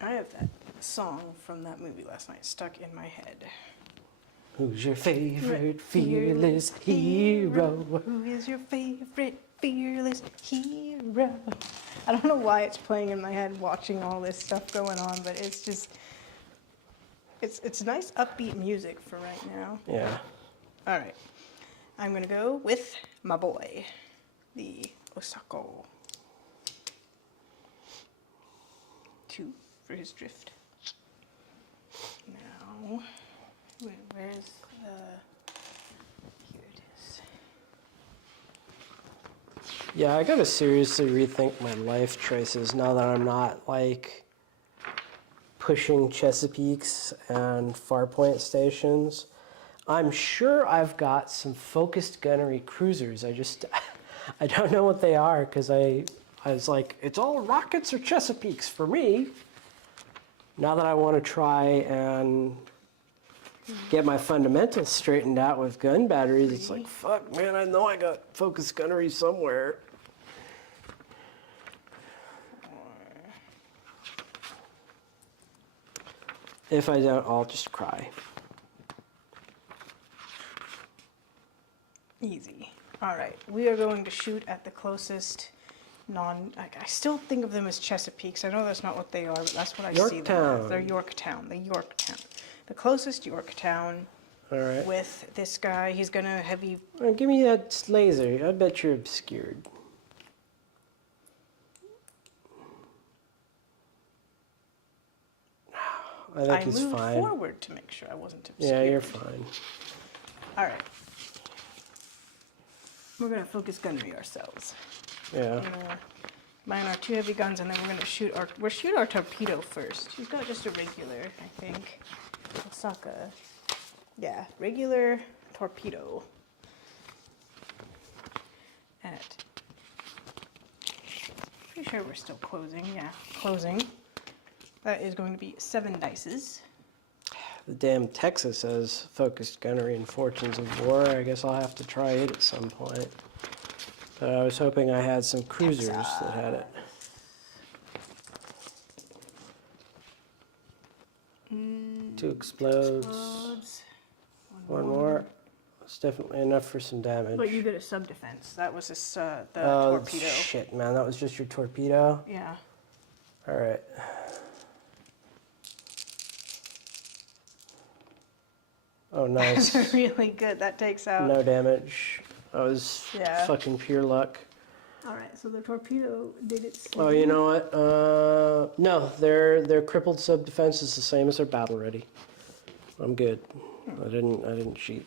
I have that song from that movie last night stuck in my head. Who's your favorite fearless hero? Who is your favorite fearless hero? I don't know why it's playing in my head watching all this stuff going on, but it's just, it's nice upbeat music for right now. Yeah. All right. I'm going to go with my boy, the Osako. 2 for his drift. Now, where's the... Here it is. Yeah, I gotta seriously rethink my life choices now that I'm not, like, pushing Chesapeake's and Farpoint stations. I'm sure I've got some focused gunnery cruisers. I don't know what they are, because I was like, it's all rockets or Chesapeake's for me. Now that I want to try and get my fundamentals straightened out with gun batteries, it's like, fuck, man, I know I got focused gunnery somewhere. If I don't, I'll just cry. Easy. All right, we are going to shoot at the closest I still think of them as Chesapeakes. I know that's not what they are, but that's what I see them as. They're Yorktown. The closest Yorktown. All right. With this guy, he's gonna heavy. Give me that laser. I bet you're obscured. I think he's fine. I moved forward to make sure I wasn't obscured. Yeah, you're fine. All right. We're gonna focus gunnery ourselves. Yeah. Mine are 2 heavy guns, and then we're gonna shoot our torpedo first. He's got just a regular, I think. Osaka. Yeah, regular torpedo. At. Pretty sure we're still closing. Yeah, closing. That is going to be 7 dices. The damn Texas has focused gunnery and Fortunes of War. I guess I'll have to try it at some point. But I was hoping I had some cruisers that had it. Two explodes. One more. It's definitely enough for some damage. But you get a sub-defense. That was the oh, torpedo. Shit, man. That was just your torpedo? Yeah. All right. Oh, nice. That's really good. That takes out... No damage. That was fucking pure luck. All right, so the torpedo did its... Oh, you know what? No, their crippled sub-defense is the same as their battle ready. I'm good. I didn't cheat.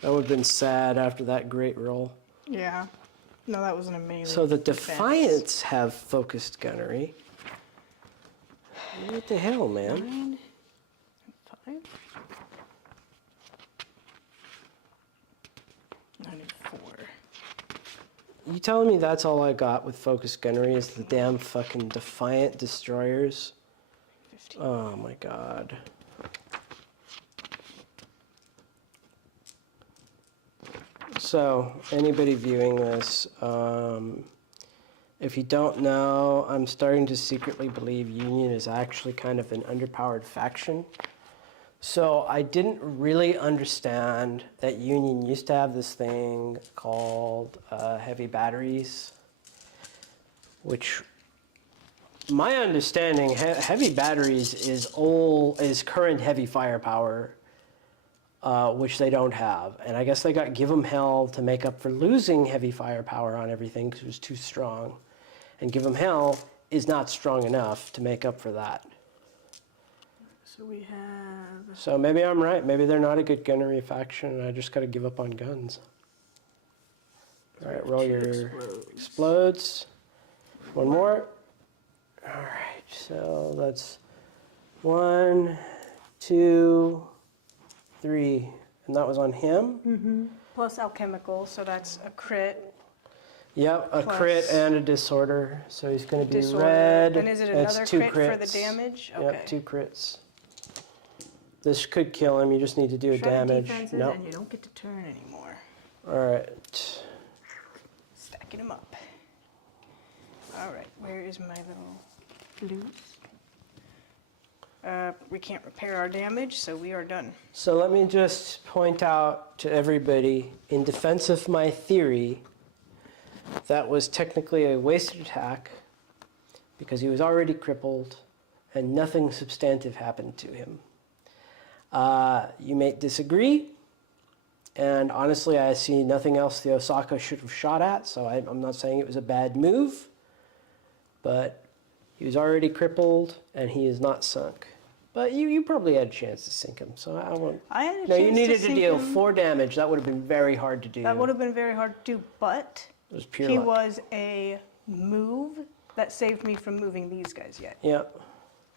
That would have been sad after that great roll. Yeah. No, that was an amazing So the defense. Defiants have focused gunnery. What the hell, man? 9, 5, 94. You telling me that's all I got with focused gunnery is the damn fucking Defiant destroyers? 15. Oh my god. So, anybody viewing this, if you don't know, I'm starting to secretly believe Union is actually kind of an underpowered faction. So I didn't really understand that Union used to have this thing called heavy batteries, which my understanding, heavy batteries is current heavy firepower, which they don't have. And I guess they got give 'em hell to make up for losing heavy firepower on everything because it was too strong. And give 'em hell is not strong enough to make up for that. So we have... So maybe I'm right. Maybe they're not a good gunnery faction, and I just got to give up on guns. All right, roll your explodes. One more. All right, so that's 1, 2, 3, and that was on him. Mm-hmm. Plus alchemical, so that's a crit. Yep, a Plus crit and a disorder. So he's going to be disorder. red. And is it That's another 2 crit crits. for the damage? Okay. Yep, 2 crits. This could kill him. You just need to do a damage. Nope. And you don't get to turn anymore. All right. Stacking them up. All right, where is my little loose? We can't repair our damage, so we are done. So let me just point out to everybody, in defense of my theory, that was technically a wasted attack because he was already crippled and nothing substantive happened to him. You may disagree, and honestly, I see nothing else the Osaka should have shot at, so I'm not saying it was a bad move, but he was already crippled and he is not sunk. But you probably had a chance to sink him, so I won't. I had a No, chance you needed to to deal him. 4 damage. That would have been very hard to do. That would have been very hard to do, but It was pure he luck. was a move that saved me from moving these guys yet. Yep.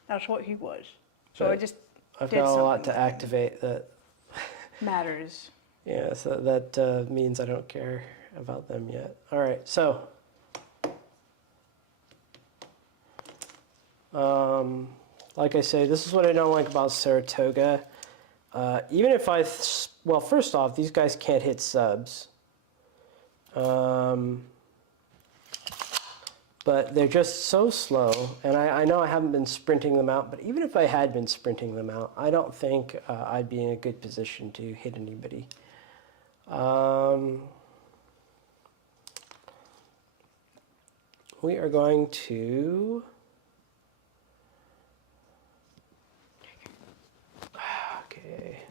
That's what he was. So But I just I've did got a lot something to with him. activate that. Matters. Yeah, so that means I don't care about them yet. All right, so. Like I say, this is what I don't like about Saratoga. Even if well, first off, these guys can't hit subs. But they're just so slow, and I know I haven't been sprinting them out, but even if I had been sprinting them out, I don't think I'd be in a good position to hit anybody. We are going to... Okay.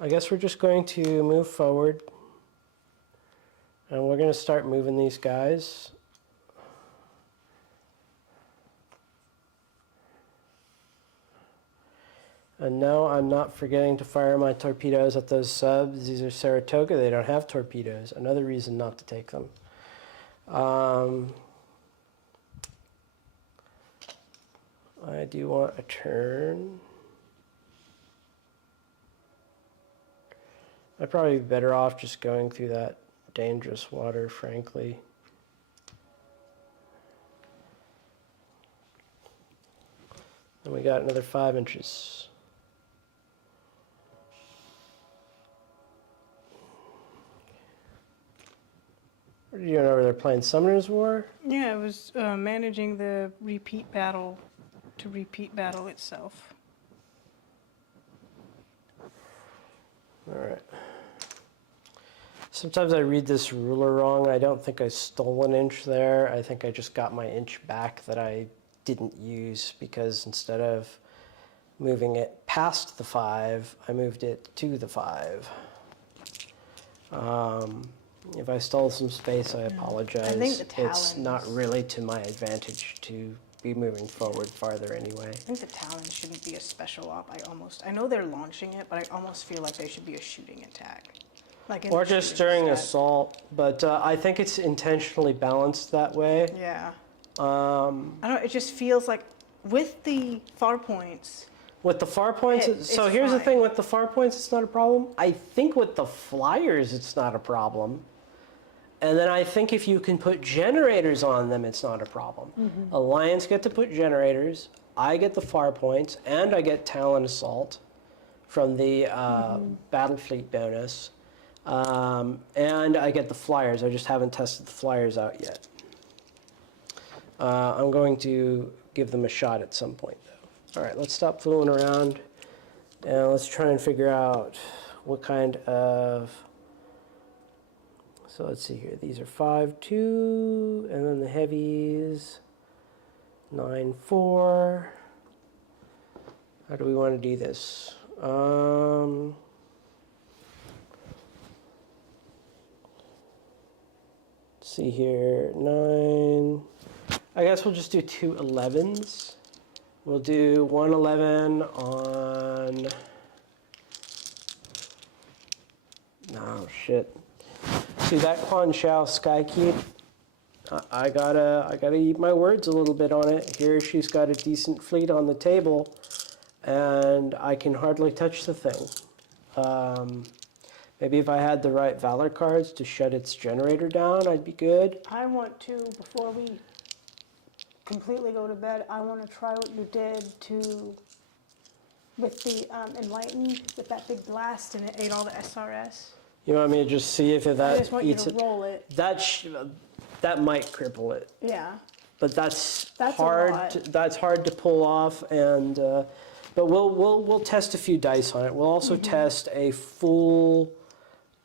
I guess we're just going to move forward. And we're going to start moving these guys. And no, I'm not forgetting to fire my torpedoes at those subs. These are Saratoga. They don't have torpedoes. Another reason not to take them. I do want a turn. I'd probably be better off just going through that dangerous water, frankly. And we got another 5 inches. What are you doing over there, playing Summoner's War? Yeah, I was managing the repeat battle to repeat battle itself. All right. Sometimes I read this ruler wrong. I don't think I stole an inch there. I think I just got my inch back that I didn't use because instead of moving it past the 5, I moved it to the 5. If I stole some space, I apologize. I think the It's not talons- really to my advantage to be moving forward farther anyway. I think the Talons shouldn't be a special op. I know they're launching it, but I almost feel like they should be a shooting attack. Like in Or the just shooting during stat. assault, but I think it's intentionally balanced that way. Yeah. I don't know, it just feels like with the far points, With the far points, so it's here's the fine. thing, with the far points, it's not a problem. I think with the flyers, it's not a problem. And then I think if you can put generators on them, it's not a problem. Alliance get to put generators, I get the far points, and I get Talon Assault from the Battle Fleet bonus. And I get the flyers. I just haven't tested the flyers out yet. I'm going to give them a shot at some point, though. All right, let's stop fooling around, and let's try and figure out what kind of... So let's see here. These are 5-2, and then the heavies 9-4. How do we want to do this? Let's see here. 9. I guess we'll just do 2 11s. We'll do 111 on... Oh, shit. See that Quan Shao Skykeep? I gotta eat my words a little bit on it. Here she's got a decent fleet on the table, and I can hardly touch the thing. Maybe if I had the right Valor cards to shut its generator down, I'd be good. I want to, before we completely go to bed, I want to try what you did with the Enlightened, with that big blast, and it ate all the SRS. You want me to just see if I that just want you eats to it? roll it. That might cripple it, Yeah. but that's That's a hard. lot. That's hard to pull off, and but we'll test a few dice on it. We'll also Mm-hmm. test a full.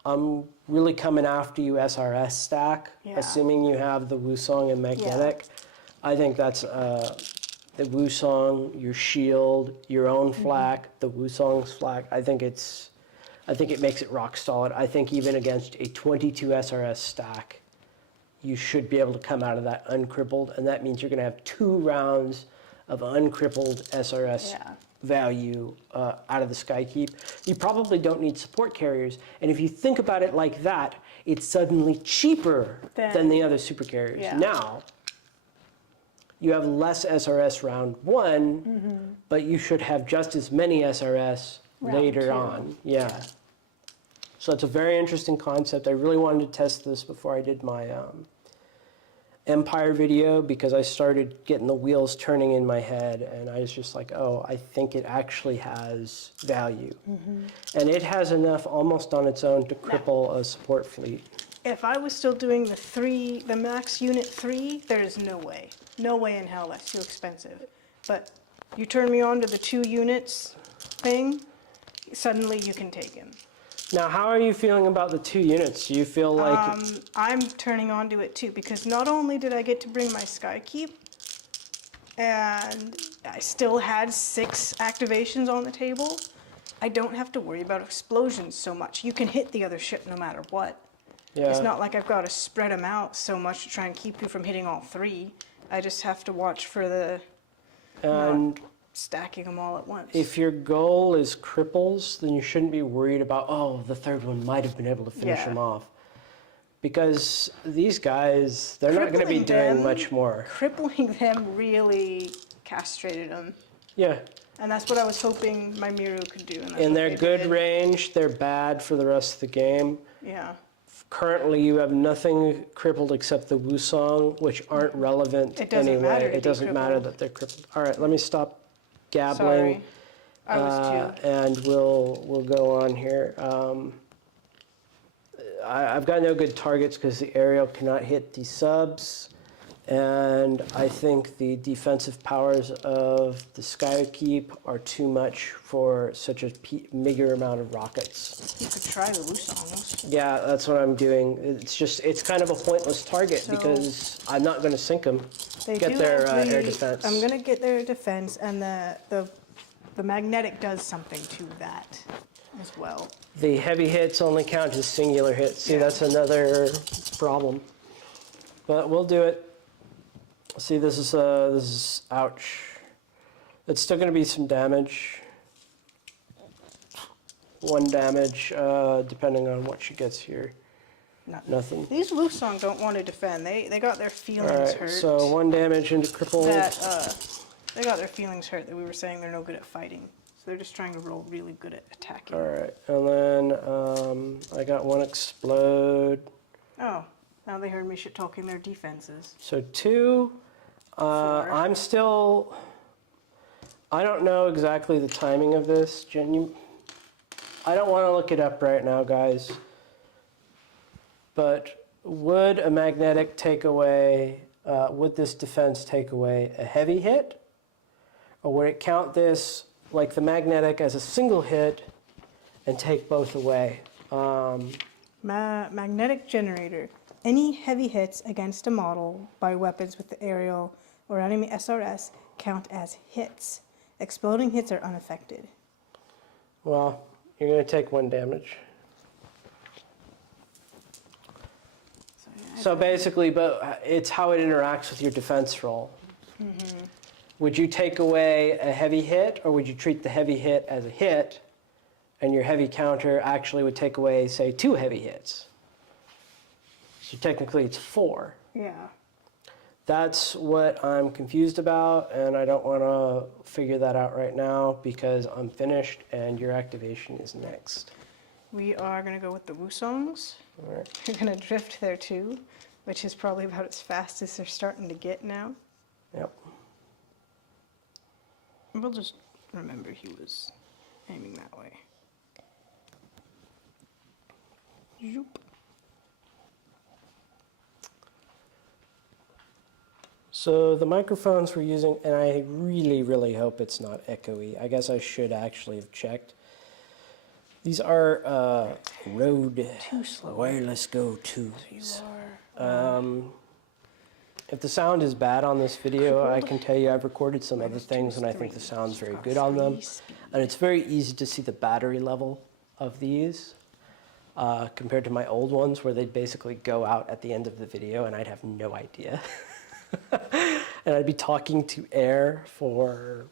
I'm really coming after you SRS stack, Yeah. assuming you have the Wusong and Magnetic. I think that's the Wusong, your shield, your own Mm-hmm. flak, the Wusong's flak. I think it makes it rock solid. I think even against a 22 SRS stack, you should be able to come out of that uncrippled, and that means you're going to have 2 rounds of uncrippled SRS Yeah. value out of the Skykeep. You probably don't need support carriers, and if you think about it like that, it's suddenly cheaper than the other super carriers. Yeah. Now, you have less SRS round 1, but you should have just as many SRS Round later 2. on. Yeah. So it's a very interesting concept. I really wanted to test this before I did my Empire video, because I started getting the wheels turning in my head, and I was just like, oh, I think it actually has value. And it has enough almost on its own to cripple a support fleet. If I was still doing the max unit 3, there's no way. No way in hell, that's too expensive. But you turn me on to the 2 units thing, suddenly you can take him. Now, how are you feeling about the 2 units? Do you feel like... I'm turning on to it too, because not only did I get to bring my Skykeep, and I still had 6 activations on the table, I don't have to worry about explosions so much. You can hit the other ship no matter what. yeah. It's not like I've got to spread them out so much to try and keep you from hitting all 3. I just have to watch for the And stacking them all at once. if your goal is cripples, then you shouldn't be worried about, oh, the 3rd one might have been able to finish Yeah. them off. Because these guys, they're not going to be Crippling doing them- much more. Crippling them really castrated them. Yeah. And that's what I was hoping my Miru could do. And that's In what their they good did. range, they're bad for the rest of the game. Yeah. Currently, you have nothing crippled except the Wusong, which aren't relevant It doesn't anyway. matter to It be doesn't matter crippled. that they're crippled. All right, let me stop gabbling. Sorry. I was too. And we'll go on here. I've got no good targets because the aerial cannot hit the subs, and I think the defensive powers of the Skykeep are too much for such a meager amount of rockets. You could try the Wusongs. Yeah, that's what I'm doing. It's kind of a pointless target So- because I'm not going to sink them. They Get do their have air the- defense. I'm gonna get their defense, and the magnetic does something to that as well. The heavy hits only count as singular hits. See, Yeah. that's another problem. But we'll do it. See, this is ouch. It's still going to be some damage. 1 damage, depending on what she gets here. Nothing. These Wusong don't want to defend. They got their All feelings right, hurt. so 1 damage into cripple. They got their feelings hurt that we were saying they're no good at fighting. So they're just trying to roll really good at attacking. All right, and then I got 1 explode. Oh, now they heard me shit talking their defenses. So 2. 4. I'm still. I don't know exactly the timing of this. I don't want to look it up right now, guys. But would a magnetic take away? Would this defense take away a heavy hit, or would it count this like the magnetic as a single hit and take both away? Magnetic generator. Any heavy hits against a model by weapons with the aerial or enemy SRS count as hits. Exploding hits are unaffected. Well, you're going to take 1 damage. So basically, but it's how it interacts with your defense roll. would you take away a heavy hit, or would you treat the heavy hit as a hit, and your heavy counter actually would take away, say, 2 heavy hits? So technically it's 4. Yeah. That's what I'm confused about, and I don't want to figure that out right now because I'm finished and your activation is next. We are going to go with the Wusongs. All right. We're going to drift there too, which is probably about as fast as they're starting to get now. Yep. We'll just remember he was aiming that way. Zoop. So the microphones we're using, and I really, really hope it's not echoey. I guess I should actually have checked. These are Rode Too slow. Wireless Go 2s. You are. If the sound is bad on this video, I can tell you I've recorded some other things and I think the sound's very good on them. And it's very easy to see the battery level of these compared to my old ones where they'd basically go out at the end of the video and I'd have no idea. And I'd be talking to air for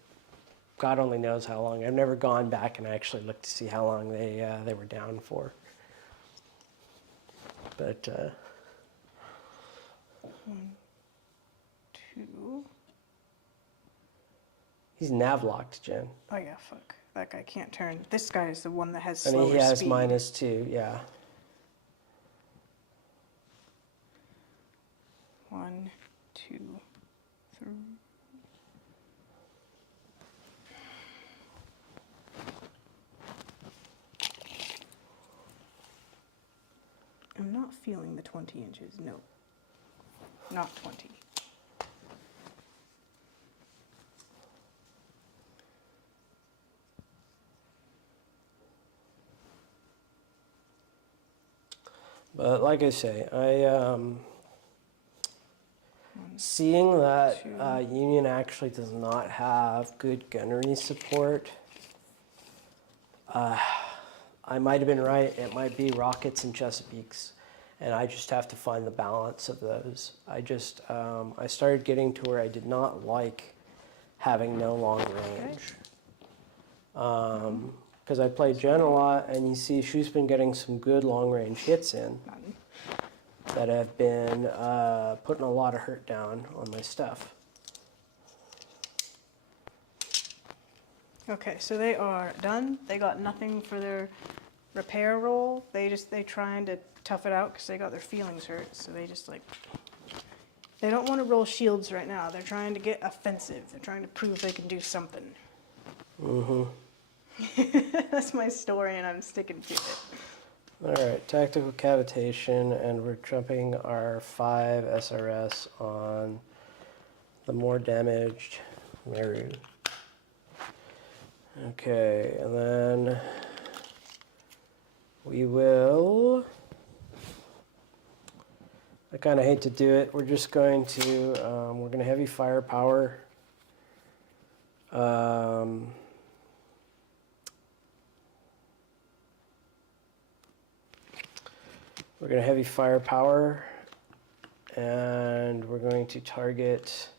God only knows how long. I've never gone back and actually looked to see how long they were down for. But 1, 2. he's nav locked, Jen. Oh yeah, fuck. That guy can't turn. This guy is the one that has And slower he has speed. -2, yeah. 1, 2, 3. I'm not feeling the 20 inches. No. Not 20. But like I say, seeing that Union actually does not have good gunnery support, I might have been right. It might be rockets and Chesapeakes, and I just have to find the balance of those. I started getting to where I did not like having no long range. Because I play Jen a lot, and you see she's been getting some good long-range hits in None. that have been putting a lot of hurt down on my stuff. Okay, so they are done. They got nothing for their repair roll. They trying to tough it out because they got their feelings hurt. So they just like, they don't want to roll shields right now. They're trying to get offensive. They're trying to prove they can do something. Mm-hmm. That's my story and I'm sticking to it. All right, tactical cavitation, and we're jumping our 5 SRS on the more damaged Meru. Okay, and then we will, I kind of hate to do it, we're just going to, we're going to heavy firepower. We're going to heavy firepower, and we're going to target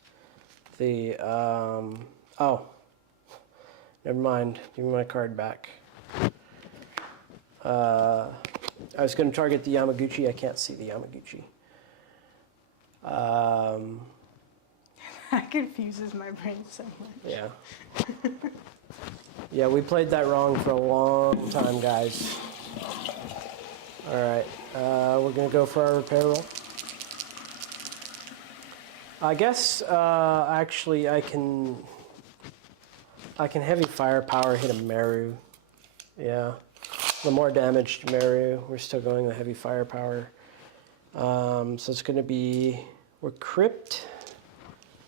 the, oh, never mind, give me my card back. I was going to target the Yamaguchi, I can't see the Yamaguchi. That confuses my brain so much. Yeah. Yeah, we played that wrong for a long time, guys. All right, we're going to go for our repair roll. I guess, actually, I can heavy firepower hit a Meru. Yeah, the more damaged Meru. We're still going the heavy firepower. So it's going to be, we're crypt.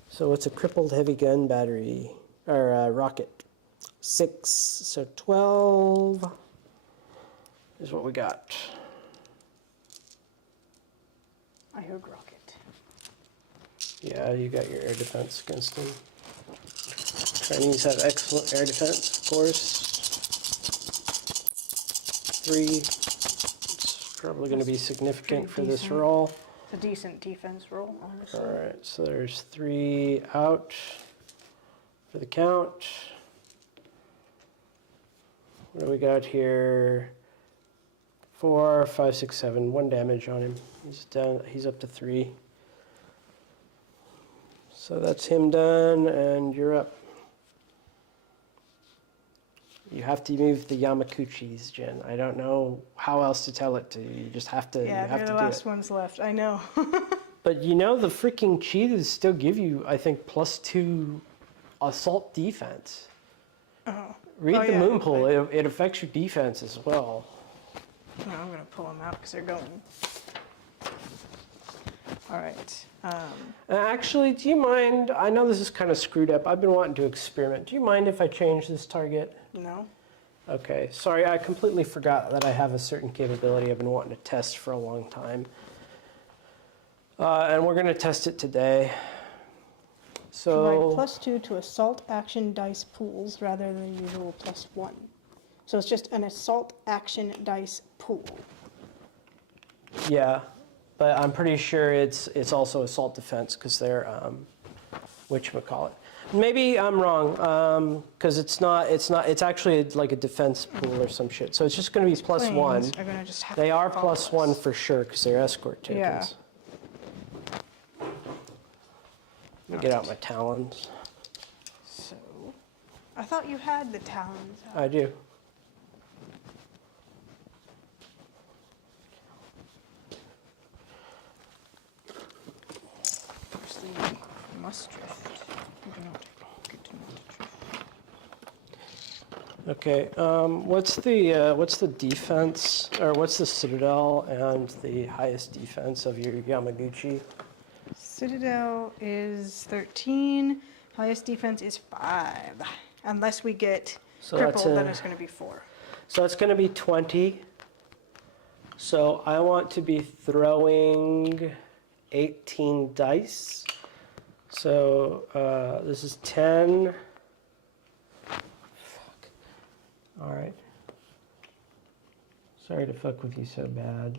So it's a crippled heavy gun battery, or rocket. 6, so 12 is what we got. I heard rocket. Yeah, you got your air defense against them. Chinese have excellent air defense, of course. 3. It's probably going to be significant for this decent. roll. It's a decent defense roll, honestly. All right, so there's 3 out. for the count. What do we got here? 4, 5, 6, 7. 1 damage on him. He's down. He's up to 3. So that's him done, and you're up. You have to move the Yamakuchis, Jen. I don't know how else to tell it to you. You just have to. Yeah, you have they're to the do last it. ones left. I know. But you know the freaking cheetahs still give you, I think, +2 assault defense. Oh. Read Oh, the yeah, moon pool. It affects your defense as well. No, I'm gonna pull them out because they're going. All right. Actually, do you mind? I know this is kind of screwed up. I've been wanting to experiment. Do you mind if I change this target? No. Okay. Sorry, I completely forgot that I have a certain capability I've been wanting to test for a long time. And we're going to test it today. So, Provide +2 to assault action dice pools rather than usual +1. So it's just an assault action dice pool. yeah, but I'm pretty sure it's also assault defense because they're whatchamacallit. Maybe I'm wrong because it's actually like a defense pool or some shit. So it's just going to be +1. Planes are gonna just have They to are follow +1 us. for sure because they're escort tokens. Yeah. Let me get out my talons. So, I thought you had the talons out. I do. Firstly, must drift. You do not get to not drift. Okay. What's the defense or what's the citadel and the highest defense of your Yamaguchi? Citadel is 13. Highest defense is 5. Unless we get So that's crippled, then a- it's going to be 4. So it's going to be 20. So I want to be throwing 18 dice. So this is 10. Fuck. All right. Sorry to fuck with you so bad.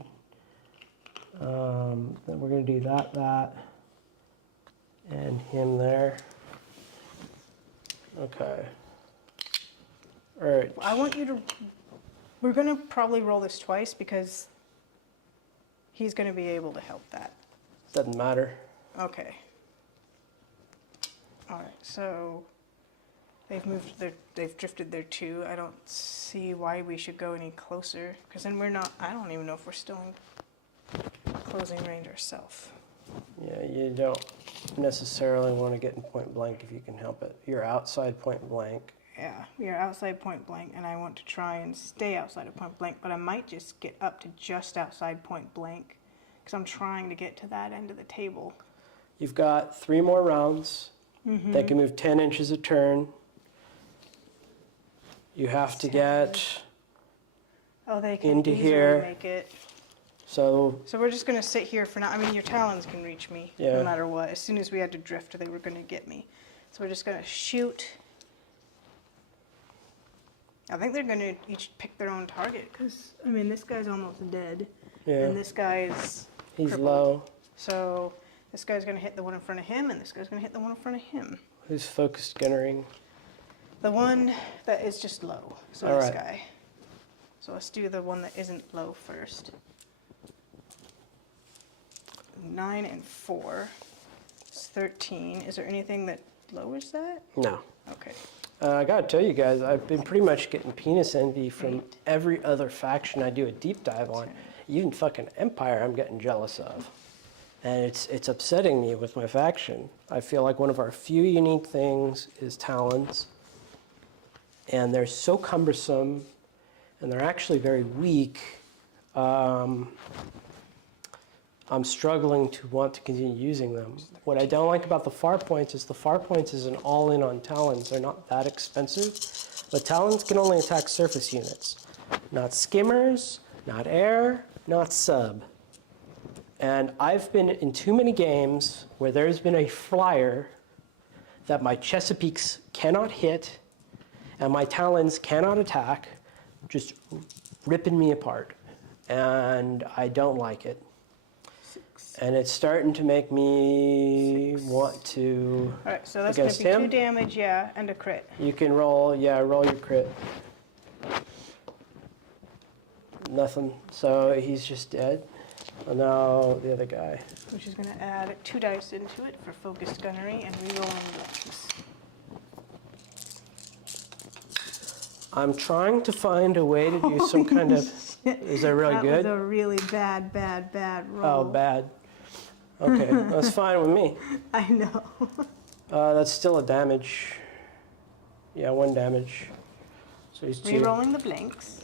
Then we're going to do that, and him there. Okay. All right. I want you to. We're going to probably roll this twice because he's going to be able to help that. Doesn't matter. Okay. All right. So they've drifted their 2. I don't see why we should go any closer because then we're not. I don't even know if we're still in closing range ourselves. Yeah, you don't necessarily want to get in point blank if you can help it. You're outside point blank. Yeah, we are outside point blank, and I want to try and stay outside of point blank, but I might just get up to just outside point blank because I'm trying to get to that end of the table. You've got 3 more rounds. They can move 10 inches a turn. You have to get Oh, they can into easily here. make it. So So we're just going to sit here for now. I mean, your talons can reach me Yeah. no matter what. As soon as we had to drift, they were going to get me. So we're just going to shoot. I think they're going to each pick their own target because, I mean, this guy's almost dead. yeah, And this guy's he's crippled. low. So this guy's going to hit the one in front of him, and this guy's going to hit the one in front of him. Who's focused gunnering? The one that is just low. So All this right. guy. So let's do the one that isn't low first. 9 and 4. It's 13. Is there anything that lowers that? No. Okay. I gotta tell you guys, I've been pretty much getting penis envy from every other faction I do a deep dive on. Even fucking Empire I'm getting jealous of. And it's upsetting me with my faction. I feel like one of our few unique things is talons. And they're so cumbersome, and they're actually very weak. I'm struggling to want to continue using them. What I don't like about the far points is the far points is an all-in on talons. They're not that expensive, but talons can only attack surface units, not skimmers, not air, not sub. And I've been in too many games where there's been a flyer that my Chesapeakes cannot hit and my talons cannot attack, just ripping me apart. And I don't like it. And it's starting to make me want to. All right, so that's going to be Against him? 2 damage, yeah, and a crit. You can roll, yeah, roll your crit. Nothing. So he's just dead. And now the other guy. Which is going to add 2 dice into it for focused gunnery and rerolling blanks. I'm trying to find a way to do some kind of. Is that really That good? was a really bad roll. Oh, bad. Okay, that's fine with me. I know. That's still a damage. Yeah, 1 damage. So he's 2. Rerolling the blanks.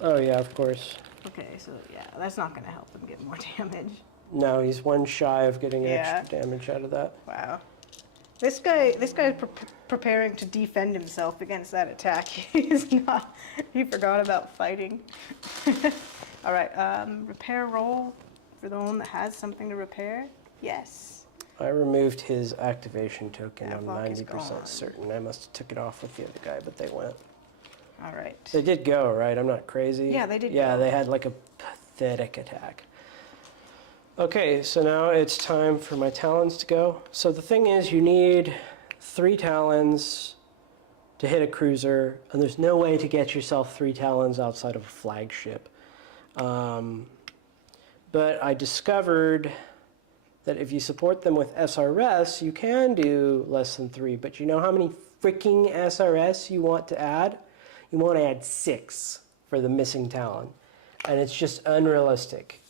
Oh yeah, of course. Okay, so yeah, that's not going to help him get more damage. No, he's 1 shy of getting Yeah. extra damage out of that. Wow. This guy's preparing to defend himself against that attack. He's not. He forgot about fighting. All right. Repair roll for the one that has something to repair. Yes. I removed his activation token. That I'm block is 90% gone. certain. I must have took it off with the other guy, but they went. All right. They did go, right? I'm not crazy. Yeah, they did Yeah, go. they had like a pathetic attack. Okay, so now it's time for my talons to go. So the thing is, you need 3 talons to hit a cruiser, and there's no way to get yourself 3 talons outside of a flagship. But I discovered that if you support them with SRS, you can do less than 3. But you know how many freaking SRS you want to add? You want to add 6 for the missing talon. And it's just unrealistic,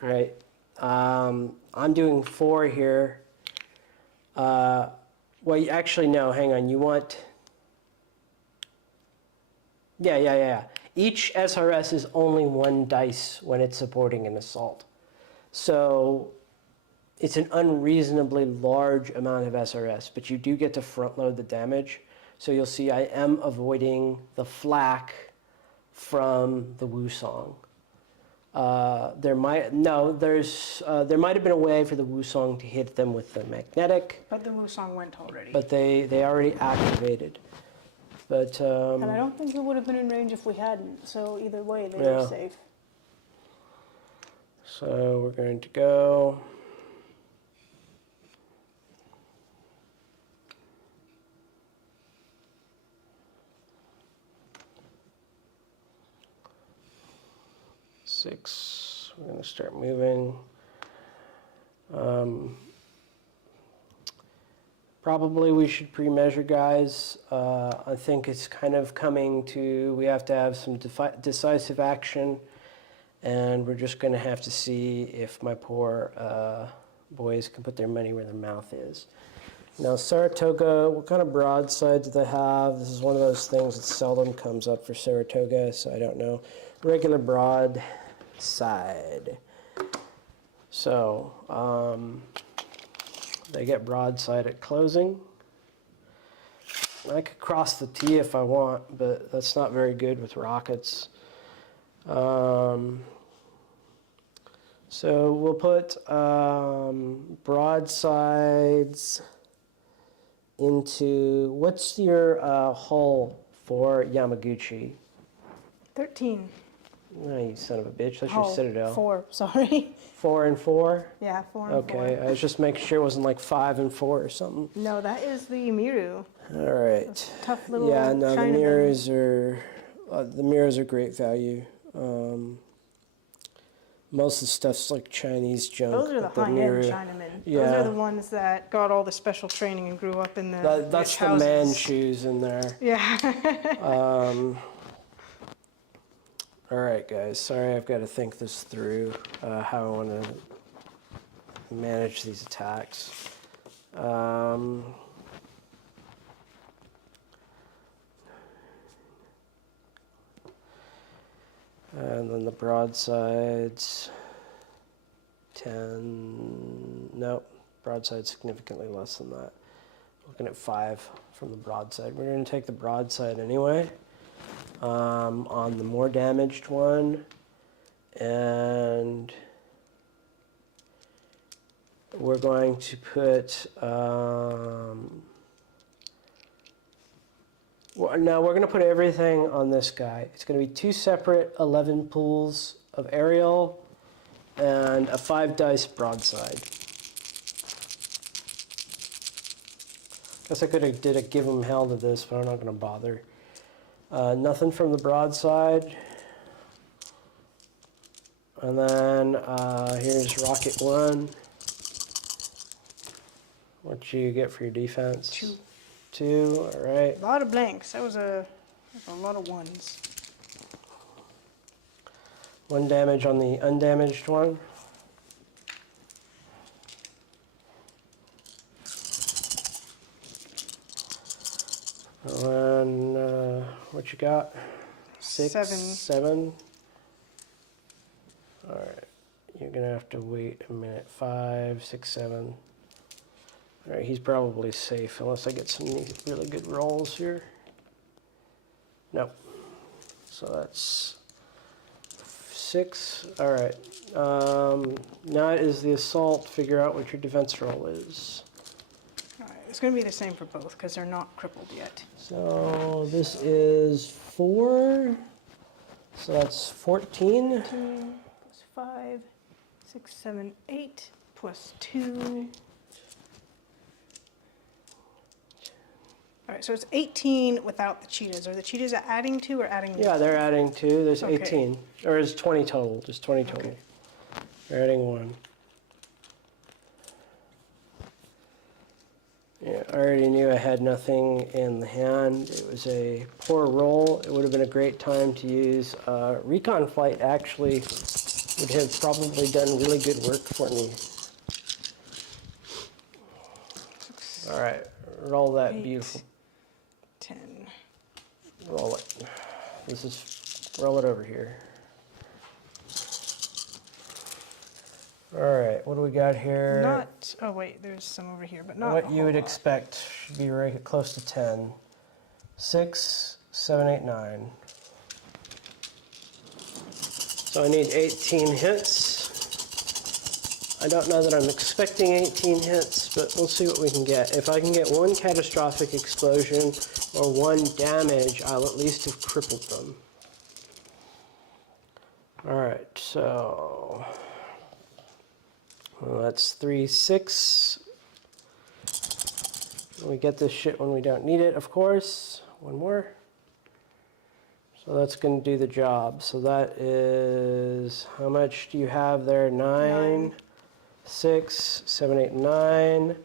right? I'm doing 4 here. Well, actually, no, hang on. You want... Yeah. Each SRS is only 1 dice when it's supporting an assault. So it's an unreasonably large amount of SRS, but you do get to front load the damage. So you'll see I am avoiding the flak from the Wusong. There might have been a way for the Wusong to hit them with the magnetic, But the Wusong went already. but they already activated. But And I don't think it would have been in range if we hadn't. So either way, they Yeah. were safe. so we're going to go. Six. We're going to start moving. Probably we should pre-measure, guys. I think it's kind of coming to, we have to have some decisive action, and we're just going to have to see if my poor boys can put their money where their mouth is. Now, Saratoga, what kind of broadside do they have? This is one of those things that seldom comes up for Saratoga, so I don't know. Regular broadside. So, they get broadside at closing. I could cross the T if I want, but that's not very good with rockets. So we'll put broadsides into, what's your hull for Yamaguchi? 13. Oh, you son of a bitch, that's your Citadel. 4, sorry. 4 and 4? Yeah, 4 and Okay, 4. I was just making sure it wasn't like 5 and 4 or something. No, that is the Miru. All right. Tough little Yeah, no, Chinaman. the mirrors are great value. Most of the stuff's like Chinese junk. Those are the but high-end Miru- Chinamen. Yeah. Those are the ones that got all the special training and grew up in the That's rich the houses. Manchus in there. Yeah. All right, guys. Sorry, I've got to think this through, how I want to manage these attacks. And then the broadsides, 10, nope, broadside significantly less than that. Looking at 5 from the broadside. We're going to take the broadside anyway, on the more damaged one, and we're going to put, now we're going to put everything on this guy. It's going to be 2 separate 11 pools of aerial and a 5 dice broadside. Guess I could have did a give him hell to this, but I'm not going to bother. Nothing from the broadside. And then here's Rocket 1. What you get for your defense? 2. 2, all right. A lot of blanks. That was a lot of ones. 1 damage on the undamaged one. And what you got? 6, 7. All right, you're gonna have to wait a minute. 5, 6, 7. All right, he's probably safe unless I get some really good rolls here. Nope. So that's 6. All right. Now is the assault. Figure out what your defense roll is. All right, it's going to be the same for both because they're not crippled yet. So this is 4. So that's 14. 2 plus 5, 6, 7, 8 plus 2. All right, so it's 18 without the cheetahs. Are the cheetahs adding 2 or adding? Yeah, they're adding 2. There's Okay. 18. Or it's 20 total. Just 20 total. Okay. They're adding 1. Yeah, I already knew I had nothing in the hand. It was a poor roll. It would have been a great time to use Recon Flight. Actually, would have probably done really good work for me. All right, roll that 8, beautiful. 10. Roll it. Roll it over here. All right, what do we got here? Not. Oh wait, there's some over here, but not. What a you whole would lot. expect should be right close to 10. 6, 7, 8, 9. So I need 18 hits. I don't know that I'm expecting 18 hits, but we'll see what we can get. If I can get 1 catastrophic explosion or 1 damage, I'll at least have crippled them. All right, so well, that's 3, 6. We get this shit when we don't need it, of course. 1 more. So that's going to do the job. So that is, how much do you have there? 9, 6, 7, 8, 9,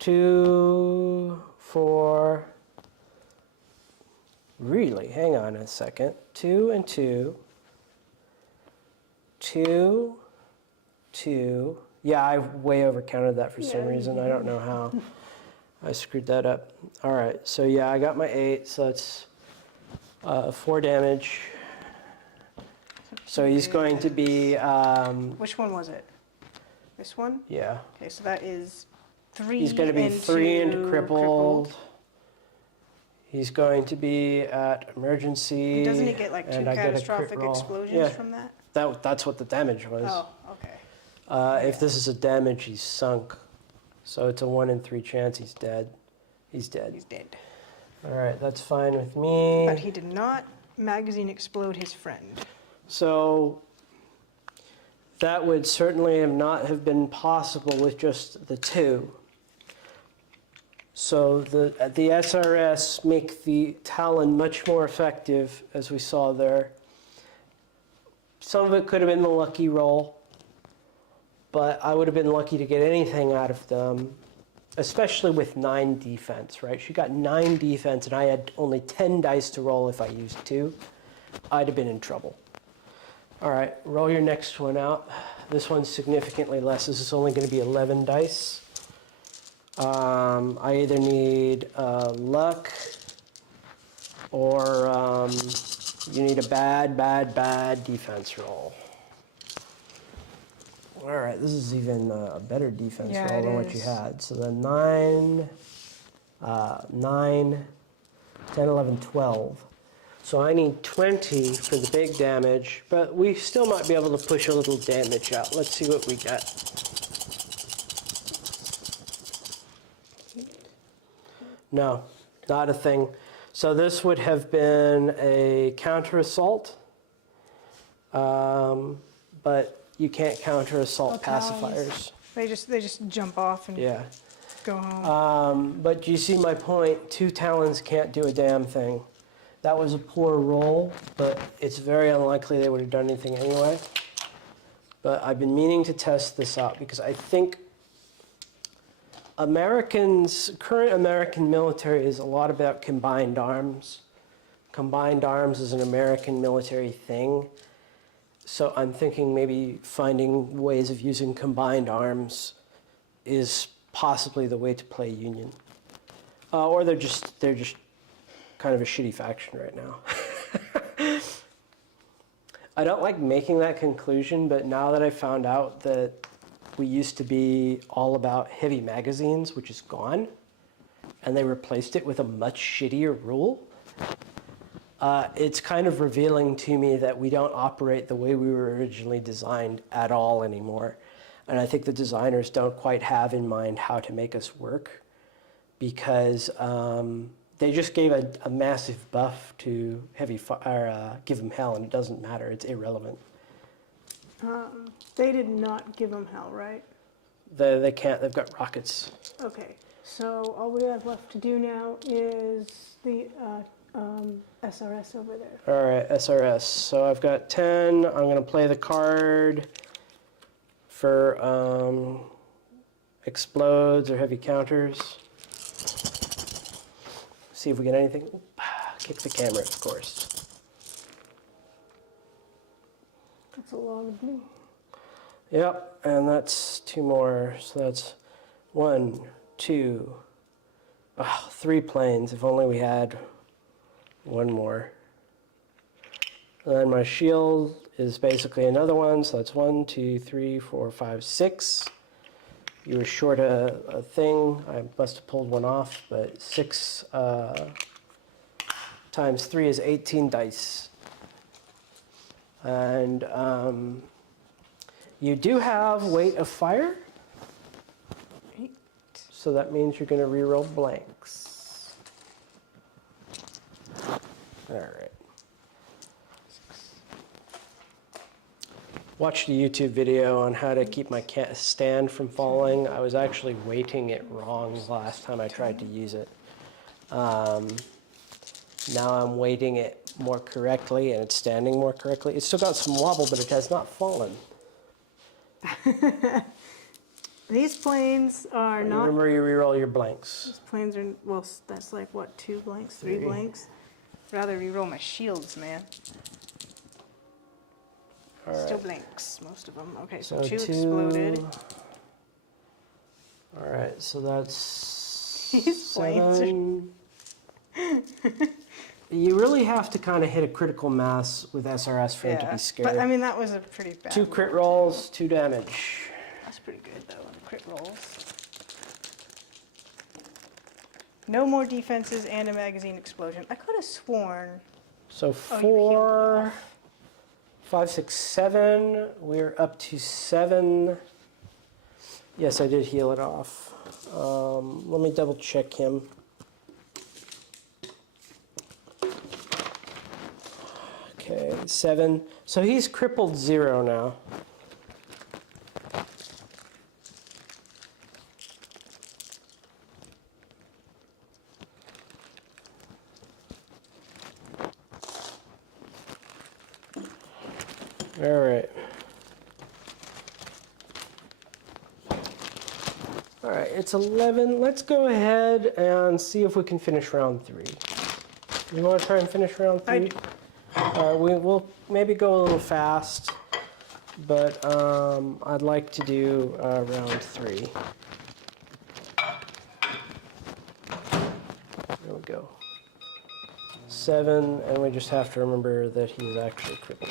2, 4. Really? Hang on a second. 2 and 2. 2, 2. Yeah, I way overcounted that for some reason. I don't know how. I screwed that up. All right, so yeah, I got my 8, so that's 4 damage. So he's going to be, Which one was it? This one? yeah. Okay, so that is 3. He's going to be and 3 and 2 crippled. He's going to be at emergency. Doesn't he get like 2 and I get a crit catastrophic roll. explosions Yeah, from that? that's what the damage was. Oh, okay. If this is a damage, he's sunk. So it's a 1 in 3 chance he's dead. He's dead. He's dead. All right, that's fine with me. But he did not magazine explode his friend. So that would certainly not have been possible with just the 2. So the SRS make the Talon much more effective, as we saw there. Some of it could have been the lucky roll, but I would have been lucky to get anything out of them, especially with 9 defense, right? She got 9 defense, and I had only 10 dice to roll if I used 2. I'd have been in trouble. All right, roll your next one out. This one's significantly less. This is only going to be 11 dice. I either need luck or you need a bad defense roll. All right, this is even a better defense roll than what you had. So then 9, 10, 11, 12. So I need 20 for the big damage, but we still might be able to push a little damage out. Let's see what we get. No, not a thing. So this would have been a counter assault, but you can't counter assault Oh, talons. pacifiers. They just jump off and Yeah. go home. But you see my point? 2 talons can't do a damn thing. That was a poor roll, but it's very unlikely they would have done anything anyway. But I've been meaning to test this out because I think current American military is a lot about combined arms. Combined arms is an American military thing. So I'm thinking maybe finding ways of using combined arms is possibly the way to play Union. Or they're just kind of a shitty faction right now. I don't like making that conclusion, but now that I found out that we used to be all about heavy magazines, which is gone, and they replaced it with a much shittier rule, it's kind of revealing to me that we don't operate the way we were originally designed at all anymore. And I think the designers don't quite have in mind how to make us work, because they just gave a massive buff to give them hell, and it doesn't matter. It's irrelevant. They did not give them hell, right? They can't. They've got rockets. Okay, so all we have left to do now is the SRS over there. All right, SRS. So I've got 10. I'm going to play the card for explodes or heavy counters. See if we get anything. Oop, kick the camera, of course. That's a lot of blue. Yep, and that's 2 more. So that's 1, 2, 3 planes. If only we had 1 more. And then my shield is basically another one. So that's 1, 2, 3, 4, 5, 6. You were short a thing. I must have pulled one off, but 6 times 3 is 18 dice. And you do have weight of fire. 8. So that means you're going to reroll blanks. All right. Watched a YouTube video on how to keep my stand from falling. I was actually weighting it wrong the last time I tried to use it. Now I'm weighting it more correctly and it's standing more correctly. It's still got some wobble, but it has not fallen. These planes are not. Remember, you reroll your blanks. These planes are, well, that's like what, 2 blanks, 3 blanks? Rather reroll my shields, man. All right. Still blanks, most of them. Okay, so, So 2 2 exploded. All right, so that's These planes are- 7. You really have to kind of hit a critical mass with SRS for it to be scary. But I mean, that was a pretty bad 2 crit rolls, 2 damage. That's pretty good, though, on the crit rolls. No more defenses and a magazine explosion. I could have sworn. So Oh, you healed 4, off. 5, 6, 7. We're up to 7. Yes, I did heal it off. Let me double check him. Okay, 7. So he's crippled 0 now. All right. All right, it's 11. Let's go ahead and see if we can finish round 3. You want to try and finish round 3? I do. We will maybe go a little fast, but I'd like to do round 3. There we go. 7, and we just have to remember that he's actually crippled.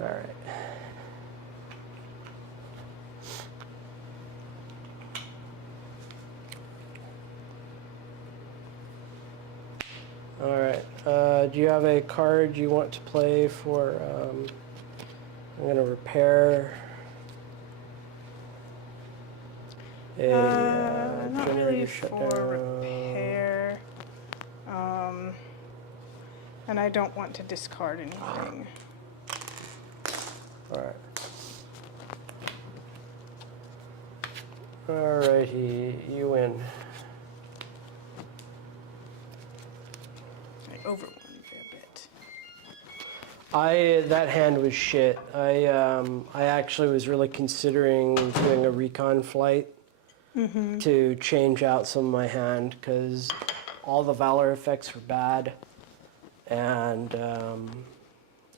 All right. All right. Do you have a card you want to play for? I'm going to repair a Not generator really for shutdown. repair. And I don't want to discard anything. All right. Alrighty, you win. I overwhelmed a bit. That hand was shit. I actually was really considering doing a recon flight to change out some of my hand because all the Valor effects were bad, and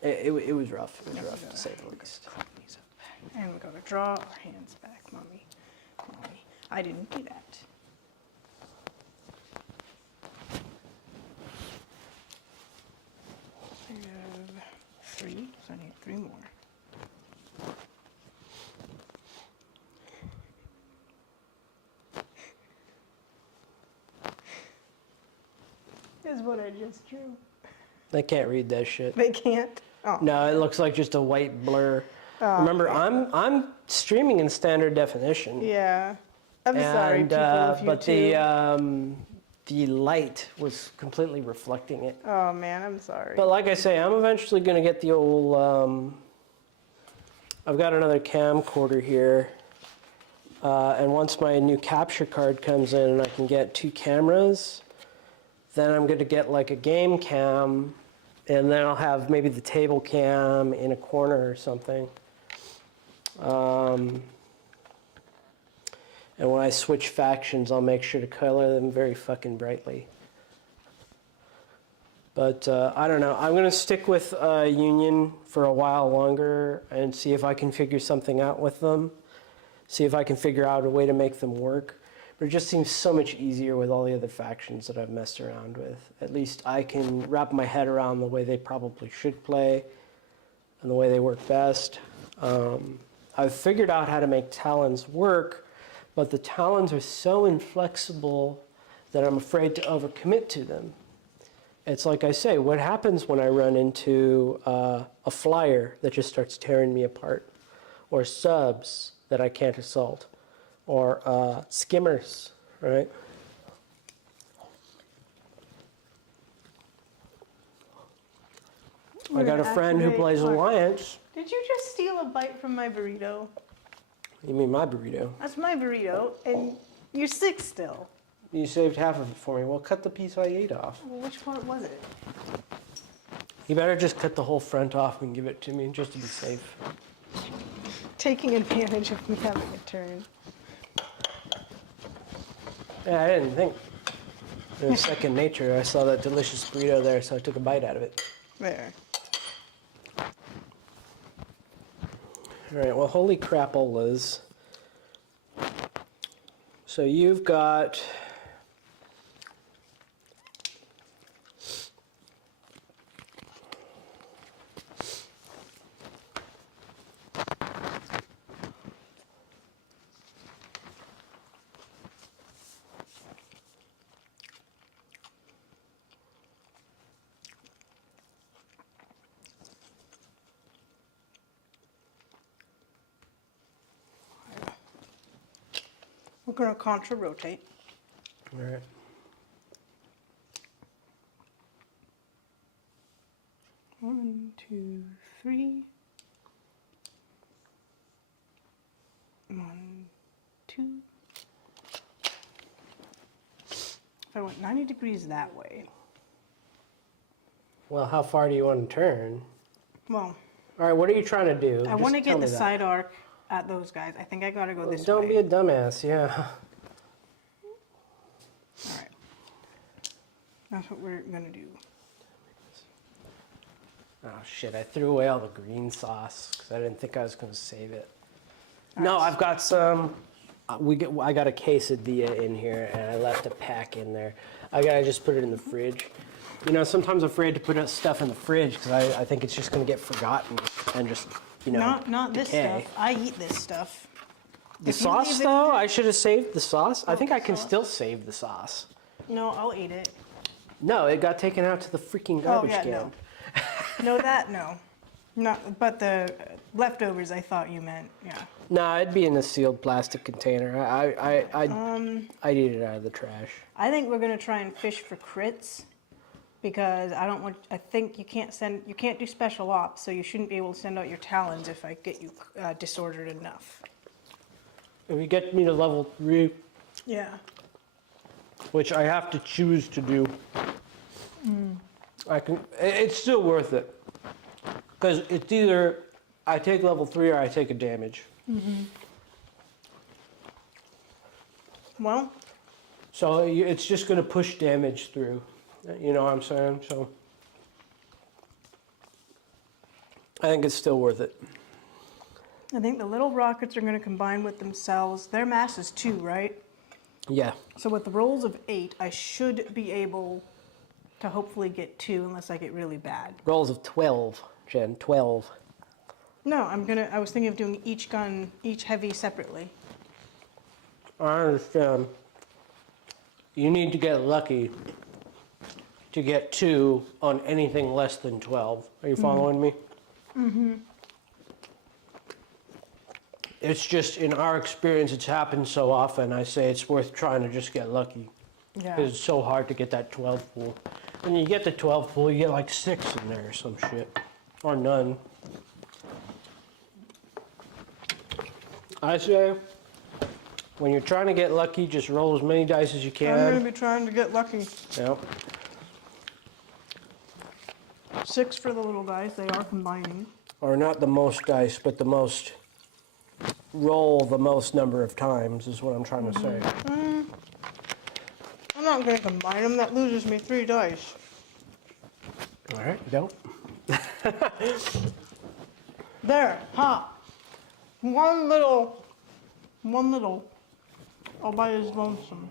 it was rough. It was rough to say the least. And we gotta draw our hands back, Mommy. Mommy, I didn't do that. I have 3, so I need 3 more. Is what I just drew. I can't read that shit. They can't? Oh. No, it looks like just a white blur. Oh, Remember, I'm streaming in standard definition. Yeah. I'm sorry, And, people of YouTube. but the light was completely reflecting it. Oh man, I'm sorry. But like I say, I'm eventually going to get the old. I've got another camcorder here, and once my new capture card comes in and I can get 2 cameras, then I'm going to get like a game cam, and then I'll have maybe the table cam in a corner or something. And when I switch factions, I'll make sure to color them very fucking brightly. But I don't know. I'm going to stick with Union for a while longer and see if I can figure something out with them. See if I can figure out a way to make them work. But it just seems so much easier with all the other factions that I've messed around with. At least I can wrap my head around the way they probably should play and the way they work best. I've figured out how to make Talons work, but the Talons are so inflexible that I'm afraid to overcommit to them. It's like I say, what happens when I run into a flyer that just starts tearing me apart? Or subs that I can't assault? Or skimmers, right? I got a friend who plays Alliance. Did you just steal a bite from my burrito? You mean my burrito? That's my burrito, and you're sick still. You saved half of it for me. Well, cut the piece I ate off. Well, which part was it? You better just cut the whole front off and give it to me, just to be safe. Taking advantage of me having a turn. Yeah, I didn't think. It was second nature. I saw that delicious burrito there, so I took a bite out of it. There. All right, well, holy crapolas. So you've got... We're going to contra-rotate. All right. One, two, three. 1, 2. If I went 90 degrees that way. Well, how far do you want to turn? Well, All right, what are you trying to do? I want to Just tell get the me that. side arc at those guys. I think I got to go this Don't way. be a dumbass, yeah. All right. That's what we're going to do. Oh shit, I threw away all the green sauce because I didn't think I was going to save it. No, I've got some. I got a quesadilla in here and I left a pack in there. I gotta just put it in the fridge. You know, sometimes I'm afraid to put stuff in the fridge because I think it's just going to get forgotten and just, you know, Not this decay. stuff. I eat this stuff. The If you sauce, leave it- though, I should have saved the sauce. I think I the can sauce? still save the sauce. No, I'll eat it. No, it got taken out to the freaking garbage yeah, can. no. No, that, no. Not, but the leftovers, I thought you meant, yeah. No, it'd be in a sealed plastic container. I'd eat it out of the trash. I think we're going to try and fish for crits. because I think you can't do special ops, so you shouldn't be able to send out your talons if I get you disordered enough. If you get me to level 3, Yeah. which I have to choose to do, it's still worth it. Because it's either I take level 3 or I take a damage. Well, So it's just going to push damage through. You know what I'm saying? So I think it's still worth it. I think the little rockets are going to combine with themselves. Their mass is 2, right? Yeah. So with the rolls of 8, I should be able to hopefully get 2 unless I get really bad. Rolls of 12, Jen. 12. No, I was thinking of doing each gun, each heavy separately. I understand. You need to get lucky to get 2 on anything less than 12. Are you following me? Mm-hmm. It's just, in our experience, it's happened so often, I say it's worth trying to just get lucky. Yeah. Because it's so hard to get that 12 pool. When you get the 12 pool, you get like 6 in there or some shit. Or none. I say, when you're trying to get lucky, just roll as many dice as you can. I'm going to be trying to get lucky. Yep. 6 for the little dice. They are combining. Or not the most dice, but the most, roll the most number of times is what I'm trying to say. I'm not going to combine them. That loses me 3 dice. All right, don't. There, ha! One little. All by his lonesome.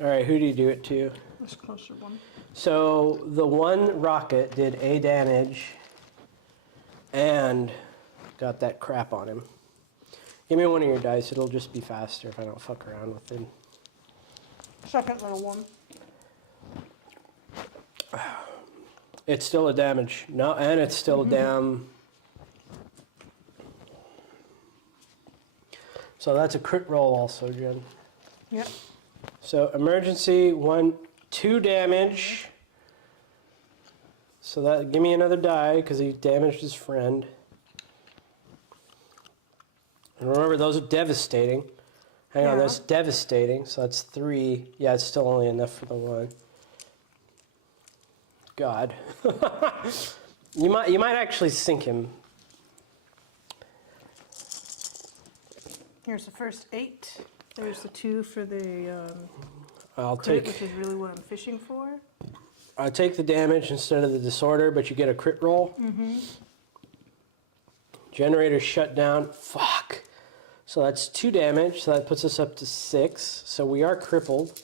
All right, who do you do it to? This closer one. So the one rocket did A damage and got that crap on him. Give me one of your dice. It'll just be faster if I don't fuck around with it. Second little one. It's still a damage. No, and it's still a damn. So that's a crit roll also, Jen. Yep. So emergency, 2 damage. So that, give me another die because he damaged his friend. And remember, those are devastating. Hang on, Yeah. that's devastating. So that's 3. Yeah, it's still only enough for the 1. God. you might actually sink him. Here's the first 8. There's the 2 for the I'll crit, take which is really what I'm fishing for. I'll take the damage instead of the disorder, but you get a crit roll. Generator shut down. Fuck. So that's 2 damage. So that puts us up to 6. So we are crippled.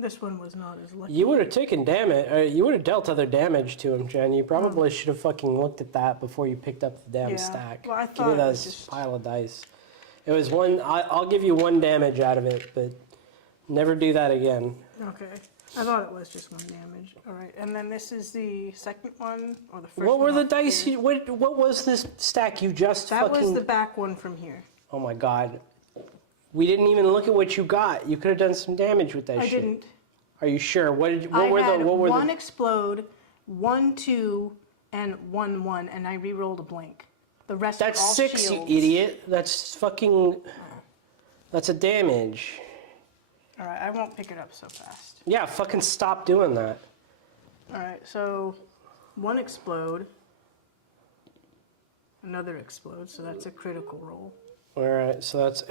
This one was not as lucky. You would have taken damage. You would have dealt other damage to him, Jen. You probably should have fucking looked at that before you picked up the damn Yeah. stack. Well, I Give thought me it that was just- pile of dice. It was 1. I'll give you 1 damage out of it, but never do that again. Okay. I thought it was just 1 damage. All right. And then this is the second one, or the first What were one the up dice? here. What was this stack you just That fucking? was the back one from here. Oh my god. We didn't even look at what you got. You could have done some damage with that I shit. didn't. Are you sure? What did you, I had what were 1 explode, 1, 2, and 1, 1, and I re-rolled a blank. The rest That's are all 6, shields. you idiot. That's fucking, that's a damage. All right, I won't pick it up so fast. Yeah, fucking stop doing that. All right, so 1 explode, another explode, so that's a critical roll. All right, so that's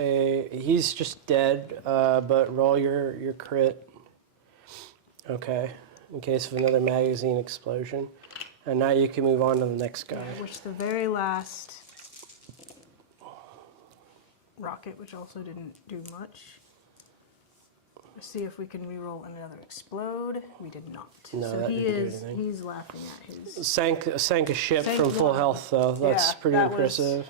he's just dead, but roll your crit. Okay, in case of another magazine explosion. And now you can move on to the next guy. Which the very last rocket, which also didn't do much. Let's see if we can re-roll another explode. We did not. No, so that he didn't do is, anything. he's laughing at his. Sank a ship Sank from full one. health, though. That's Yeah, pretty that was- impressive.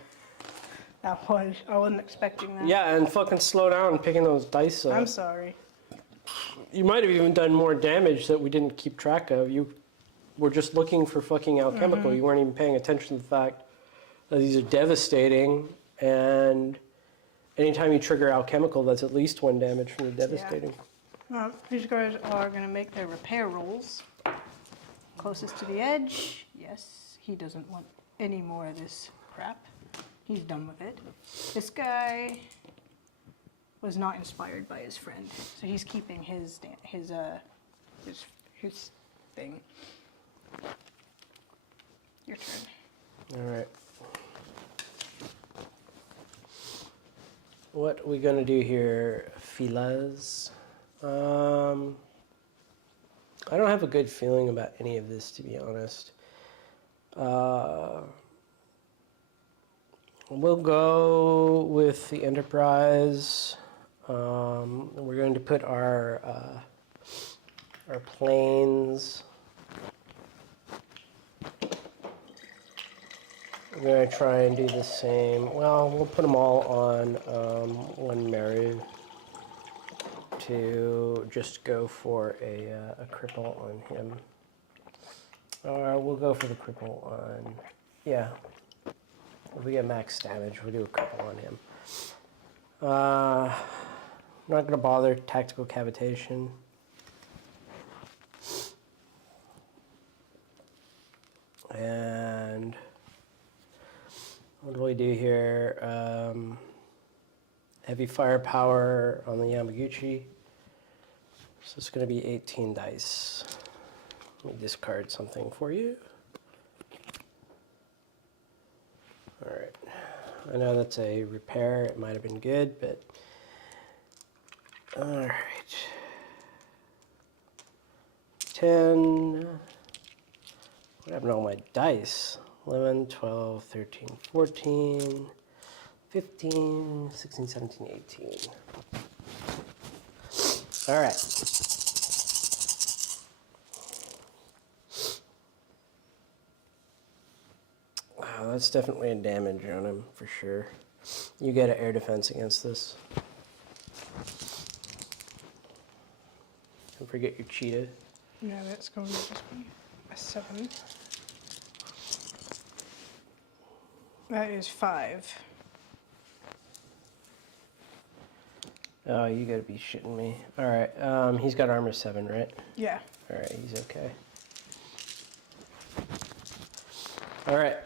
That was, I wasn't expecting that. Yeah, and fucking slow down picking those dice up. I'm sorry. You might have even done more damage that we didn't keep track of. You were just looking for fucking alchemical. You weren't even paying attention to the fact that these are devastating, and anytime you trigger alchemical, that's at least 1 damage from the devastating. These guys are going to make their repair rolls. Closest to the edge. Yes, he doesn't want any more of this crap. He's done with it. This guy was not inspired by his friend, so he's keeping his thing. Your turn. All right. What are we gonna do here, Filas? I don't have a good feeling about any of this, to be honest. We'll go with the Enterprise. We're going to put our planes. We're going to try and do the same. Well, we'll put them all on one Meru to just go for a cripple on him. We'll go for the cripple on, yeah. If we get max damage, we'll do a cripple on him. Not going to bother tactical cavitation. And what do we do here? Heavy firepower on the Yamaguchi. So it's going to be 18 dice. Let me discard something for you. All right. I know that's a repair. It might have been good, but all right. 10. What happened to all my dice? 11, 12, 13, 14, 15, 16, 17, 18. All right. Wow, that's definitely a damage on him for sure. You get an air defense against this. Don't forget your cheetah. Yeah, that's going to just be a 7. That is 5. Oh, you gotta be shitting me. All right, he's got armor 7, right? Yeah. All right, he's okay. All right.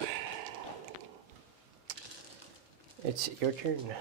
It's your turn.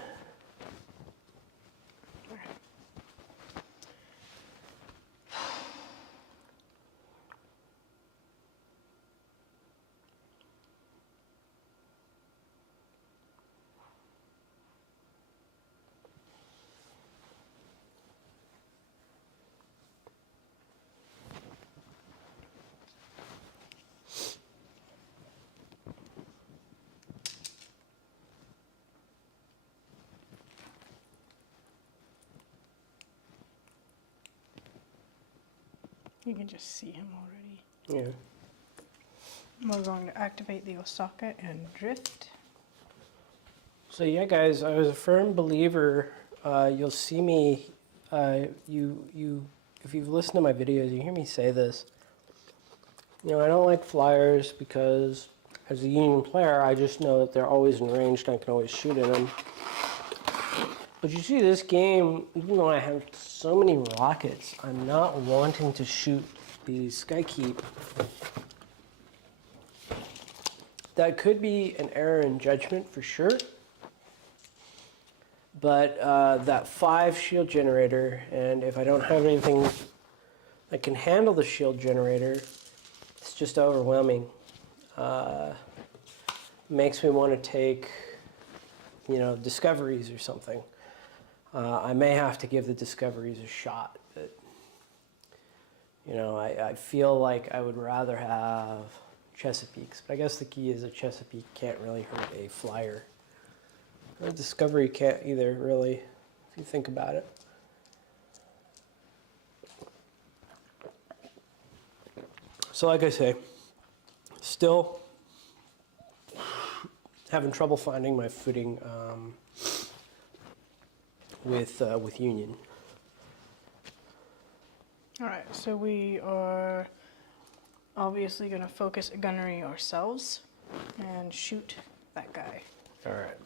You can just see him already. Yeah. We're going to activate the Osaka and drift. So yeah, guys, I was a firm believer. You'll see me. If you've listened to my videos, you hear me say this. You know, I don't like flyers because, as a Union player, I just know that they're always in range and I can always shoot at them. But you see, this game, even though I have so many rockets, I'm not wanting to shoot the Skykeep. That could be an error in judgment for sure. But that 5 shield generator, and if I don't have anything that can handle the shield generator, it's just overwhelming. Makes me want to take, you know, discoveries or something. I may have to give the discoveries a shot, but you know, I feel like I would rather have Chesapeakes. But I guess the key is a Chesapeake can't really hurt a flyer. A Discovery can't either, really, if you think about it. So like I say, still having trouble finding my footing with Union. All right, so we are obviously going to focus gunnery ourselves and shoot that guy. All right.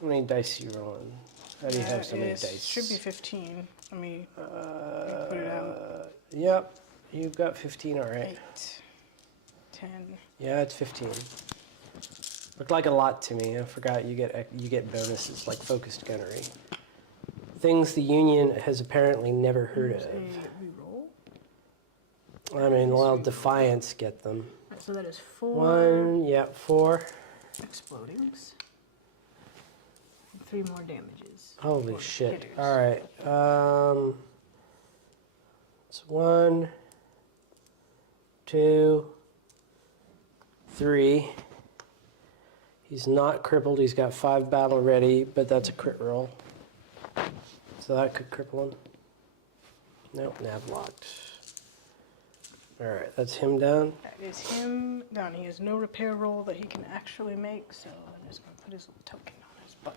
How many dice are you rolling? How do you have so many It dice? should be 15. Let me put it out. Yep, you've got 15, all right. 8, 10. Yeah, it's 15. Looked like a lot to me. I forgot you get bonuses like focused gunnery. Things the Union has apparently never heard Here's of. a reroll. I mean, well, Defiance get them. Right, so that is 4 1, yeah, 4. explodings. And 3 more damages. Holy Or shit. hitters. All right. It's 1, 2, 3. He's not crippled. He's got 5 battle ready, but that's a crit roll. So that could cripple him. Nope, nav locked. All right, that's him down. That is him down. He has no repair roll that he can actually make, so I'm just going to put his little token on his butt.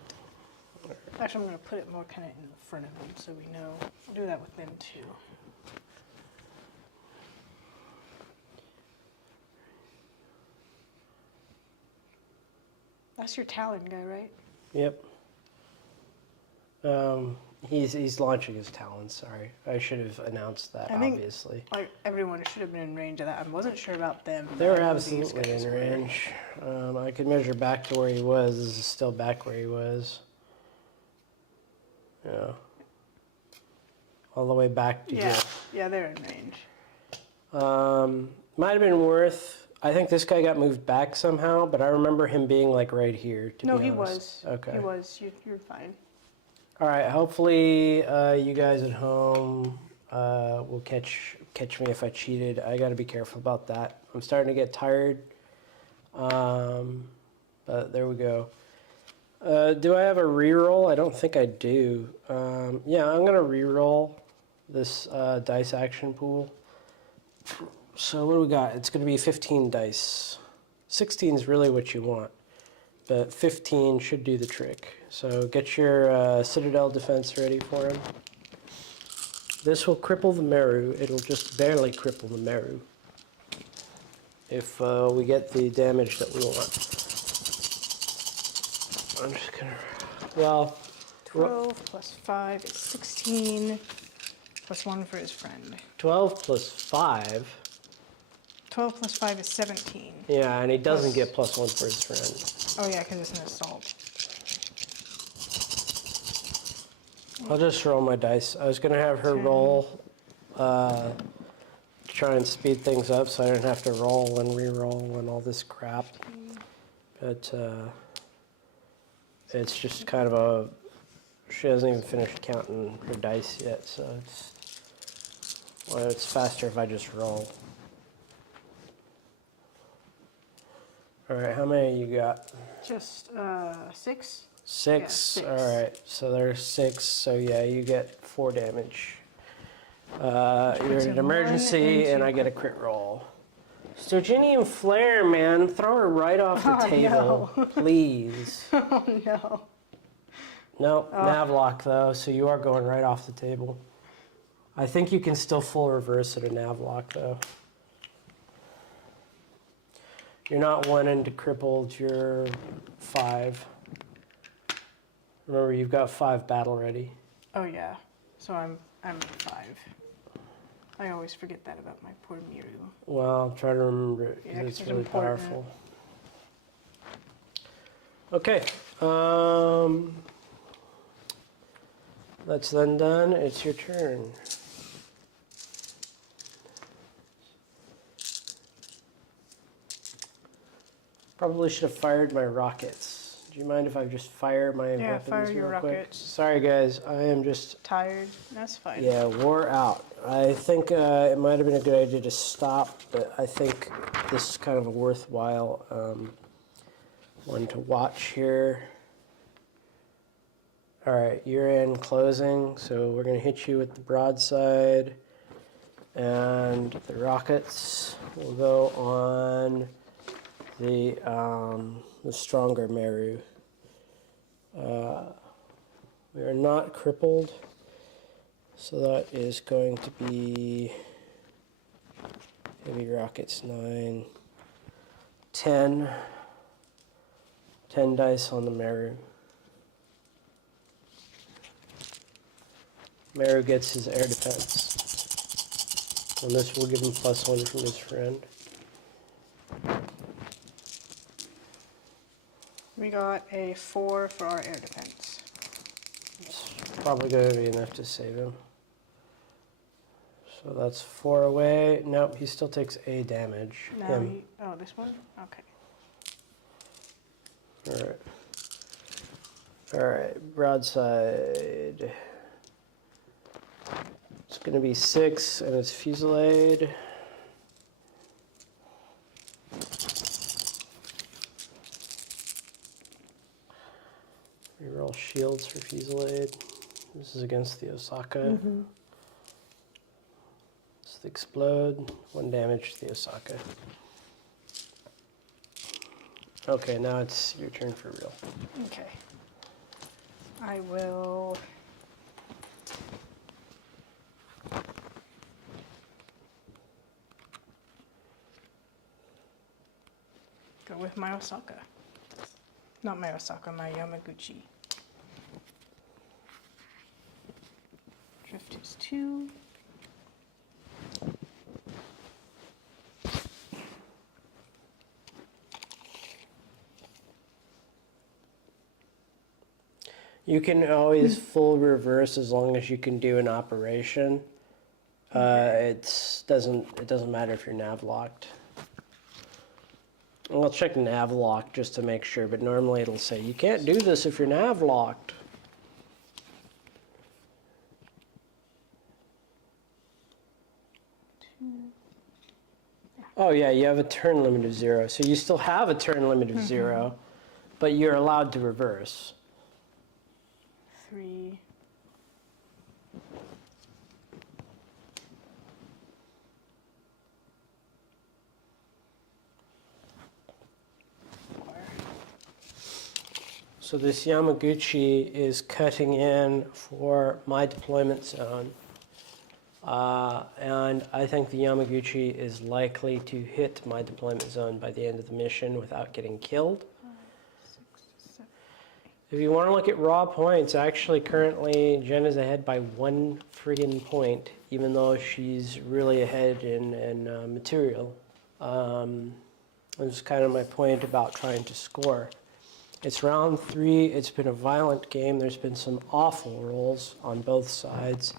Actually, I'm going to put it more kind of in front of him so we know. I'll do that with them too. That's your Talon guy, right? Yep. He's launching his talons. Sorry, I should have announced that. I think- Obviously, Like, everyone should have been in range of that. I wasn't sure about them. but they were I know these absolutely guys in were. range. I could measure back to where he was. This is still back where he was. Yeah. All the way back to Yeah, here. yeah, they're in range. Might have been worth. I think this guy got moved back somehow, but I remember him being like right here. To No, be he honest. was. Okay. He was. You're fine. All right. Hopefully, you guys at home will catch me if I cheated. I got to be careful about that. I'm starting to get tired. But there we go. Do I have a reroll? I don't think I do. Yeah, I'm gonna reroll this dice action pool. So what do we got? It's gonna be 15 dice. 16 is really what you want, but 15 should do the trick. So get your Citadel defense ready for him. This will cripple the Meru. It'll just barely cripple the Meru if we get the damage that we want. I'm just gonna, well, 12 plus 5 is 16, plus 1 for his friend. 12 plus 5. 12 plus 5 is 17. Yeah, and he doesn't Plus- get plus 1 for his friend. Oh, yeah, because it's an assault. I'll just roll my dice. I was gonna have her 10. roll to try and speed things up so I didn't have to roll and re-roll and all this crap. But it's just kind of a, she hasn't even finished counting her dice yet, so it's faster if I just roll. All right, how many you got? Just 6? 6? Yeah, 6. All right, so there's 6, so yeah, you get 4 damage. You're It's in an a 1 emergency, and into I get a crit roll. Sturginian Flare, man, throw her right off the Oh, table, please. Oh, no. Nope, Navlock though, so you are going right off the table. I think you can still full reverse at a Navlock though. You're not 1 into crippled, you're 5. Remember, you've got 5 battle ready. Oh, yeah. So I'm at 5. I always forget that about my poor Miru. Well, I'm trying to remember it Yeah, because 'cause it's it's really important. powerful. Okay. That's then done. It's your turn. Probably should have fired my rockets. Do you mind if I just fire my Yeah, weapons fire your real quick? rockets. Sorry, guys. I am just, Tired? That's fine. yeah, wore out. I think it might have been a good idea to stop, but I think this is kind of a worthwhile one to watch here. All right, you're in closing, so we're going to hit you with the broadside, and the rockets will go on the stronger Meru. We are not crippled, so that is going to be heavy rockets 9, 10. 10 dice on the Meru. Meru gets his air defense. And this will give him +1 from his friend. We got a 4 for our air defense. It's probably going to be enough to save him. So that's 4 away. Nope, he still takes A damage. Now Him. he, oh, this one? Okay. Alright. Alright, broadside. It's going to be 6, and it's fusillade. Reroll shields for fusillade. This is against the Osaka. It's the explode. 1 damage to the Osaka. Okay, now it's your turn for real. Okay. I will. Go with my Osaka. Not my Osaka, my Yamaguchi. Drift is 2. You can always full reverse as long as you can do an operation. It doesn't matter if you're nav locked. I'll check nav lock just to make sure, but normally it'll say you can't do this if you're nav locked. Oh yeah, you have a turn limit of 0, so you still have a turn limit of 0, but you're allowed to reverse. 3. 4. So this Yamaguchi is cutting in for my deployment zone. And I think the Yamaguchi is likely to hit my deployment zone by the end of the mission without getting killed. 5, 6, 7. If you want to look at raw points, actually currently Jen is ahead by 1 friggin' point, even though she's really ahead in material. That's kind of my point about trying to score. It's round 3. It's been a violent game. There's been some awful rolls on both sides.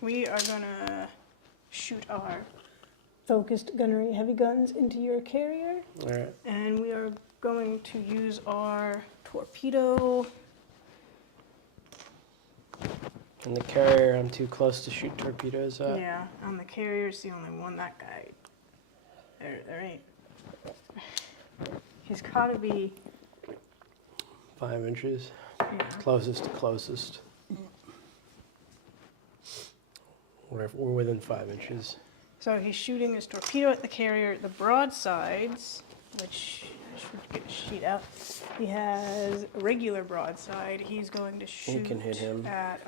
We are gonna shoot our, Focused gunnery heavy guns into your carrier. All right. and we are going to use our torpedo. And the carrier, I'm too close to shoot torpedoes at. Yeah, on the carrier's the only one. That guy, there ain't. He's gotta be, 5 inches. yeah. Closest to closest. We're within 5 inches. So he's shooting his torpedo at the carrier, the broadsides, which I should get a sheet out. He has a regular broadside. He's going to shoot can hit him. at,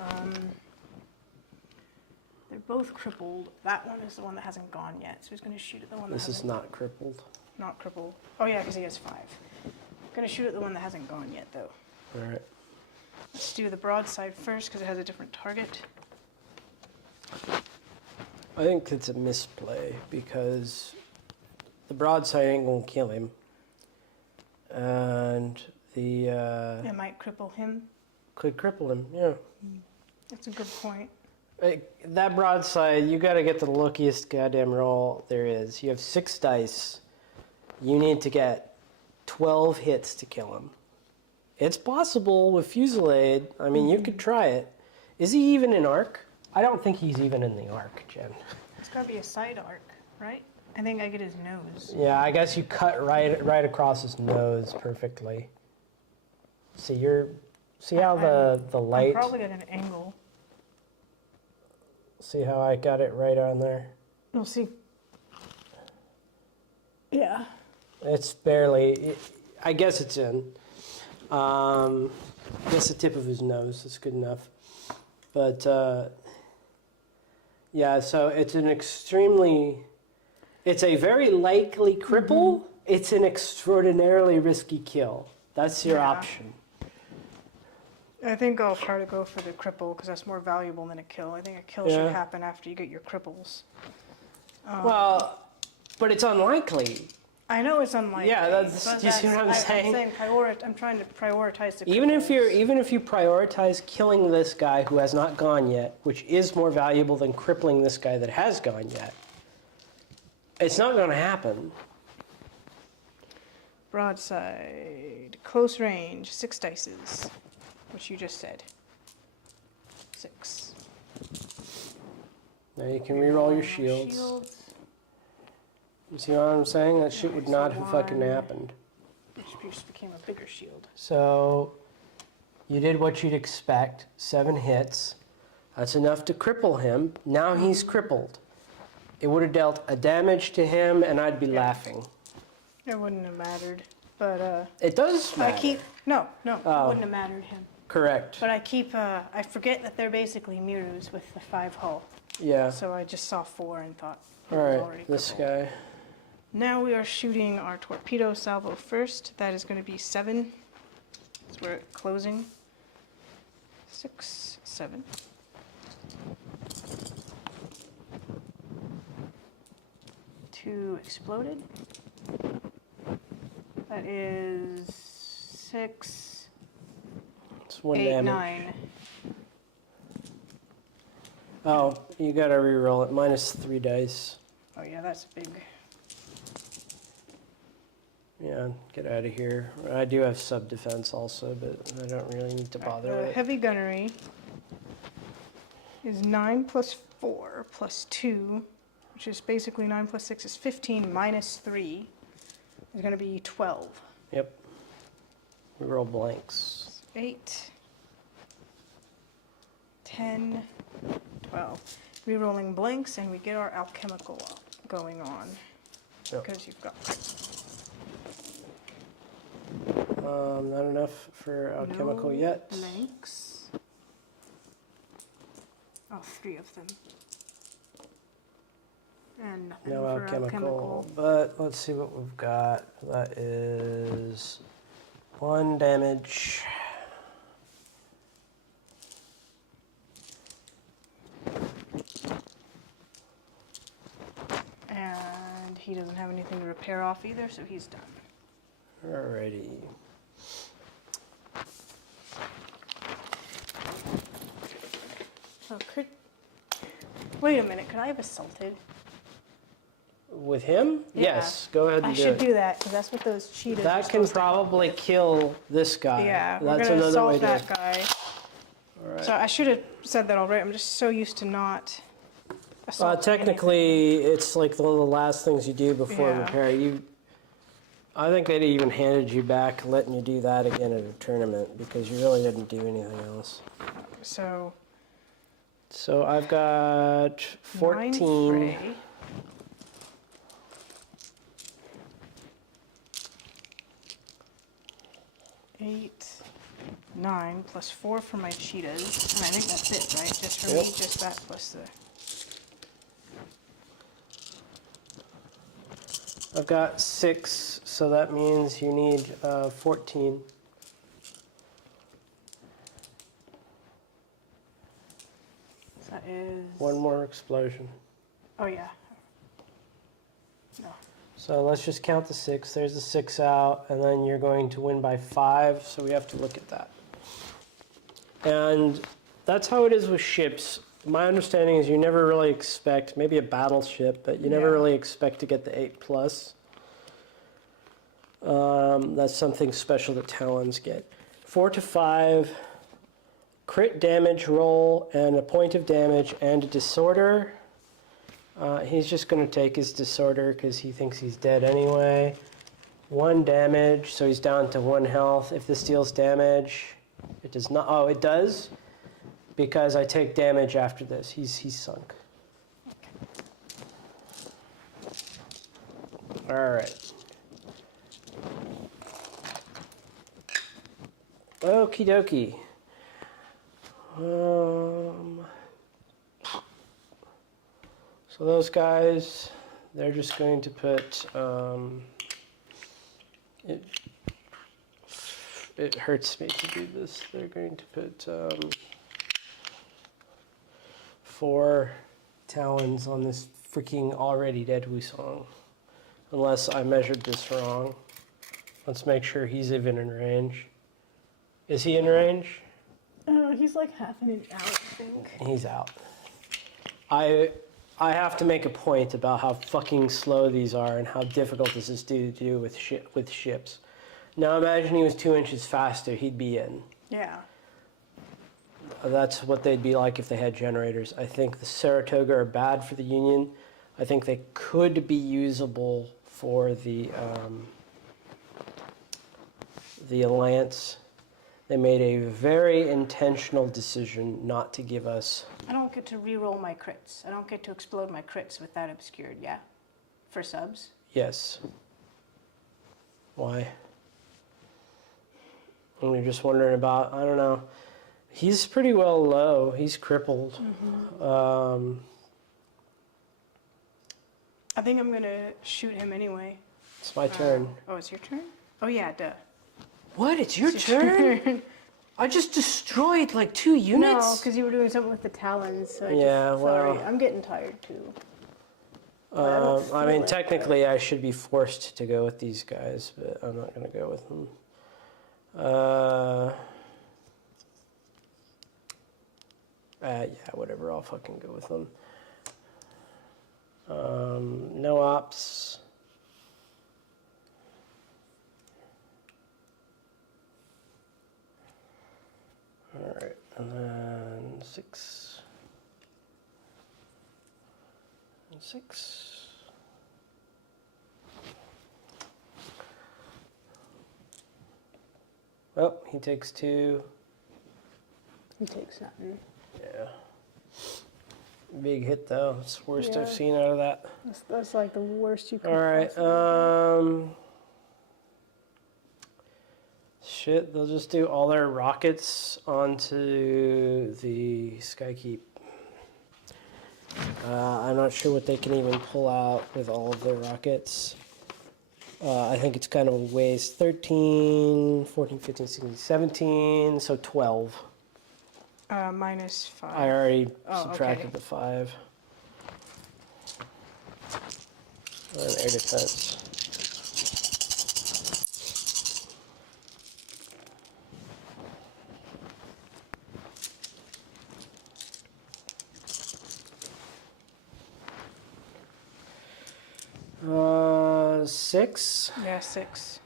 they're both crippled. That one is the one that hasn't gone yet, so he's going to shoot at the one that This is hasn't not crippled. not crippled. Oh yeah, because he has 5. Going to shoot at the one that hasn't gone yet, though. All right. Let's do the broadside first, because it has a different target. I think it's a misplay because the broadside ain't gonna kill him, and the It might cripple him. could cripple him. Yeah, That's a good point. that broadside, you got to get the luckiest goddamn roll there is. You have 6 dice. You need to get 12 hits to kill him. It's possible with fusillade. I mean, you could try it. Is he even in arc? I don't think he's even in the arc, Jen. It's got to be a side arc, right? I think I get his nose. Yeah, I guess you cut right across his nose perfectly. See how the I'm light. probably at an angle. See how I got it right on there. We'll see. Yeah. It's barely. I guess it's in. Just the tip of his nose. That's good enough. But yeah, so it's it's a very likely cripple. It's an extraordinarily risky kill. That's your Yeah. option. I think I'll try to go for the cripple because that's more valuable than a kill. I think a kill Yeah. should happen after you get your cripples. Well, but it's unlikely. I know it's unlikely. Yeah, that's- but do you see what I'm saying? I'm trying to prioritize the Even if cripples. you prioritize killing this guy who has not gone yet, which is more valuable than crippling this guy that has gone yet, it's not going to happen. Broadside, close range, 6 dices, which you just said. 6. Now you can reroll your shields. You see what I'm saying? That shit would not have fucking happened. Which just became a bigger shield. So you did what you'd expect. 7 hits. That's enough to cripple him. Now he's crippled. It would have dealt a damage to him, and I'd be laughing. It wouldn't have mattered, but It does matter. no, Oh. it wouldn't have mattered him. Correct. But I forget that they're basically Mirus with the 5 hull. Yeah. So I just saw 4 and thought, All it was right. already This crippled. guy. Now we are shooting our torpedo salvo first. That is going to be 7. So we're closing. 6, 7. Two exploded. That is 6, It's 1 8, damage. 9. Oh, you gotta reroll it. -3 dice. Oh yeah, that's big. Yeah, get out of here. I do have sub defense also, but I don't really need to bother with The it. heavy gunnery is 9 plus 4 plus 2, which is basically 9 plus 6 is 15 minus 3 is going to be 12. Yep. We roll blanks. 8, 10, 12. Rerolling blanks, and we get our alchemical going on. Yep. Because you've got Not enough for alchemical no yet. blanks. Oh, 3 of them. And nothing No for alchemical, but let's see what we've got. That is 1 damage. And he doesn't have anything to repair off either, so he's done. Alrighty. Oh, wait a minute, could I have assaulted? With him? Yeah. Yes, go ahead and I do should it. do that, because that's what those cheetahs are That can supposed to- probably kill this guy. Yeah, we're That's gonna another way assault to. that guy. Alright. So I should have said that already. I'm just so used to not assaulting Technically, it's like one of the last things you do before Yeah. repair. I think they'd even handed you back, letting you do that again at a tournament because you really didn't do anything else. anything. So So I've got 9 14. fray. Eight, 9 plus 4 for my cheetahs, and I think that's it, right? Just for Yep. me, just that plus the. I've got 6, so that means you need 14. That is. One more explosion. Oh yeah. No. So let's just count the 6. There's the 6 out, and then you're going to win by 5, so we have to look at that. And that's how it is with ships. My understanding is you never really expect, maybe a battleship, but you never Yeah. really expect to get the 8+. That's something special that Talons get. 4 to 5, crit damage roll, and a point of damage, and a disorder. He's just going to take his disorder because he thinks he's dead anyway. 1 damage, so he's down to 1 health. If this deals damage, it does not. Oh, it does, because I take damage after this. He's sunk. All right. Okie dokie. So those guys, they're just going to put it hurts me to do this. They're going to put 4 talons on this freaking already dead Wusong. Unless I measured this wrong. Let's make sure he's even in range. Is he in range? He's like half an inch out, I think. He's out. I have to make a point about how fucking slow these are and how difficult this is to do with ships. Now imagine he was 2 inches faster, he'd be in. Yeah. That's what they'd be like if they had generators. I think the Saratoga are bad for the Union. I think they could be usable for the Alliance. They made a very intentional decision not to give us... I don't get to re-roll my crits. I don't get to explode my crits with that obscured, yeah? For subs? Yes. Why? And we're just wondering about, I don't know. He's pretty well low. He's crippled. I think I'm gonna shoot him anyway. It's my turn. Oh, it's your turn? Oh yeah, duh. What? It's your turn? I just destroyed like 2 units? No, because you were doing something with the talons. So Yeah, sorry, well- I'm getting tired too. I mean, technically I should be forced to go with these guys, but I'm not going to go with them. Yeah, whatever. I'll fucking go with them. No ops. All right, and then 6 and 6. Oh, he takes 2. He takes nothing. Yeah. Big hit though. It's the worst I've Yeah. seen out of that. That's like the worst you could. All right. possibly Shit. They'll just do all their rockets onto the Skykeep. I'm not sure what they can even pull out with all of their rockets. I think it's kind of a waste. 13, 14, 15, 16, 17, so 12. Minus 5. I already Oh, subtracted okay. the 5. And air defense. Six. Yeah, 6.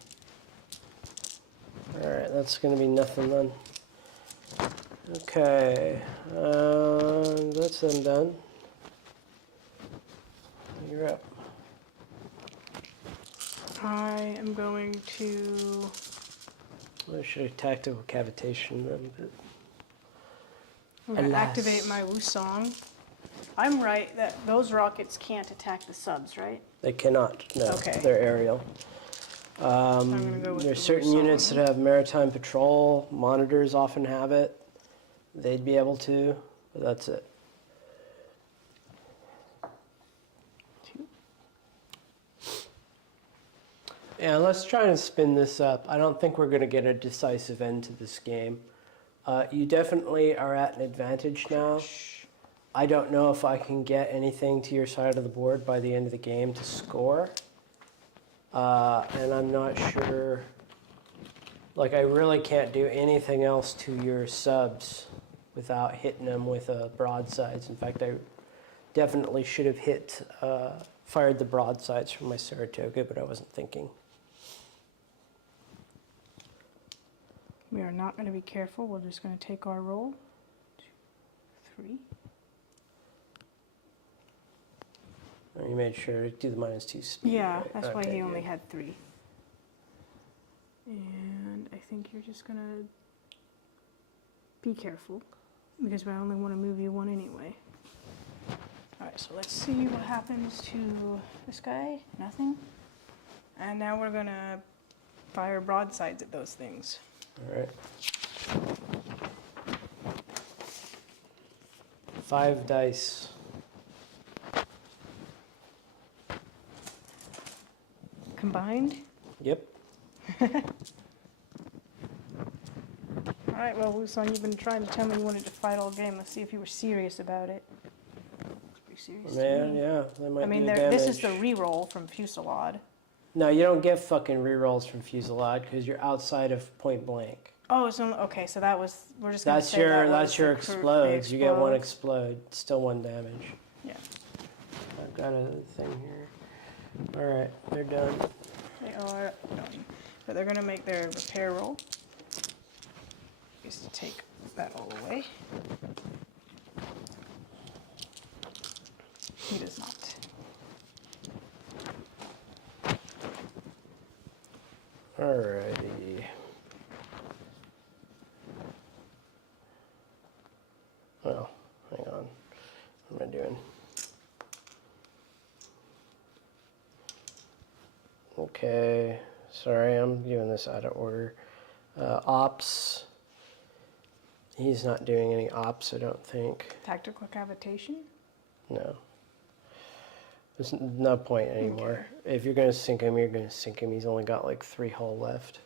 All right, that's gonna be nothing then. Okay, that's them done. You're up. I am going to. I should have tactical cavitation then, but I'm gonna Alas. activate my Wusong. I'm right that those rockets can't attack the subs, right? they cannot. No, Okay. they're aerial. I'm gonna go with There's the certain Wusong. units that have maritime patrol. Monitors often have it. They'd be able to, but that's it. Yeah, let's try and spin this up. I don't think we're going to get a decisive end to this game. You definitely are at an advantage now. I don't know if I can get anything to your side of the board by the end of the game to score. And I'm not sure. Like, I really can't do anything else to your subs without hitting them with broadsides. In fact, I definitely should have fired the broadsides from my Saratoga, but I wasn't thinking. We are not going to be careful. We're just going to take our roll. 2, 3. Oh, you made sure to do the -2 speed. Yeah, right? that's why Okay, he only good. had 3. And I think you're just going to be careful because I only want to move you 1 anyway. Alright, so let's see what happens to this guy. Nothing. And now we're going to fire broadsides at those things. All right. 5 dice. Combined? Yep. Alright, well, Wusong, you've been trying to tell me you wanted to fight all game. Let's see if you were serious about it. Pretty serious to Man, me. yeah, they might I mean, do damage. this is the reroll from Fusillade. No, you don't get fucking rerolls from Fusillade because you're outside of point blank. Oh, so okay, so that was we're just gonna That's say your that was that's your the explodes. You get one explode. explode, still 1 damage. Yeah, I've got a thing here. All right, they're done. they are done. So they're gonna make their repair roll. Just to take that all away. He does not. Alrighty. Well, hang on. What am I doing? Okay. Sorry, I'm doing this out of order. Ops. He's not doing any ops, I don't think. Tactical cavitation? No. There's no point anymore. If you're going to sink him, you're going to sink him. He's only got like 3 hull left.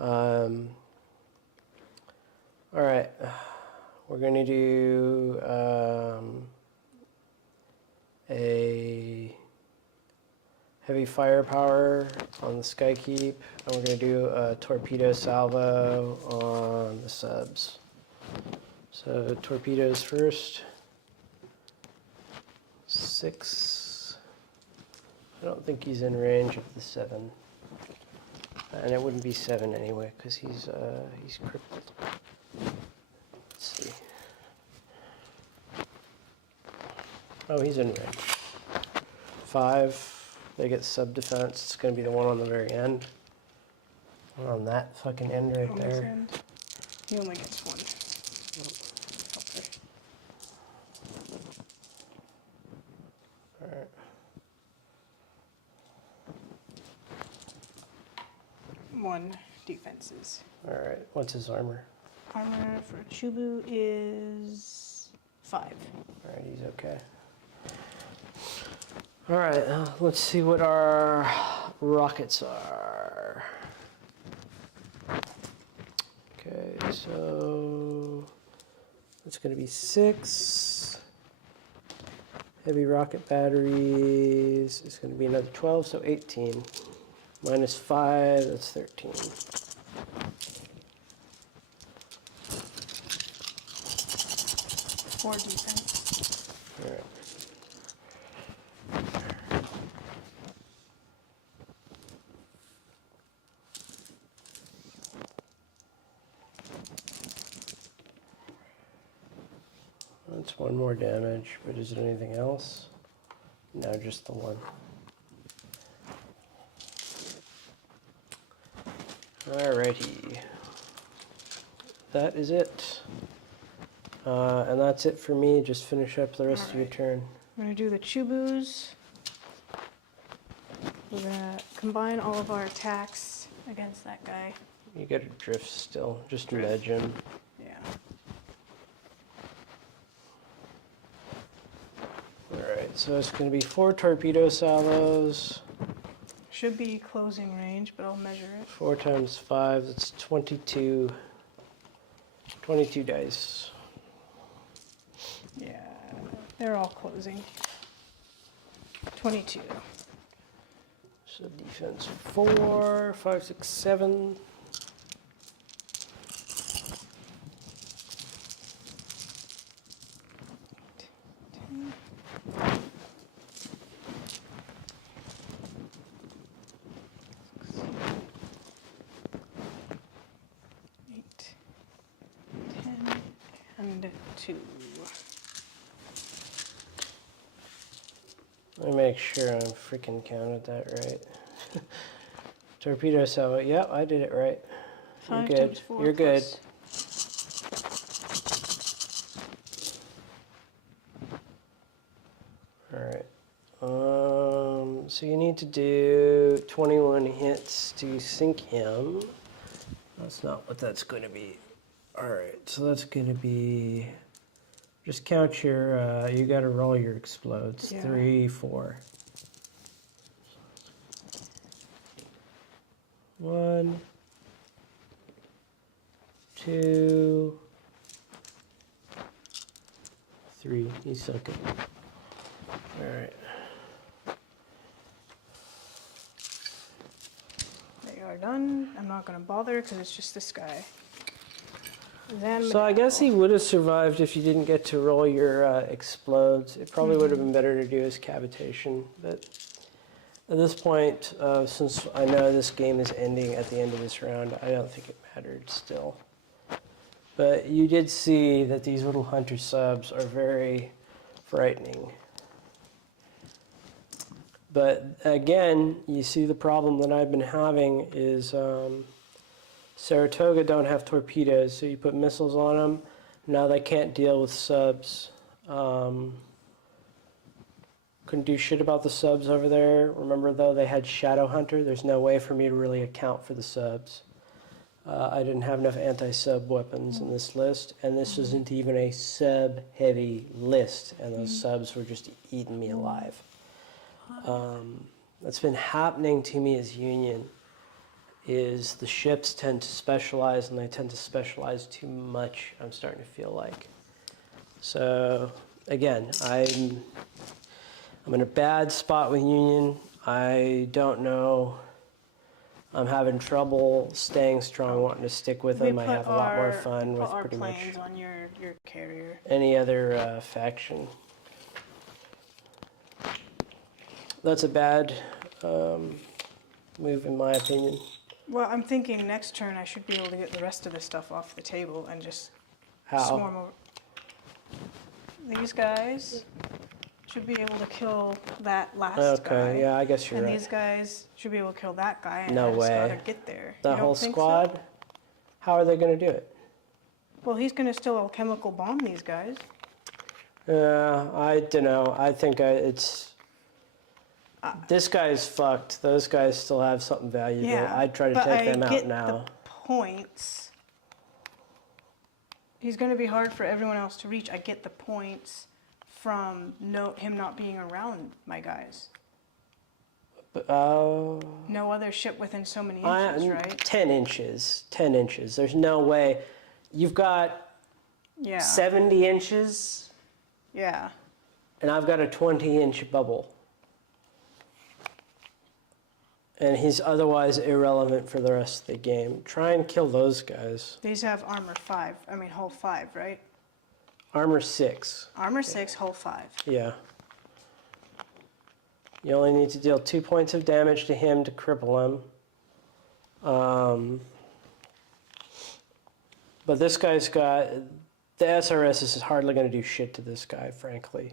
Alright. We're going to do a heavy firepower on the Skykeep. And we're going to do a torpedo salvo on the subs. So torpedoes first. 6. I don't think he's in range of the 7. And it wouldn't be 7 anyway, because he's crippled. Let's see. Oh, he's in range. 5. They get sub defense. It's going to be the one on the very end. One on that fucking end right On this there. end. He only gets 1. Okay. Alright. One defenses. Alright. What's his armor? Armor for Chubu is 5. Alright, he's okay. Alright, let's see what our rockets are. Okay, so it's going to be 6. Heavy rocket batteries is going to be another 12, so 18. Minus 5, that's 13. Four defense. Alright. That's 1 more damage, but is it anything else? No, just the 1. Alrighty. That is it. And that's it for me. Just finish up the rest of your turn. I'm gonna do the Chubus. We're gonna combine all of our attacks against that guy. You get a drift still. Just Drift. nudge him. Yeah. Alright, so it's going to be 4 torpedo salvos. Should be closing range, but I'll measure it. 4 times 5, that's 22. 22 dice. Yeah, they're all closing. 22. So defense 4, 5, 6, 7. Eight, 10, and 2. Let me make sure I'm freaking counted that right. Torpedo salvo. Yep, I did it right. You're 5 good. times 4 You're good. plus- Alright. So you need to do 21 hits to sink him. That's not what that's going to be. Alright, so that's going to be... Just count your... you got to roll your explodes. Yeah. 3, 4. 1, 2, 3. He's so good. All right. They are done. I'm not going to bother because it's just this guy. So I guess he would have survived if you didn't get to roll your explodes. It probably would have been better to do his cavitation. But at this point, since I know this game is ending at the end of this round, I don't think it mattered still. But you did see that these little hunter subs are very frightening. But again, you see the problem that I've been having is Saratoga don't have torpedoes, so you put missiles on them. Now they can't deal with subs. Couldn't do shit about the subs over there. Remember though, they had Shadow Hunter. There's no way for me to really account for the subs. I didn't have enough anti-sub weapons in this list, and this isn't even a sub-heavy list, and those subs were just eating me alive. That's been happening to me as Union, is the ships tend to specialize, and they tend to specialize too much, I'm starting to feel like. So, again, I'm in a bad spot with Union. I don't know. I'm having trouble staying strong, wanting to stick with them. I have a lot more fun with pretty much planes on your carrier. any other faction. That's a bad move in my opinion. Well, I'm thinking next turn I should be able to get the rest of this stuff off the table and just How? swarm over. These guys should be able to kill that last guy. Okay, yeah, I guess you're And right. these guys should be able to kill that guy. And No I just way. gotta get there. The You don't whole think so? squad? How are they going to do it? Well, he's gonna still chemical bomb these guys. I don't know. I think it's... this guy's fucked. Those guys still have something valuable. Yeah, I'd try to but take them I out get now. the points. He's going to be hard for everyone else to reach. I get the points from him not being around my guys. But, No other ship within so many inches, right? 10 inches. 10 inches. There's no way. You've got Yeah. 70 inches, Yeah. and I've got a 20-inch bubble. And he's otherwise irrelevant for the rest of the game. Try and kill those guys. These have armor 5. I mean, hull 5, right? Armor 6. Armor 6, hull 5. Yeah. You only need to deal 2 points of damage to him to cripple him. But this guy's got... the SRS is hardly going to do shit to this guy, frankly.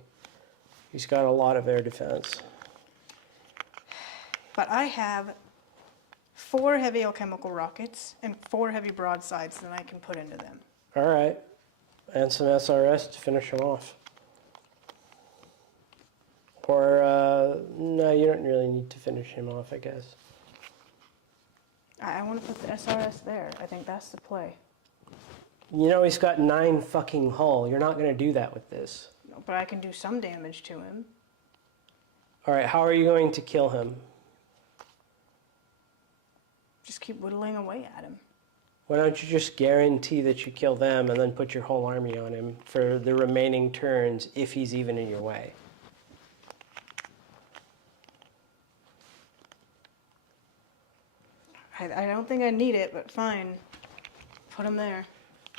He's got a lot of air defense. But I have 4 heavy alchemical rockets and 4 heavy broadsides that I can put into them. All right. And some SRS to finish him off. Or, no, you don't really need to finish him off, I guess. I want to put the SRS there. I think that's the play. You know he's got 9 fucking hull. You're not going to do that with this. No, but I can do some damage to him. All right, how are you going to kill him? Just keep whittling away at him. Why don't you just guarantee that you kill them and then put your whole army on him for the remaining turns if he's even in your way? I don't think I need it, but fine. Put him there.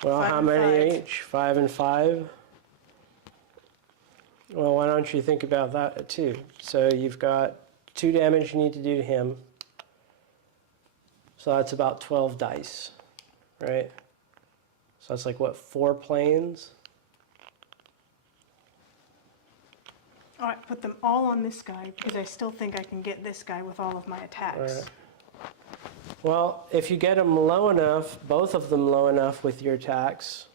Well, 5 how and many 5. each? 5 and 5? Well, why don't you think about that too? So you've got 2 damage you need to do to him. So that's about 12 dice, right? So that's like, what, 4 planes? All right, put them all on this guy because I still think I can get this guy with all of my attacks. All right. Well, if you get them low enough, both of them low enough with your attacks,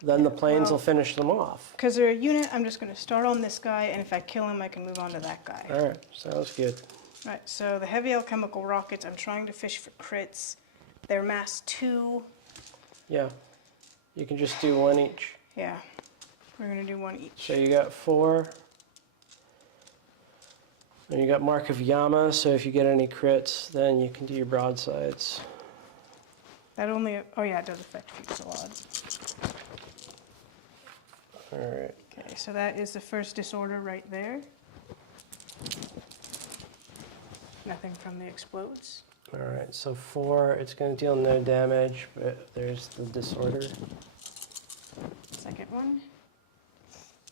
then the planes will finish them off. Because they're a unit, I'm just going to start on this guy, and if I kill him, I can move on to that guy. All right, sounds good. Right, so the heavy alchemical rockets, I'm trying to fish for crits. They're mass 2. Yeah, you can just do 1 each. Yeah, we're going to do 1 each. So you got 4. And you got Mark of Yama, so if you get any crits, then you can do your broadsides. That only, oh yeah, it does affect fusillades. All right. Okay, so that is the first disorder right there. Nothing from the explodes. All right. So 4, it's going to deal no damage, but there's the disorder. Second one.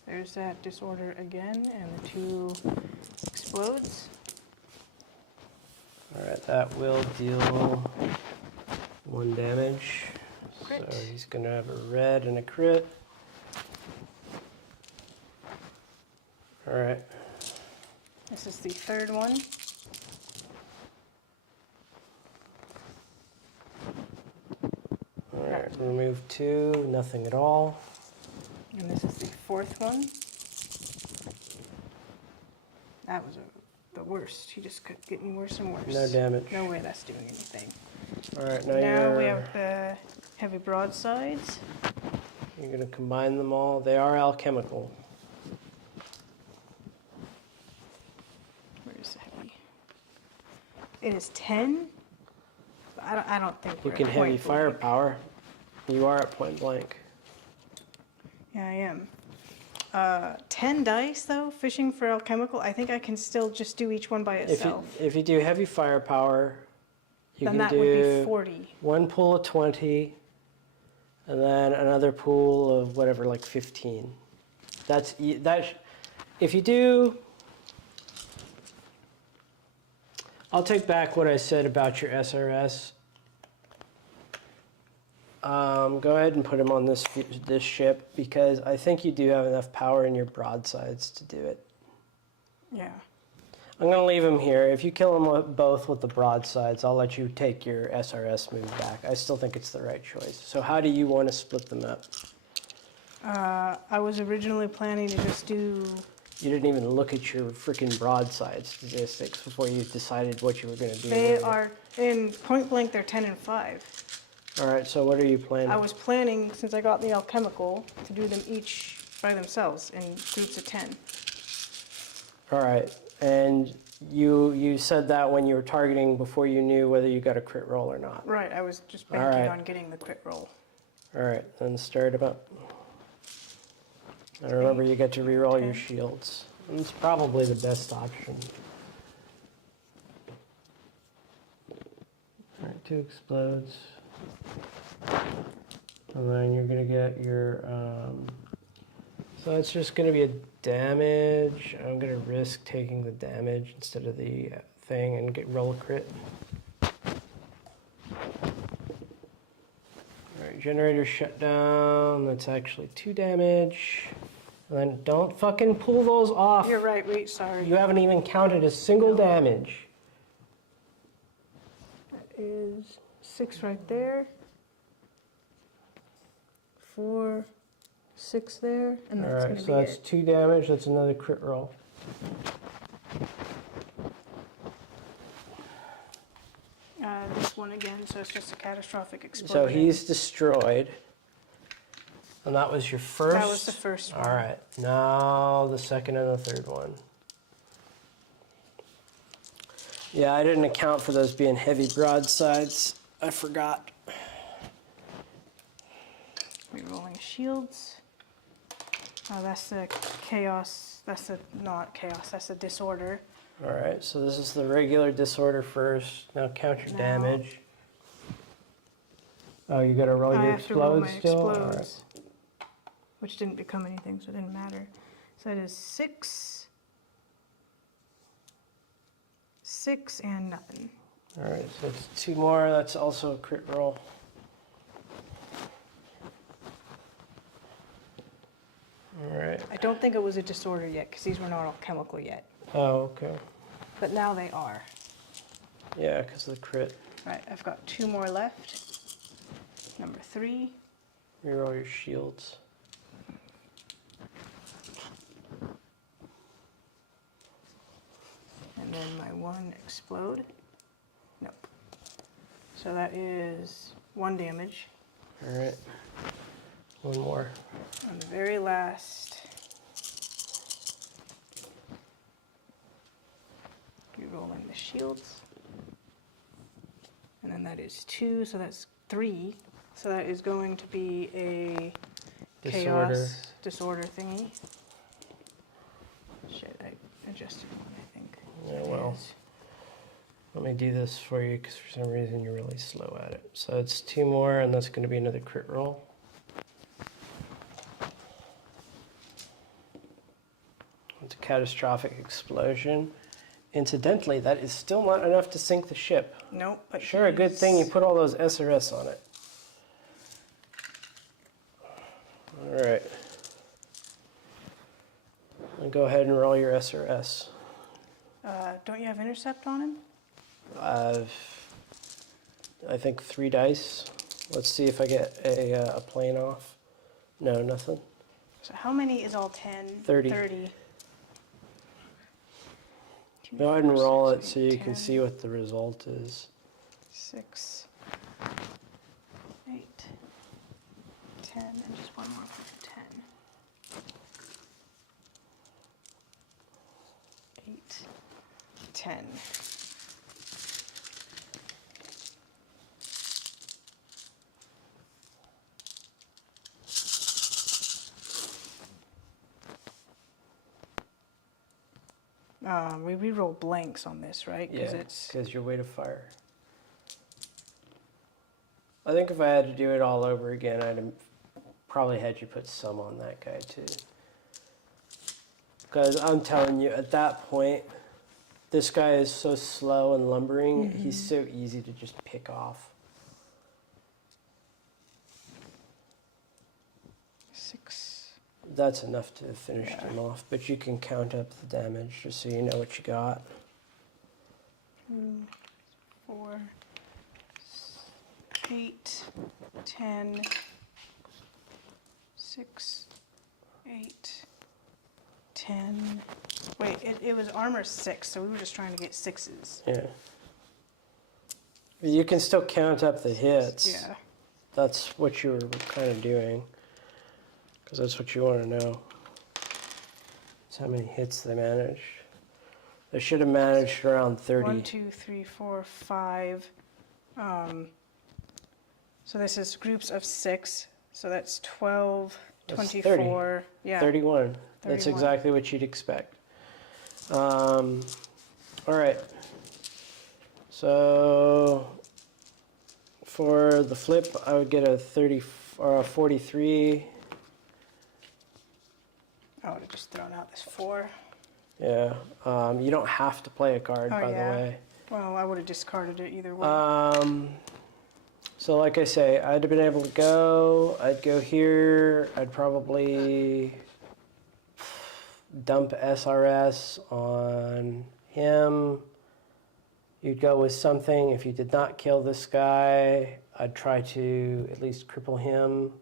There's that disorder again, and the 2 explodes. All right. That will deal 1 damage. Crit. So he's going to have a red and a crit. All right. This is the third one. All right. Remove 2, nothing at all. And this is the fourth one. That was the worst. He just kept getting worse and worse. No damage. No way that's doing anything. All right. Now we have the heavy broadsides. You're going to combine them all. They are alchemical. Where's the heavy? It is 10. But I don't think You we're can at heavy point blank. firepower. You are at point blank. Yeah, I am. 10 dice though, fishing for alchemical. I think I can still just do each one by itself. If you do heavy firepower, you Then can that do would be 40. 1 pool of 20, and then another pool of whatever, like 15. If you do, I'll take back what I said about your SRS. Go ahead and put him on this ship, because I think you do have enough power in your broadsides to do it. Yeah. I'm going to leave him here. If you kill them both with the broadsides, I'll let you take your SRS move back. I still think it's the right choice. So how do you want to split them up? I was originally planning to just do. You didn't even look at your freaking broadside statistics before you decided what you were going to do. They are in point blank. They're 10 and 5. All right, so what are you planning? I was planning, since I got the alchemical, to do them each by themselves in groups of 10. All right, and you said that when you were targeting before you knew whether you got a crit roll or not. Right. I was just All banking right. on getting the crit roll. All right, then start them up. And remember, you get to reroll your Okay. shields. It's probably the best option. All right, 2 explodes. And then you're going to get your... so it's just going to be a damage. I'm going to risk taking the damage instead of the thing and roll a crit. Alright, generator shut down. That's actually 2 damage. And then don't fucking pull those off. You're right. Wait, sorry. You haven't even counted a single damage. That is 6 right there. 4, 6 there, and that's going Alright, to so be that's it. 2 damage. That's another crit roll. This one again, so it's just a catastrophic explosion. So he's destroyed. And that was your first? That was the first one. Alright, now the second and the third one. Yeah, I didn't account for those being heavy broadsides. I forgot. Rerolling shields. Oh, that's the chaos. That's the not chaos. That's the disorder. Alright, so this is the regular disorder first. Now count your Now- damage. Oh, you gotta roll I your have to roll my explode still? explodes, which didn't become anything, so it didn't matter. So that is 6, 6, and nothing. Alright, so it's 2 more. That's also a crit roll. Alright. I don't think it was a disorder yet, because these were not all chemical yet. Oh, okay. But now they are. Yeah, because of the crit. Right, I've got 2 more left. Number 3. Reroll your shields. And then my 1 explode. Nope. So that is 1 damage. Alright. 1 more. On the very last. Rerolling the shields. And then that is 2, so that's 3. So that is going to be a Disorder. chaos disorder thingy. Shit, I adjusted one, I think. Yeah, well, let me do this for you because for some reason you're really slow at it. So it's 2 more, and that's going to be another crit roll. It's a catastrophic explosion. Incidentally, that is still not enough to sink the ship. Nope, but Sure, a good thing you he's- put all those SRS on it. All right. I'll go ahead and roll your SRS. Don't you have intercept on him? I think 3 dice. Let's see if I get a plane off. No, nothing. So how many is all 10? 30. 30. Go ahead and 4, roll 6, it so 8, you can 10, see what the result is. 6, 8, 10, and just one more for the 10. 8, 10. We re-roll blanks on this, right? Yeah, It's because your weight of fire. I think if I had to do it all over again, I'd have probably had you put some on that guy too. Because I'm telling you, at that point, this guy is so slow and lumbering, he's so easy to just pick off. 6. That's enough to have finished Yeah. him off, but you can count up the damage just so you know what you got. 2, 4, 8, 10, 6, 8, 10. Wait, it was armor 6, so we were just trying to get 6s. Yeah. But you can still count up the hits. Yeah. That's what you were kind of doing. Because that's what you want to know. That's how many hits they managed. They should have managed around 30. 1, 2, 3, 4, 5. So this is groups of 6. So that's 12, That's 24. Yeah. 31. That's 31. exactly what you'd expect. All right. So for the flip, I would get a 30 or a 43. I would have just thrown out this 4. Yeah. You don't have to play a card, Oh, by yeah. the way. Well, I would have discarded it either way. So like I say, I'd have been able to go. I'd go here. I'd probably dump SRS on him. You'd go with something. If you did not kill this guy, I'd try to at least cripple him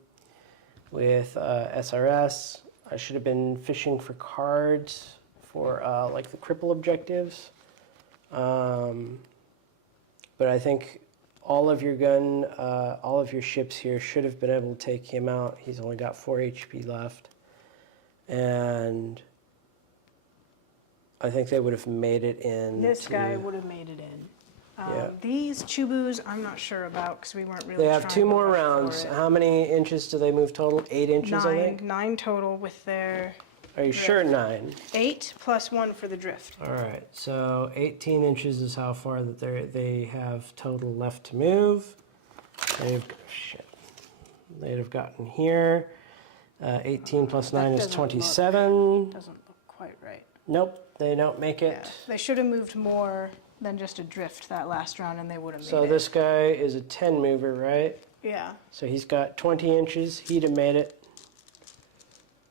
with SRS. I should have been fishing for cards for like the cripple objectives. But I think all of your all of your ships here should have been able to take him out. He's only got 4 HP left. And I think they would have made it in. This guy would have made it in. Yeah. These Chubus, I'm not sure about because we weren't really. They have trying 2 to more look for rounds. it. How many inches do they move total? 8 inches, I think? 9 total with their Are you sure 9? 8 plus 1 for the drift. All right, so 18 inches is how far that they have total left to move. They'd have gotten here. 18 plus 9 is doesn't 27. Doesn't look quite right. Nope, they don't make Yeah. it. They should have moved more than just a drift that last round, and they would have made So it. this guy is a 10 mover, right? Yeah. So he's got 20 inches. He'd have made it.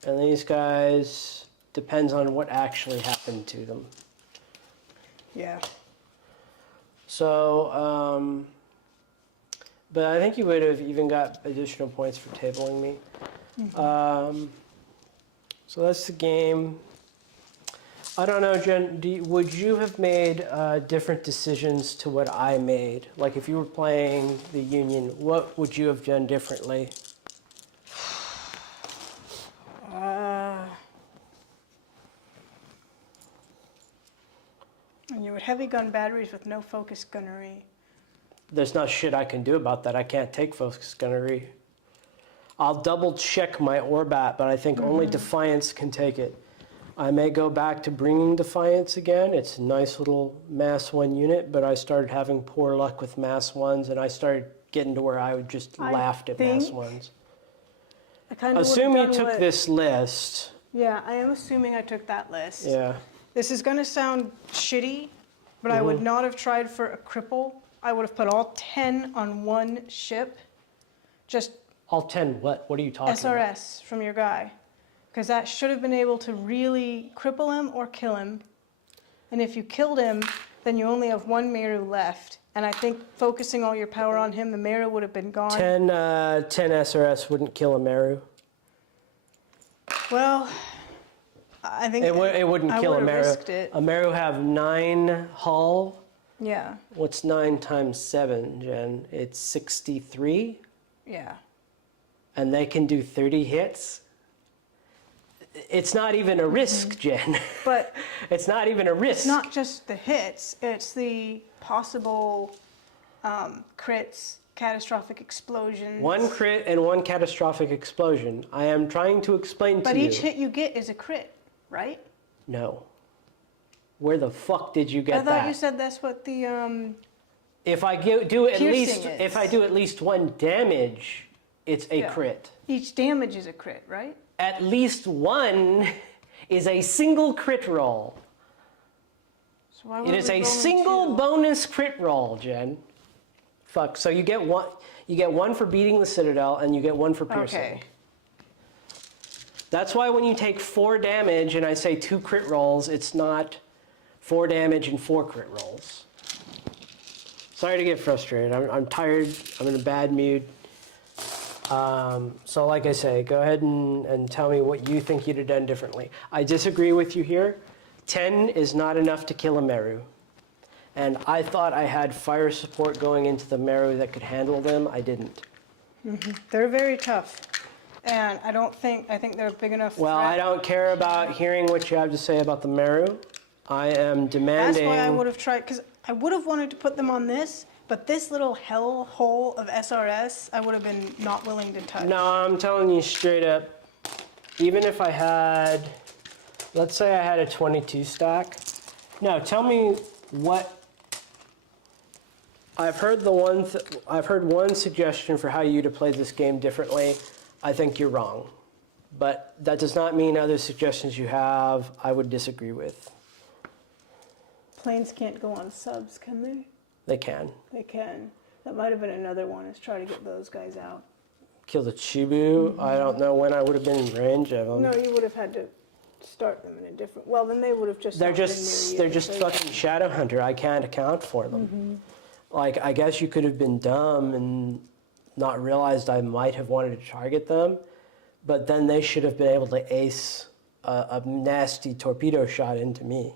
And these guys, depends on what actually happened to them. Yeah. So, but I think you would have even got additional points for tabling me. So that's the game. I don't know, Jen, would you have made different decisions to what I made? Like if you were playing the Union, what would you have done differently? And you would heavy gun batteries with no focus gunnery. there's not shit I can do about that. I can't take focus gunnery. I'll double check my Orbat, but I think only Defiance can take it. I may go back to bringing Defiance again. It's a nice little mass 1 unit, but I started having poor luck with mass 1s, and I started getting to where I would just I laughed at mass think- 1s. I kind of Assume you took this list. Yeah, I am assuming I took that list. Yeah. This is going to sound shitty, but I would not have tried for a cripple. I would have put all 10 on one ship. Just All 10 what? What are you talking about? SRS from your guy. Because that should have been able to really cripple him or kill him. And if you killed him, then you only have one Meru left. And I think focusing all your power on him, the Meru would have been gone. 10 SRS wouldn't kill a Meru. Well, I think It wouldn't I kill a would've Meru. risked it. A Meru have 9 hull. Yeah, What's 9 times 7, Jen? It's 63, yeah. and they can do 30 hits. It's not even a risk, Jen. But It's not even a risk. it's not just the hits, it's the possible crits, catastrophic explosions. 1 crit and 1 catastrophic explosion. I am trying to explain But to you. each hit you get is a crit, right? No. Where the fuck did you I get thought that? you said that's what the If I do at Piercing least, is. if I do at least 1 damage, it's a Yeah. crit. each damage is a crit, right? At least 1 is a single crit roll. So why It would is we a roll single two? bonus crit roll, Jen. Fuck. So you get one. You get 1 for beating the Citadel, and you get 1 for piercing. Okay. That's why when you take 4 damage, and I say 2 crit rolls, it's not 4 damage and 4 crit rolls. Sorry to get frustrated. I'm tired. I'm in a bad mood. So like I say, go ahead and tell me what you think you'd have done differently. I disagree with you here. 10 is not enough to kill a Meru. And I thought I had fire support going into the Meru that could handle them. I didn't. They're very tough. And I think they're a big enough Well, threat. I don't care about hearing what you have to say about the Meru. I am demanding... That's why I would have tried, because I would have wanted to put them on this, but this little hell hole of SRS, I would have been not willing to touch. No, I'm telling you straight up, even if I had, let's say I had a 22 stack. No, tell me what, I've heard one suggestion for how you to play this game differently. I think you're wrong. But that does not mean other suggestions you have I would disagree with. Planes can't go on subs, can they? They can. They can. That might have been another one, is try to get those guys out. Kill the Chibu. I don't know when I would have been in range of them. No, you would have had to start them in a different, well, then they would have just They're not been just near you, they're just so- fucking Shadowhunter. I can't account for them. Like, I guess you could have been dumb and not realized I might have wanted to target them, but then they should have been able to ace a nasty torpedo shot into me.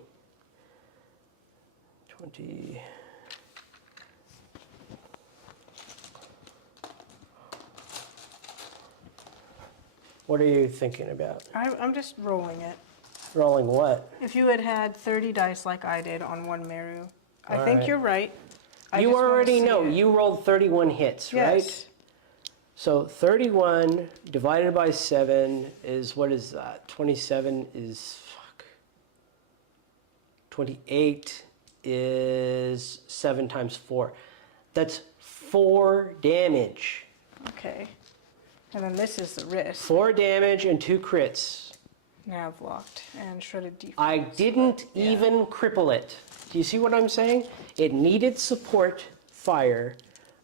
20. What are you thinking about? I'm just rolling it. Rolling what? If you had had 30 dice like I did on one Meru, I All think right. you're right. I You just wanna already see know. it. You rolled 31 hits, right? Yes. So 31 divided by 7 is, what is that? 27 is, fuck. 28 is 7 times 4. That's 4 damage. Okay. And then this is the wrist. 4 damage and 2 crits. Nav locked and shredded defense. I didn't Yeah. even cripple it. Do you see what I'm saying? It needed support fire.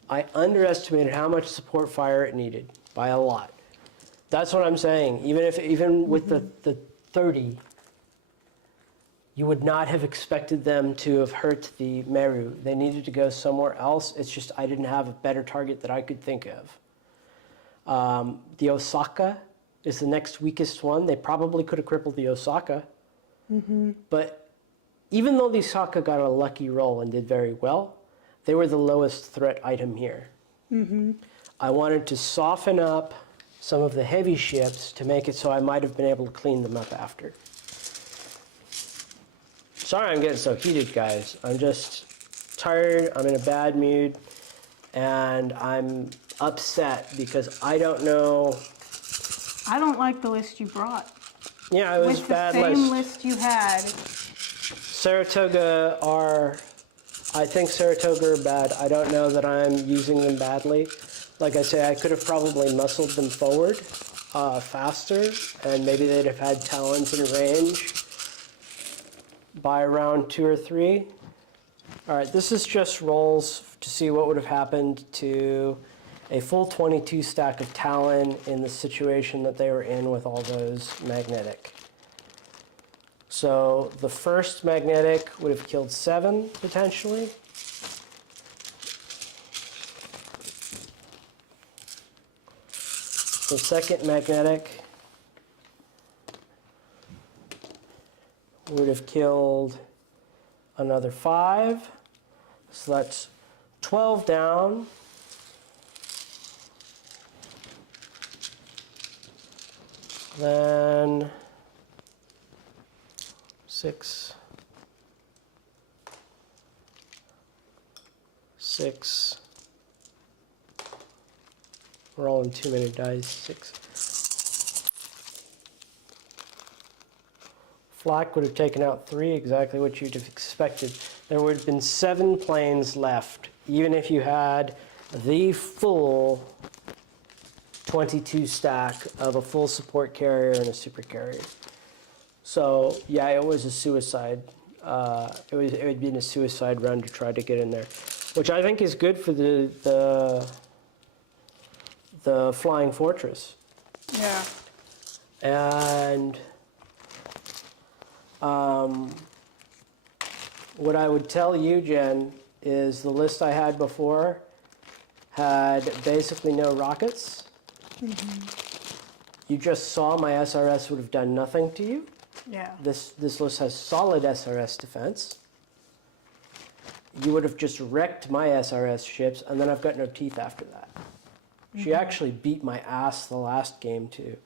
I underestimated how much support fire it needed by a lot. That's what I'm saying. Even with the 30, you would not have expected them to have hurt the Meru. They needed to go somewhere else. It's just I didn't have a better target that I could think of. The Osaka is the next weakest one. They probably could have crippled the Osaka. But even though the Osaka got a lucky roll and did very well, they were the lowest threat item here. I wanted to soften up some of the heavy ships to make it so I might have been able to clean them up after. Sorry I'm getting so heated, guys. I'm just tired. I'm in a bad mood. and I'm upset because I don't know. I don't like the list you brought. Yeah, it was With a bad the same list. list you had. Saratoga are, I think Saratoga are bad. I don't know that I'm using them badly. Like I say, I could have probably muscled them forward faster, and maybe they'd have had talons in range by round 2 or 3. All right, this is just rolls to see what would have happened to a full 22 stack of Talon in the situation that they were in with all those magnetic. So the first magnetic would have killed 7 potentially. The second magnetic would have killed another 5. So that's 12 down. Then 6, 6. Rolling too many dice. 6. Flak would have taken out 3, exactly what you'd have expected. There would have been 7 planes left, even if you had the full 22 stack of a full support carrier and a super carrier. So yeah, it was a suicide. It had been a suicide run to try to get in there, which I think is good for the Flying Fortress. Yeah. And what I would tell you, Jen, is the list I had before had basically no rockets. You just saw my SRS would have done nothing to you. Yeah. This list has solid SRS defense. You would have just wrecked my SRS ships, and then I've got no teeth after that. She actually beat my ass the last game, too.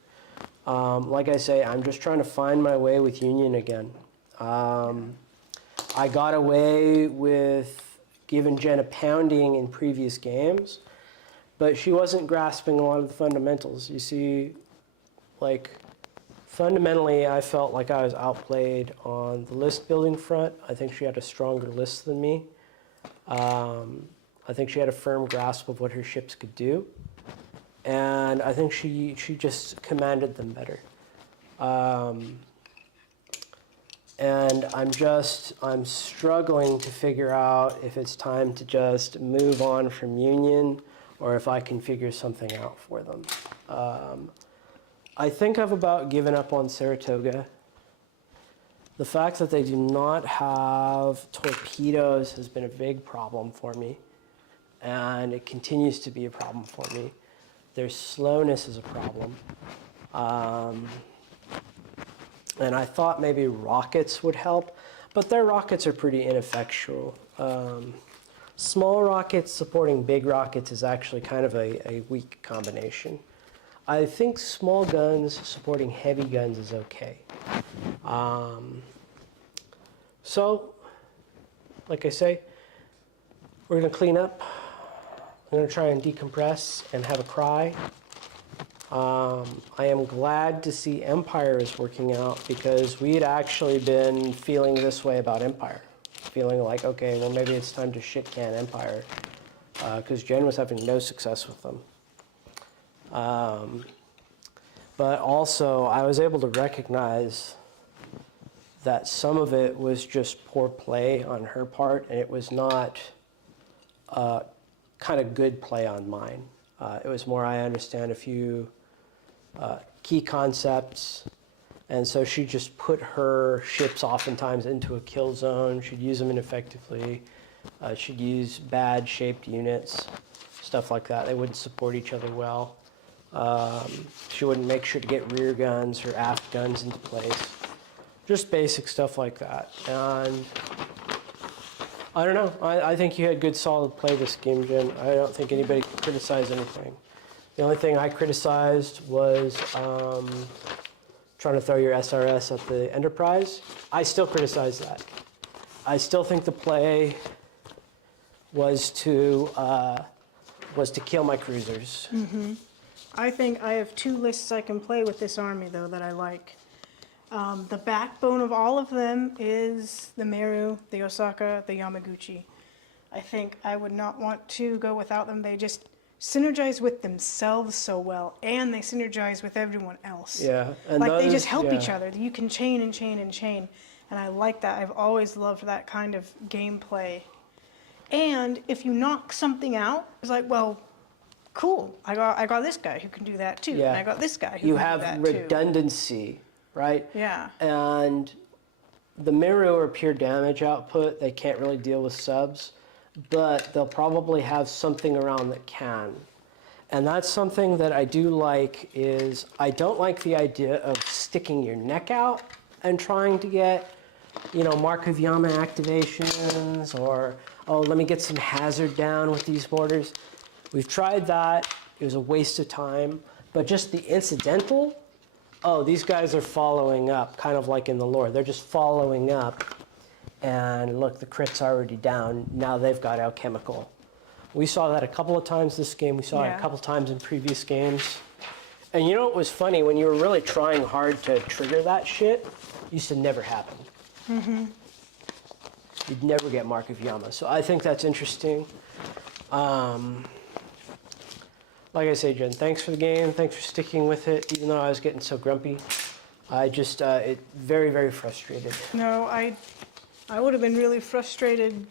Like I say, I'm just trying to find my way with Union again. I got away with giving Jen a pounding in previous games, but she wasn't grasping a lot of the fundamentals. You see, like, fundamentally, I felt like I was outplayed on the list building front. I think she had a stronger list than me. I think she had a firm grasp of what her ships could do. And I think she just commanded them better. And I'm struggling to figure out if it's time to just move on from Union or if I can figure something out for them. I think I've about given up on Saratoga. The fact that they do not have torpedoes has been a big problem for me, and it continues to be a problem for me. Their slowness is a problem. And I thought maybe rockets would help, but their rockets are pretty ineffectual. Small rockets supporting big rockets is actually kind of a weak combination. I think small guns supporting heavy guns is okay. So, like I say, we're going to clean up. I'm going to try and decompress and have a cry. I am glad to see Empire is working out because we had actually been feeling this way about Empire. Feeling like, okay, well maybe it's time to shit can Empire because Jen was having no success with them. But also, I was able to recognize that some of it was just poor play on her part, and it was not kind of good play on mine. It was more, I understand a few key concepts, and so she just put her ships oftentimes into a kill zone. She'd use them ineffectively. She'd use bad shaped units, stuff like that. They wouldn't support each other well. She wouldn't make sure to get rear guns or aft guns into place. Just basic stuff like that. And I don't know. I think you had good solid play this game, Jen. I don't think anybody criticized anything. The only thing I criticized was trying to throw your SRS at the Enterprise. I still criticize that. I still think the play was to was to kill my cruisers. I think I have 2 lists I can play with this army, though, that I like. The backbone of all of them is the Meru, the Osaka, the Yamaguchi. I think I would not want to go without them. They just synergize with themselves so well, and they synergize with everyone else. Yeah, and Like, they those- just help yeah. each other. You can chain and chain and chain, and I like that. I've always loved that kind of gameplay. And if you knock something out, it's like, well, cool. I got this guy who can do that too, Yeah. and I got this guy who You can have do that too. redundancy, right? Yeah. And the Meru are pure damage output. They can't really deal with subs, but they'll probably have something around that can. And that's something that I do like is I don't like the idea of sticking your neck out and trying to get, Mark of Yama activations or, oh, let me get some hazard down with these mortars. We've tried that. It was a waste of time. But just the incidental, oh, these guys are following up, kind of like in the lore. They're just following up. And look, the crit's already down. Now they've got alchemical. We saw that a couple of times this game. We saw it a Yeah. couple times in previous games. And you know what was funny? When you were really trying hard to trigger that shit, it used to never happen. You'd never get Mark of Yama. So I think that's interesting. Like I say, Jen, thanks for the game. Thanks for sticking with it, even though I was getting so grumpy. I just, very, very frustrated. No, I would have been really frustrated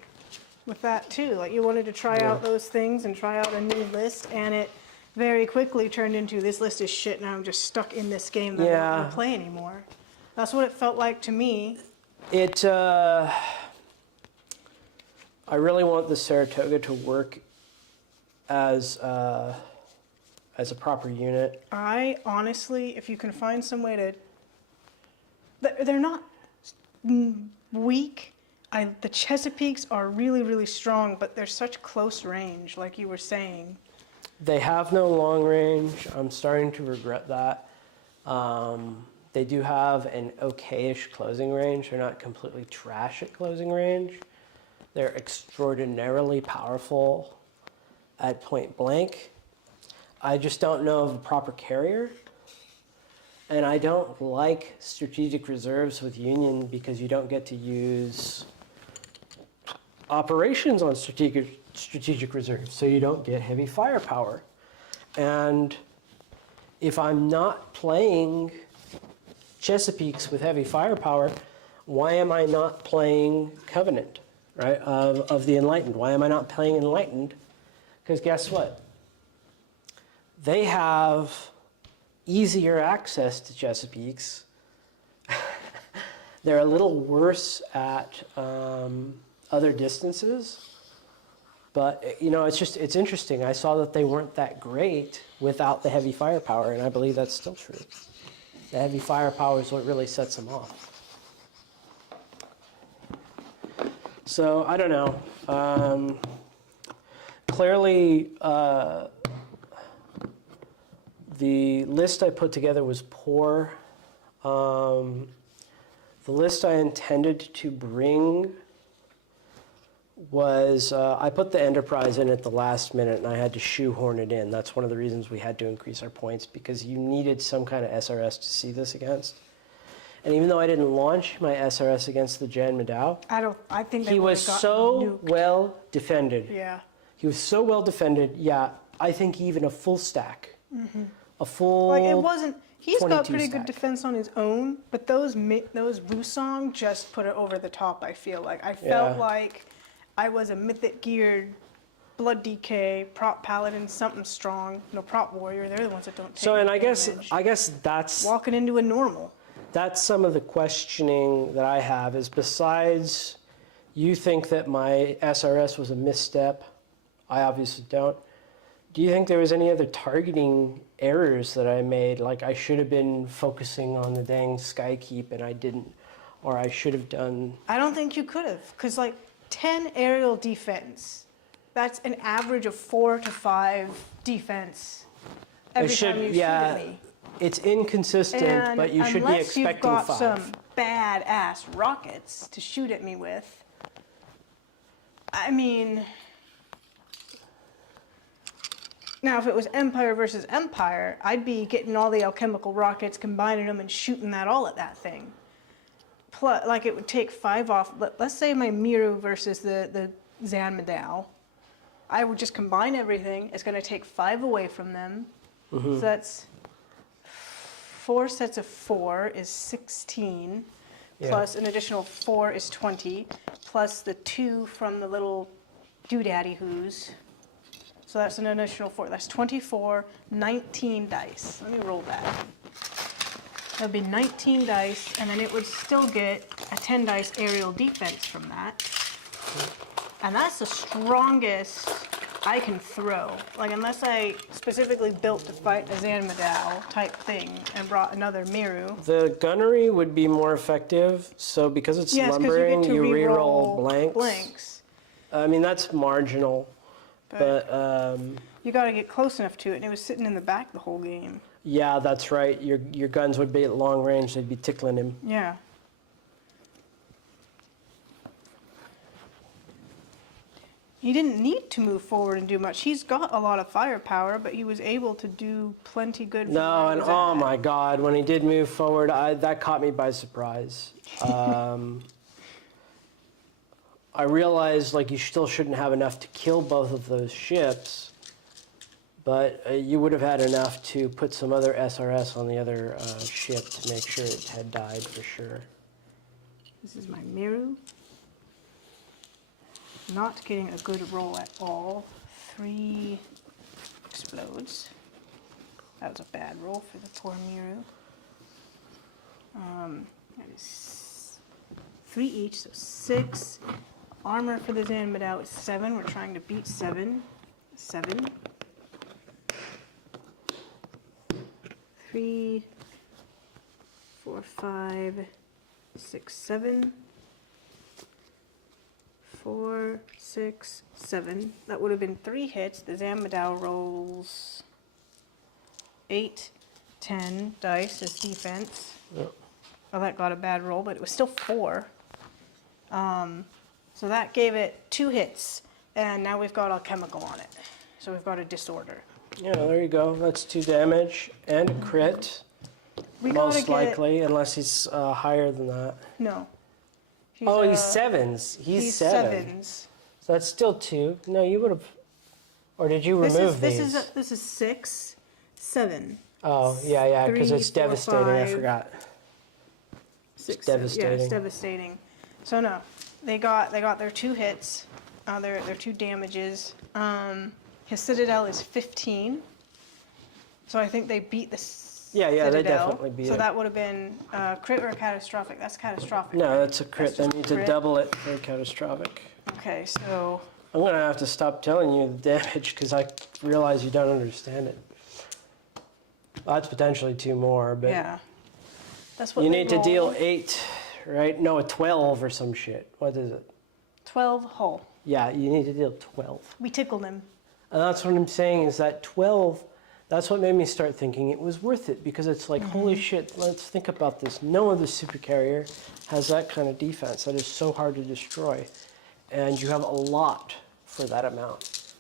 with that too. Like, you wanted to try out those things and try out a new list, and it very quickly turned into, this list is shit, and I'm just stuck in this game that I don't want to play anymore. That's what it felt like to me. I really want the Saratoga to work as a proper unit. I honestly, if you can find some way to, they're not weak. The Chesapeakes are really, really strong, but they're such close range, like you were saying. They have no long range. I'm starting to regret that. They do have an okay-ish closing range. They're not completely trash at closing range. They're extraordinarily powerful at point blank. I just don't know of a proper carrier. And I don't like strategic reserves with Union because you don't get to use operations on strategic reserves, so you don't get heavy firepower. And if I'm not playing Chesapeakes with heavy firepower, why am I not playing Covenant, right, of the Enlightened? Why am I not playing Enlightened? Because guess what? They have easier access to Chesapeakes. They're a little worse at other distances. But, it's interesting. I saw that they weren't that great without the heavy firepower, and I believe that's still true. The heavy firepower is what really sets them off. So, I don't know. Clearly, the list I put together was poor. The list I intended to bring was, I put the Enterprise in at the last minute and I had to shoehorn it in. That's one of the reasons we had to increase our points, because you needed some kind of SRS to see this against. And even though I didn't launch my SRS against the Jan Madao, I think they he would was have so gotten nuked. well defended. Yeah. He was so well defended, I think even a full stack. A full Like, it wasn't. He's got 22 pretty stack. good defense on his own, but those Wusong just put it over the top. I feel like I felt Yeah. like I was a mythic geared, blood DK, prop paladin, something strong. No, prop warrior. They're the ones that don't take. So, and I damage. guess that's Walking into a normal. that's some of the questioning that I have is, besides you think that my SRS was a misstep, I obviously don't. Do you think there was any other targeting errors that I made? Like, I should have been focusing on the dang Skykeep and I didn't, or I should have done. I don't think you could have, because like 10 aerial defense, that's an average of 4 to 5 defense every time you shoot at me. It's inconsistent, And but you should be unless you've expecting got 5. some badass rockets to shoot at me with, I mean, Now, if it was Empire versus Empire, I'd be getting all the alchemical rockets, combining them, and shooting that all at that thing. Plus, like it would take 5 off. Let's say my Miru versus the Zanmadao. I would just combine everything. It's going to take 5 away from them. So that's 4 sets of 4 is 16. Yeah. Plus an additional 4 is 20. Plus the 2 from the little doodaddy who's. So that's an additional 4. That's 24, 19 dice. Let me roll that. That would be 19 dice, and then it would still get a 10 dice aerial defense from that. And that's the strongest I can throw. Like, unless I specifically built to fight a Zanmadao type thing and brought another Miru. The gunnery would be more effective, so because it's Yes, because lumbering, you get to you reroll reroll blanks. blanks. I mean, that's marginal, but You got to get close enough to it, and it was sitting in the back the whole game. yeah, that's right. Your guns would be at long range. They'd be tickling him. Yeah. He didn't need to move forward and do much. He's got a lot of firepower, but he was able to do plenty good. from No, where he and was oh at. my God, when he did move forward, that caught me by surprise. I realized like you still shouldn't have enough to kill both of those ships, but you would have had enough to put some other SRS on the other ship to make sure it had died for sure. This is my Miru. Not getting a good roll at all. 3 explodes. That was a bad roll for the poor Miru. That is 3 each, so 6. Armor for the Zanmadao is 7. We're trying to beat 7. 7. 3, 4, 5, 6, 7. 4, 6, 7. That would have been 3 hits. The Zanmadao rolls 8, 10 dice as defense. Yep. Well, that got a bad roll, but it was still 4. So that gave it 2 hits, and now we've got alchemical on it. So we've got a disorder. Yeah, there you go. That's 2 damage and a crit, We gotta most get likely, unless he's higher than that. no. Oh, he's 7s. He's 7. 7s. So that's still 2. No, you would have. Or did you remove these? This is 6, 7. Oh, yeah, because 3, it's 4, devastating. I 5. forgot. 6, devastating. Yeah, it's devastating. So no, they got their 2 hits, their 2 damages. His Citadel is 15. So I think they beat the Yeah, Citadel. they definitely beat So it. that would have been crit or catastrophic. That's catastrophic. No, right? that's a crit. That's They just need to crit. double it for catastrophic. Okay, so I'm going to have to stop telling you the damage because I realize you don't understand it. That's potentially 2 more, but yeah, that's what you they need to deal rolled. 8, right? No, a 12 or some shit. What is it? 12 hull. Yeah, you need to deal 12. We tickled him. And that's what I'm saying is that 12, that's what made me start thinking it was worth it because it's like, holy shit, let's think about this. No other supercarrier has that kind of defense that is so hard to destroy. And you have a lot for that amount.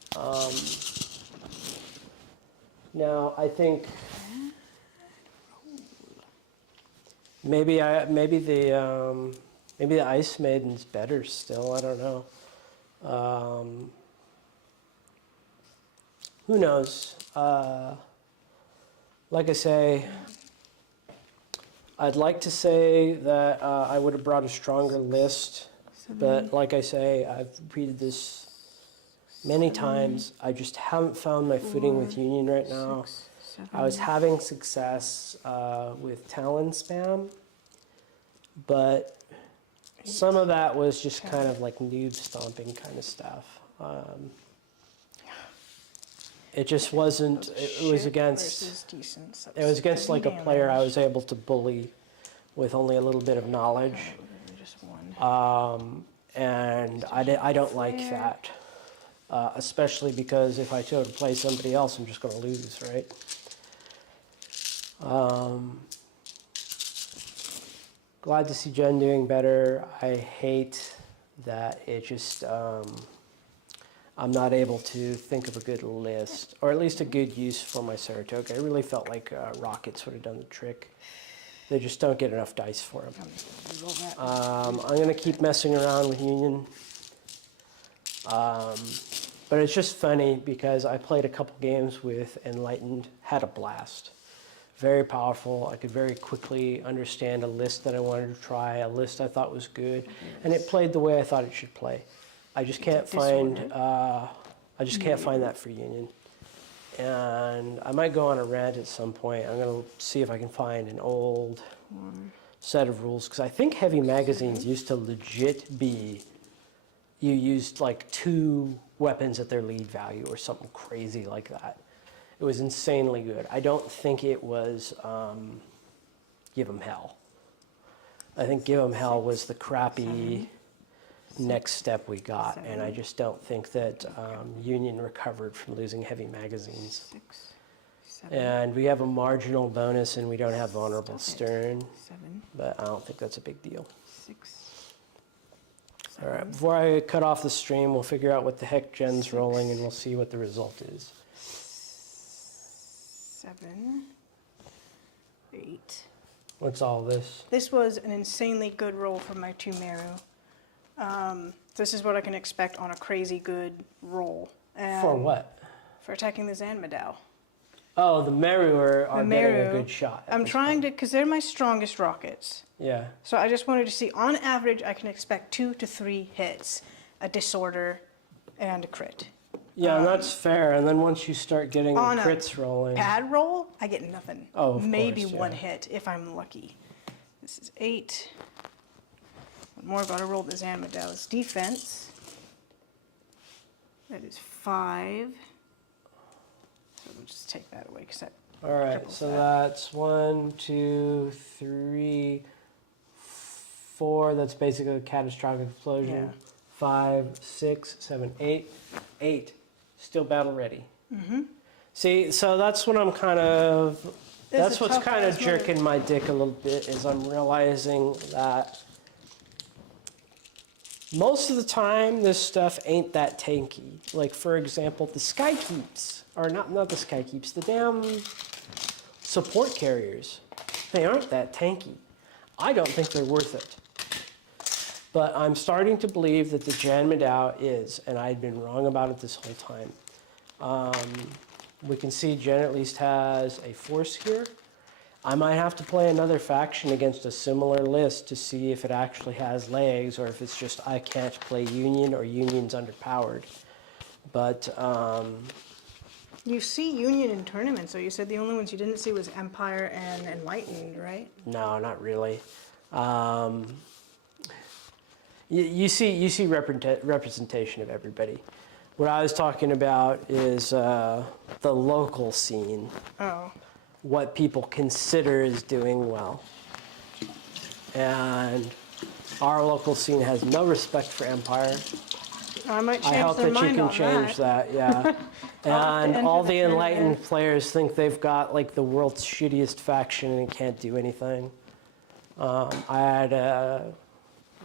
Now, I think maybe the Ice Maiden's better still. I don't know. Who knows? Like I say, I'd like to say that I would have brought a stronger list, but like I say, I've repeated this many times. I just haven't found my footing with Union right now. 6, 7. I was having success with Talon spam, but some of that was just kind of like noob stomping kind of stuff. It just wasn't. It was Shit against. versus decent, so It was against 30 like a player I damage. was able to bully with only a little bit of knowledge, Just 1. and I don't like that, especially because if I go to play somebody else, I'm just going to lose, right? Glad to see Jen doing better. I hate that it just. I'm not able to think of a good list, or at least a good use for my Saratoga. I really felt like rockets would have done the trick. They just don't get enough dice for them. I'm going to keep messing around with Union. But it's just funny because I played a couple games with Enlightened, had a blast. Very powerful. I could very quickly understand a list that I wanted to try, a list I thought was good, and it played the way I thought it should play. I just can't find that for Union. And I might go on a rant at some point. I'm going to see if I can find an old set of rules, because I think heavy magazines used to legit be, you used like 2 weapons at their lead value or something crazy like that. It was insanely good. I don't think it was Give 'em Hell. I think Give 'em Hell was the crappy next step we got, and I just don't think that Union recovered from losing heavy magazines. 6, 7. And we have a marginal bonus, and we don't have vulnerable Stop it. stern, 7, but I don't think that's a big deal. 6. All right, before I cut off the stream, we'll figure out what the heck Jen's rolling, and we'll see what the result is. 7, 8. What's all this? This was an insanely good roll for my 2 Meru. This is what I can expect on a crazy good roll. For what? For attacking the Zanmadao. Oh, the Meru are getting a Meru. good shot. at I'm this trying point. to, because they're my strongest rockets. Yeah. So I just wanted to see, on average, I can expect 2 to 3 hits, a disorder, and a crit. Yeah, and that's fair. And then once you start getting the on a crits rolling. Pad roll, I get nothing. Oh, of Maybe course, 1 yeah. hit if I'm lucky. This is 8. One more, gotta roll the Zanmadao's defense. That is 5. So we'll just take that away because that All right, triples so that. that's 1, 2, 3, 4. That's basically a catastrophic explosion. Yeah. 5, 6, 7, 8. 8. Still battle ready. Mm-hmm. See, so that's what I'm kind of. This That's is what's tough kind of as well. jerking my dick a little bit, is I'm realizing that most of the time this stuff ain't that tanky. Like, for example, the Skykeeps, or not the Skykeeps, the damn support carriers. They aren't that tanky. I don't think they're worth it. But I'm starting to believe that the Jan Madao is, and I'd been wrong about it this whole time. We can see Jen at least has a force here. I might have to play another faction against a similar list to see if it actually has legs, or if it's just I can't play Union or Union's underpowered. But You see Union in tournaments, so you said the only ones you didn't see was Empire and Enlightened, right? no, not really. You see representation of everybody. What I was talking about is the local scene, Oh. what people consider is doing well. And our local scene has no respect for Empire. I might I change hope their that you mind can on change that, yeah. I'll have to And enter all the the tournament. enlightened players think they've got like the world's shittiest faction and can't do anything. I had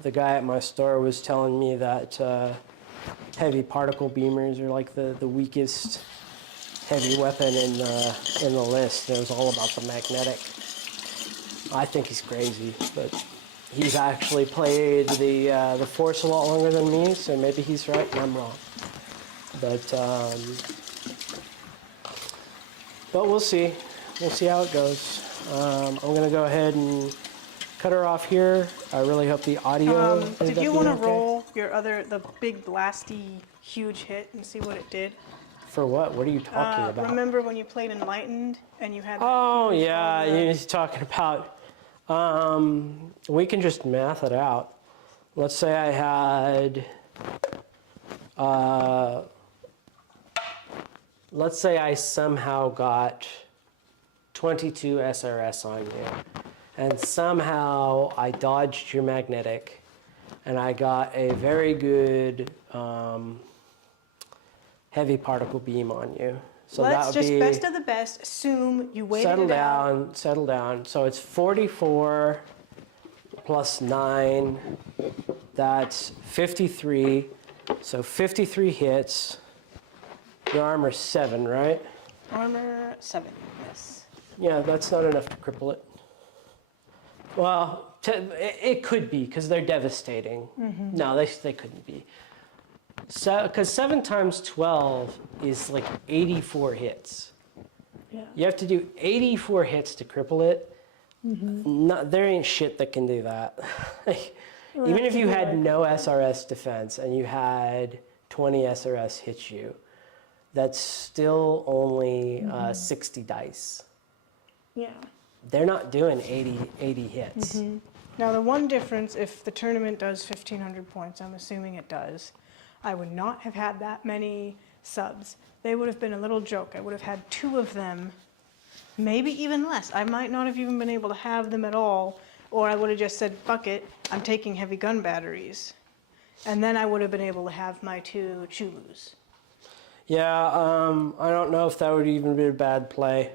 the guy at my store was telling me that heavy particle beamers are like the weakest heavy weapon in the list. It was all about the magnetic. I think he's crazy, but he's actually played the Force a lot longer than me, so maybe he's right and I'm wrong. But we'll see. We'll see how it goes. I'm gonna go ahead and cut her off here. I really hope the audio. ended Did up you being want to okay. roll the big blasty huge hit and see what it did? For what? What are you talking about? Remember when you played Enlightened and you had that Oh huge yeah, all the- you're talking about. We can just math it out. Let's say I had. Let's say I somehow got 22 SRS on you, and somehow I dodged your magnetic, and I got a very good heavy particle beam on you. So that Let's would just be. best of the best. Assume you waited Settle it out. down, settle down. So it's 44 plus 9. That's 53. So 53 hits. Your armor's 7, right? Armor 7, yes. Yeah, that's not enough to cripple it. Well, it could be because they're devastating. No, they couldn't be. So, because 7 times 12 is like 84 hits. Yeah. You have to do 84 hits to cripple it. There ain't shit that can do that. Even if you had no SRS defense and you had 20 SRS hit you, that's still only 60 dice. Yeah. They're not doing 80 hits. Now, the one difference, if the tournament does 1,500 points, I'm assuming it does, I would not have had that many subs. They would have been a little joke. I would have had 2 of them, maybe even less. I might not have even been able to have them at all, or I would have just said, fuck it, I'm taking heavy gun batteries. And then I would have been able to have my 2 Chulus. Yeah, I don't know if that would even be a bad play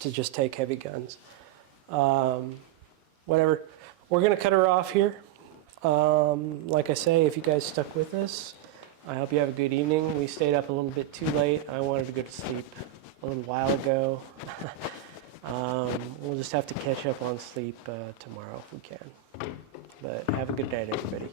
to just take heavy guns. Whatever. We're going to cut her off here. Like I say, if you guys stuck with us, I hope you have a good evening. We stayed up a little bit too late. I wanted to go to sleep a little while ago. We'll just have to catch up on sleep tomorrow if we can. But have a good night, everybody.